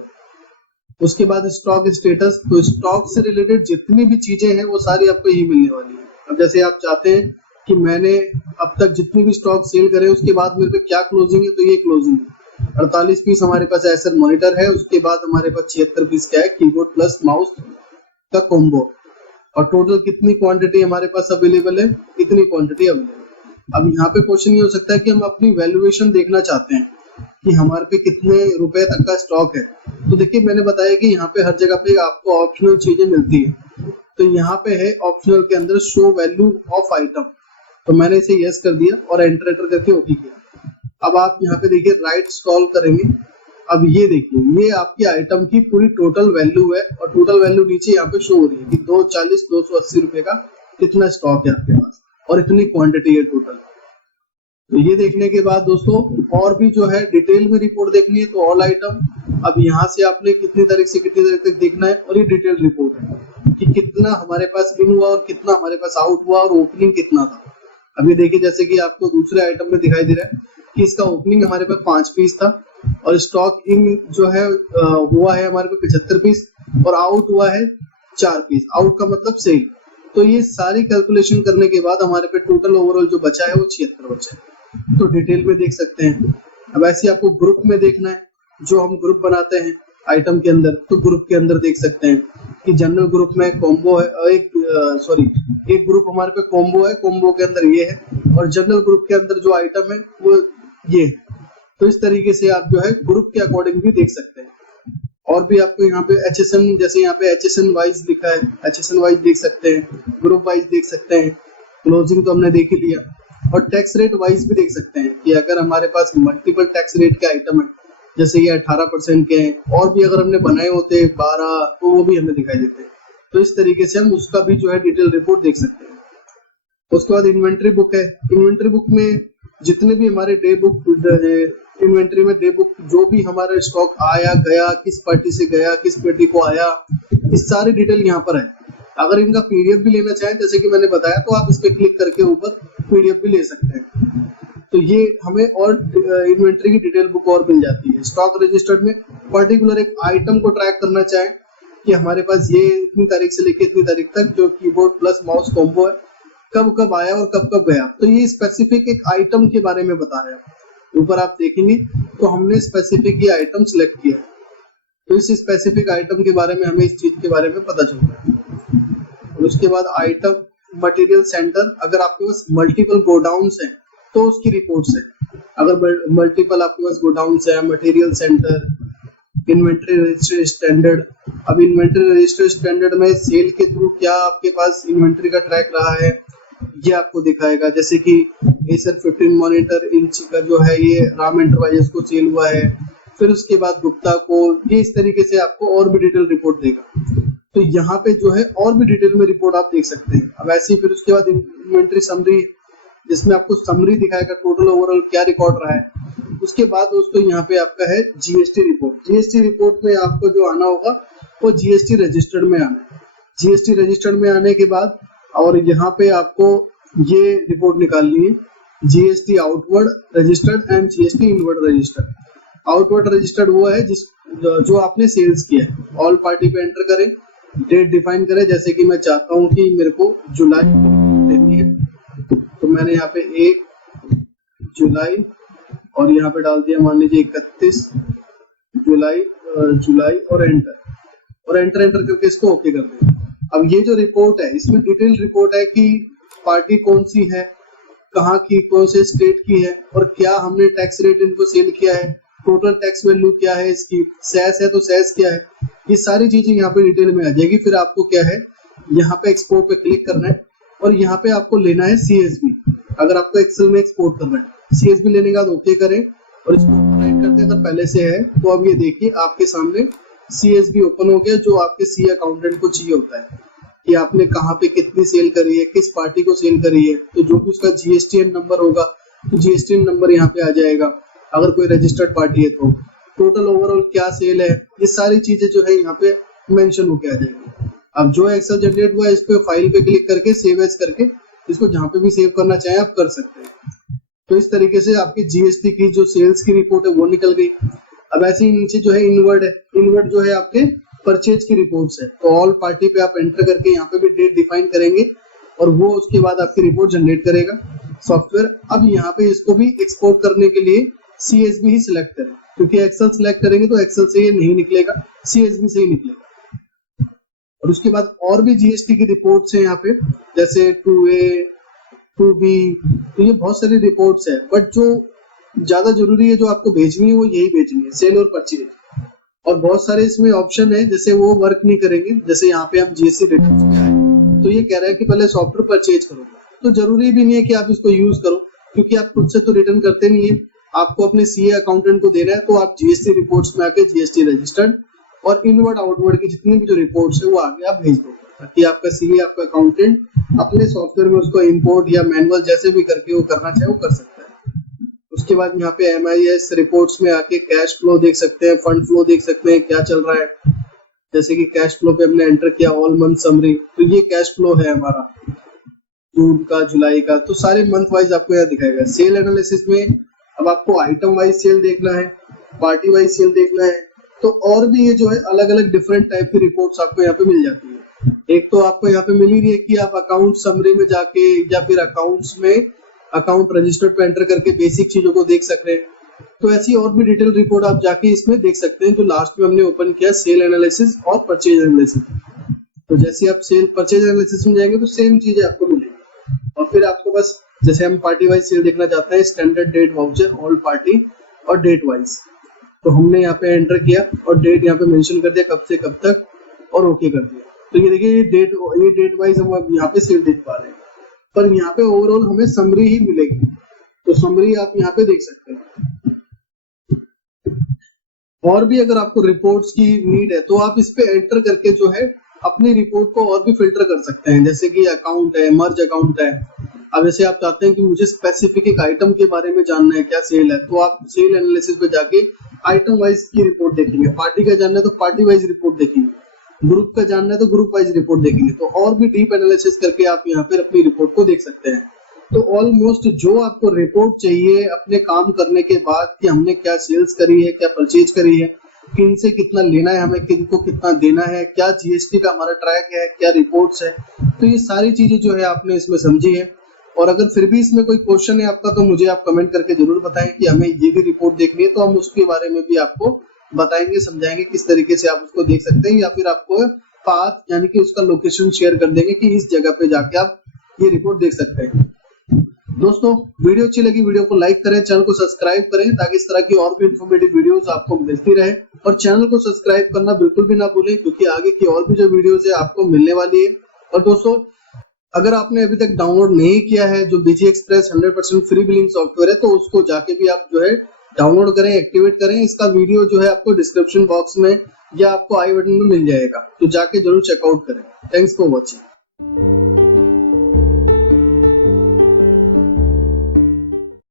उसके बाद स्टॉक स्टेटस, तो स्टॉक से रिलेटेड जितनी भी चीजें हैं वो सारी आपको यही मिलने वाली है। अब जैसे आप चाहते हैं कि मैंने अब तक जितनी भी स्टॉक सेल करे उसके बाद मेरे पे क्या क्लोजिंग है, तो ये क्लोजिंग है। 48 पीस हमारे पास एसर मॉनिटर है, उसके बाद हमारे पास 76 पीस क्या है, कीबोर्ड प्लस माउस का कॉम्बो, और टोटल कितनी क्वांटिटी हमारे पास अवेलेबल है, इतनी क्वांटिटी अवेलेबल। अब यहाँ पे क्वेश्चन ये हो सकता है कि हम अपनी वैल्यूएशन देखना चाहते हैं कि हमारे पे कितने रुपए तक का स्टॉक है। तो देखिए मैंने बताया कि यहाँ पे हर जगह पे आपको ऑप्शनल चीजें मिलती है, तो यहाँ पे है ऑप्शनल के अंदर शो वैल्यू ऑफ आइटम, तो मैंने इसे यस कर दिया और एंटर करके ओके किया। अब आप यहाँ पे देखिए राइट स्क्रॉल करेंगे। अब ये देखिए ये आपकी आइटम की पूरी टोटल वैल्यू है, और टोटल वैल्यू नीचे यहाँ पे शो हो रही है कि 280 रुपए का कितना स्टॉक है आपके पास, और इतनी क्वांटिटी है टोटल। तो ये देखने के बाद दोस्तों और भी जो है डिटेल में रिपोर्ट देखनी है, तो ऑल आइटम। अब यहाँ से आपने कितनी तारीख से कितनी तारीख तक देखना है, और ये डिटेल रिपोर्ट है कि कितना हमारे पास इन हुआ और कितना हमारे पास आउट हुआ और ओपनिंग कितना था। अब ये देखिए जैसे कि आपको दूसरे आइटम में दिखाई दे रहा है कि इसका ओपनिंग हमारे पास 5 पीस था, और स्टॉक इन जो है हुआ है हमारे पास 75 पीस, और आउट हुआ है 4 पीस। आउट का मतलब सेल। तो ये सारी कैलकुलेशन करने के बाद हमारे पे टोटल ओवरऑल जो बचा है वो 76 बचा है, तो डिटेल में देख सकते हैं। अब ऐसे आपको ग्रुप में देखना है, जो हम ग्रुप बनाते हैं आइटम के अंदर, तो ग्रुप के अंदर देख सकते हैं कि जनरल ग्रुप में कॉम्बो है, एक ग्रुप हमारे पे कॉम्बो है, कॉम्बो के अंदर ये है, और जनरल ग्रुप के अंदर जो आइटम है वो ये है। तो इस तरीके से आप जो है ग्रुप के अकॉर्डिंग भी देख सकते हैं। और भी आपको यहाँ पे HSN, जैसे यहाँ पे HSN वाइज लिखा है, HSN वाइज देख सकते हैं, ग्रुप वाइज देख सकते हैं। क्लोजिंग तो हमने देख ही लिया, और टैक्स रेट वाइज भी देख सकते हैं कि अगर हमारे पास मल्टीपल टैक्स रेट के आइटम है, जैसे ये 18% के हैं, और भी अगर हमने बनाए होते 12, तो वो भी हमें दिखाई देते हैं। तो इस तरीके से हम उसका भी जो है डिटेल रिपोर्ट देख सकते हैं। उसके बाद इन्वेंट्री बुक है। इन्वेंट्री बुक में जितने भी हमारे डे बुक, इन्वेंट्री में डे बुक, जो भी हमारा स्टॉक आया गया, किस पार्टी से गया, किस पार्टी को आया, इस सारी डिटेल यहाँ पर है। अगर इनका पीडीएफ भी लेना चाहें, जैसे कि मैंने बताया, तो आप इस पे क्लिक करके ऊपर पीडीएफ भी ले सकते हैं। तो ये हमें और इन्वेंट्री की डिटेल बुक और मिल जाती है। स्टॉक रजिस्टर्ड में पर्टिकुलर एक आइटम को ट्रैक करना चाहें कि हमारे पास ये इतनी तारीख से लेकर इतनी तारीख तक जो कीबोर्ड प्लस माउस कॉम्बो है, कब कब आया और कब कब गया, तो ये स्पेसिफिक एक आइटम के बारे में बता रहे हैं। ऊपर आप देखेंगे तो हमने स्पेसिफिक ये आइटम सिलेक्ट किया है, तो इस स्पेसिफिक आइटम के बारे में हमें इस चीज के बारे में पता चलता है। और उसके बाद आइटम मटेरियल सेंटर, अगर आपके पास मल्टीपल गोडाउन्स हैं तो उसकी रिपोर्ट्स है। अगर मल्टीपल आपके पास गोडाउन्स है, material centre, inventory register standard. अब इन्वेंटरी रजिस्टर स्टैंडर्ड में सेल के थ्रू क्या आपके पास इन्वेंटरी का ट्रैक रहा है, ये आपको दिखाएगा। जैसे कि एसर 15 मॉनिटर इंच का जो है ये राम एंटरप्राइजेस को सेल हुआ है, फिर उसके बाद गुप्ता को, ये इस तरीके से आपको और भी डिटेल रिपोर्ट देगा। तो यहाँ पे जो है और भी डिटेल में रिपोर्ट आप देख सकते हैं। अब ऐसे ही फिर उसके बाद इन्वेंटरी समरी, जिसमें आपको समरी दिखाएगा टोटल ओवरऑल क्या रिकॉर्ड रहा है। उसके बाद दोस्तों यहाँ पे आपका है जीएसटी रिपोर्ट। जीएसटी रिपोर्ट में आपको जो आना होगा वो जीएसटी रजिस्टर्ड में आना है। जीएसटी रजिस्टर्ड में आने के बाद और यहाँ पे आपको ये रिपोर्ट निकालनी है GST outward registered and GST inward registered. Outward registered वो है जो आपने सेल्स किया है। ऑल पार्टी पे एंटर करें, डेट डिफाइन करें, जैसे कि मैं चाहता हूं कि मेरे को जुलाई देनी है, तो मैंने यहाँ पे 1 जुलाई और यहाँ पे डाल दिया मान लीजिए 31 जुलाई और एंटर करके इसको ओके कर दें। अब ये जो रिपोर्ट है इसमें डिटेल रिपोर्ट है कि पार्टी कौन सी है, कहाँ की, कौन से स्टेट की है और क्या हमने टैक्स रेट इनको सेल किया है, टोटल टैक्स वैल्यू क्या है इसकी, सेस है तो सेस क्या है, ये सारी चीजें यहाँ पे डिटेल में आ जाएगी। फिर आपको क्या है यहाँ पे एक्सपोर्ट पे क्लिक करना है और यहाँ पे आपको लेना है CSV। अगर आपको एक्सेल में एक्सपोर्ट करना है CSV लेने के बाद ओके करें और इसको राइट करते हैं। अगर पहले से है तो अब ये देखिए आपके सामने CSV ओपन हो गया, जो आपके CA अकाउंटेंट को चाहिए होता है कि आपने कहाँ पे कितनी सेल करी है, किस पार्टी को सेल करी है। तो जो भी उसका GSTN नंबर होगा तो GSTN नंबर यहाँ पे आ जाएगा। अगर कोई रजिस्टर्ड पार्टी है तो टोटल ओवरऑल क्या सेल है, ये सारी चीजें जो है यहाँ पे मेंशन होके आ जाएगी। अब जो एक्सेल जनरेट हुआ है इस पे फाइल पे क्लिक करके सेव एज करके इसको जहाँ पे भी सेव करना चाहें आप कर सकते हैं। तो इस तरीके से आपकी GST की जो सेल्स की रिपोर्ट है वो निकल गई। अब ऐसे ही नीचे जो है इनवर्ड है, इनवर्ड जो है आपके परचेज की रिपोर्ट्स है। तो ऑल पार्टी पे आप एंटर करके यहाँ पे भी डेट डिफाइन करेंगे और वो उसके बाद आपकी रिपोर्ट जनरेट करेगा सॉफ्टवेयर। अब यहाँ पे इसको भी एक्सपोर्ट करने के लिए CSV ही सिलेक्ट करें, क्योंकि एक्सेल सिलेक्ट करेंगे तो एक्सेल से ये नहीं निकलेगा, CSV से ही निकलेगा। और उसके बाद और भी GST की रिपोर्ट्स है यहाँ पे, जैसे 2A 2B, तो ये बहुत सारी रिपोर्ट्स है, बट जो ज्यादा जरूरी है जो आपको भेजनी है वो यही भेजनी है, सेल और परचेज। और बहुत सारे इसमें ऑप्शन है जैसे वो वर्क नहीं करेंगे। जैसे यहाँ पे हम GST रिटर्न्स पे आए तो ये कह रहा है कि पहले सॉफ्टवेयर परचेज करो, तो जरूरी भी नहीं है कि आप इसको यूज करो, क्योंकि आप खुद से तो रिटर्न करते नहीं है, आपको अपने CA अकाउंटेंट को देना है। तो आप GST रिपोर्ट्स में आके GST रजिस्टर्ड और इनवर्ड आउटवर्ड की जितनी भी जो रिपोर्ट्स है वो आगे आप भेज दो, ताकि आपका CA आपका अकाउंटेंट अपने सॉफ्टवेयर में उसको इंपोर्ट या मैनुअल जैसे भी करके वो करना चाहे वो कर सकता है। उसके बाद यहाँ पे MIS रिपोर्ट्स में आके कैश फ्लो देख सकते हैं, फंड फ्लो देख सकते हैं क्या चल रहा है। जैसे कि कैश फ्लो पे हमने एंटर किया ऑल मंथ समरी, तो ये कैश फ्लो है हमारा जून का, जुलाई का, तो सारे मंथ वाइज आपको यहाँ दिखाएगा। सेल एनालिसिस में अब आपको आइटम वाइज सेल देखना है, पार्टी वाइज सेल देखना है, तो और भी ये जो है अलग अलग डिफरेंट टाइप की रिपोर्ट्स आपको यहाँ पे मिल जाती है। एक तो आपको यहाँ पे मिल ही रही है कि आप अकाउंट समरी में जाके या फिर अकाउंट्स में अकाउंट रजिस्टर्ड पे एंटर करके बेसिक चीजों को देख सकते हैं। तो ऐसी और भी डिटेल रिपोर्ट आप जाके इसमें देख सकते हैं, जो लास्ट में हमने ओपन किया सेल एनालिसिस और परचेज एनालिसिस। तो जैसे आप सेल परचेज एनालिसिस में जाएंगे तो सेम चीजें आपको मिलेगी। और फिर आपको बस जैसे हम पार्टी वाइज सेल देखना चाहते हैं, standard date voucher all party और डेट वाइज, तो हमने यहाँ पे एंटर किया और डेट यहाँ पे मेंशन कर दिया कब से कब तक और ओके कर दिया। तो ये देखिए ये डेट वाइज हम अब यहाँ पे सेल देख पा रहे हैं, पर यहाँ पे ओवरऑल हमें समरी ही मिलेगी। तो समरी आप यहाँ पे देख सकते हैं। और भी अगर आपको रिपोर्ट्स की नीड है तो आप इस पे एंटर करके जो है अपनी रिपोर्ट को और भी फिल्टर कर सकते हैं। जैसे कि अकाउंट है, मर्ज अकाउंट है। अब जैसे आप चाहते हैं कि मुझे स्पेसिफिक एक आइटम के बारे में जानना है क्या सेल है, तो आप सेल एनालिसिस पे जाके आइटम वाइज की रिपोर्ट देखेंगे। पार्टी का जानना है तो पार्टी वाइज रिपोर्ट देखेंगे, ग्रुप का जानना है तो ग्रुप वाइज रिपोर्ट देखेंगे। तो और भी डीप एनालिसिस करके आप यहाँ पर अपनी रिपोर्ट को देख सकते हैं। तो ऑलमोस्ट जो आपको रिपोर्ट चाहिए अपने काम करने के बाद कि हमने क्या सेल्स करी है, क्या परचेज करी है, किन से कितना लेना है हमें, किन को कितना देना है, क्या GST का हमारा ट्रैक है, क्या रिपोर्ट्स है, तो ये सारी चीजें जो है आपने इसमें समझी है। और अगर फिर भी इसमें कोई क्वेश्चन है आपका तो मुझे आप कमेंट करके जरूर बताएं कि हमें ये भी रिपोर्ट देखनी है, तो हम उसके बारे में भी आपको बताएंगे, समझाएंगे किस तरीके से आप उसको देख सकते हैं, या फिर आपको पाथ यानी कि उसका लोकेशन शेयर कर देंगे कि इस जगह पे जाके आप ये रिपोर्ट देख सकते हैं। दोस्तों वीडियो अच्छी लगी वीडियो को लाइक करें, चैनल को सब्सक्राइब करें ताकि इस तरह की और भी इंफॉर्मेटिव वीडियोस आपको मिलती रहे। और चैनल को सब्सक्राइब करना बिल्कुल भी ना भूलें, क्योंकि आगे की और भी जो वीडियोस है आपको मिलने वाली है। और दोस्तों अगर आपने अभी तक डाउनलोड नहीं किया है जो BG Express 100% free billing software है, तो उसको जाके भी आप जो है डाउनलोड करें, एक्टिवेट करें। इसका वीडियो जो है आपको डिस्क्रिप्शन बॉक्स में या आपको आई बटन में मिल जाएगा, तो जाके जरूर चेकआउट करें। Thanks for watching.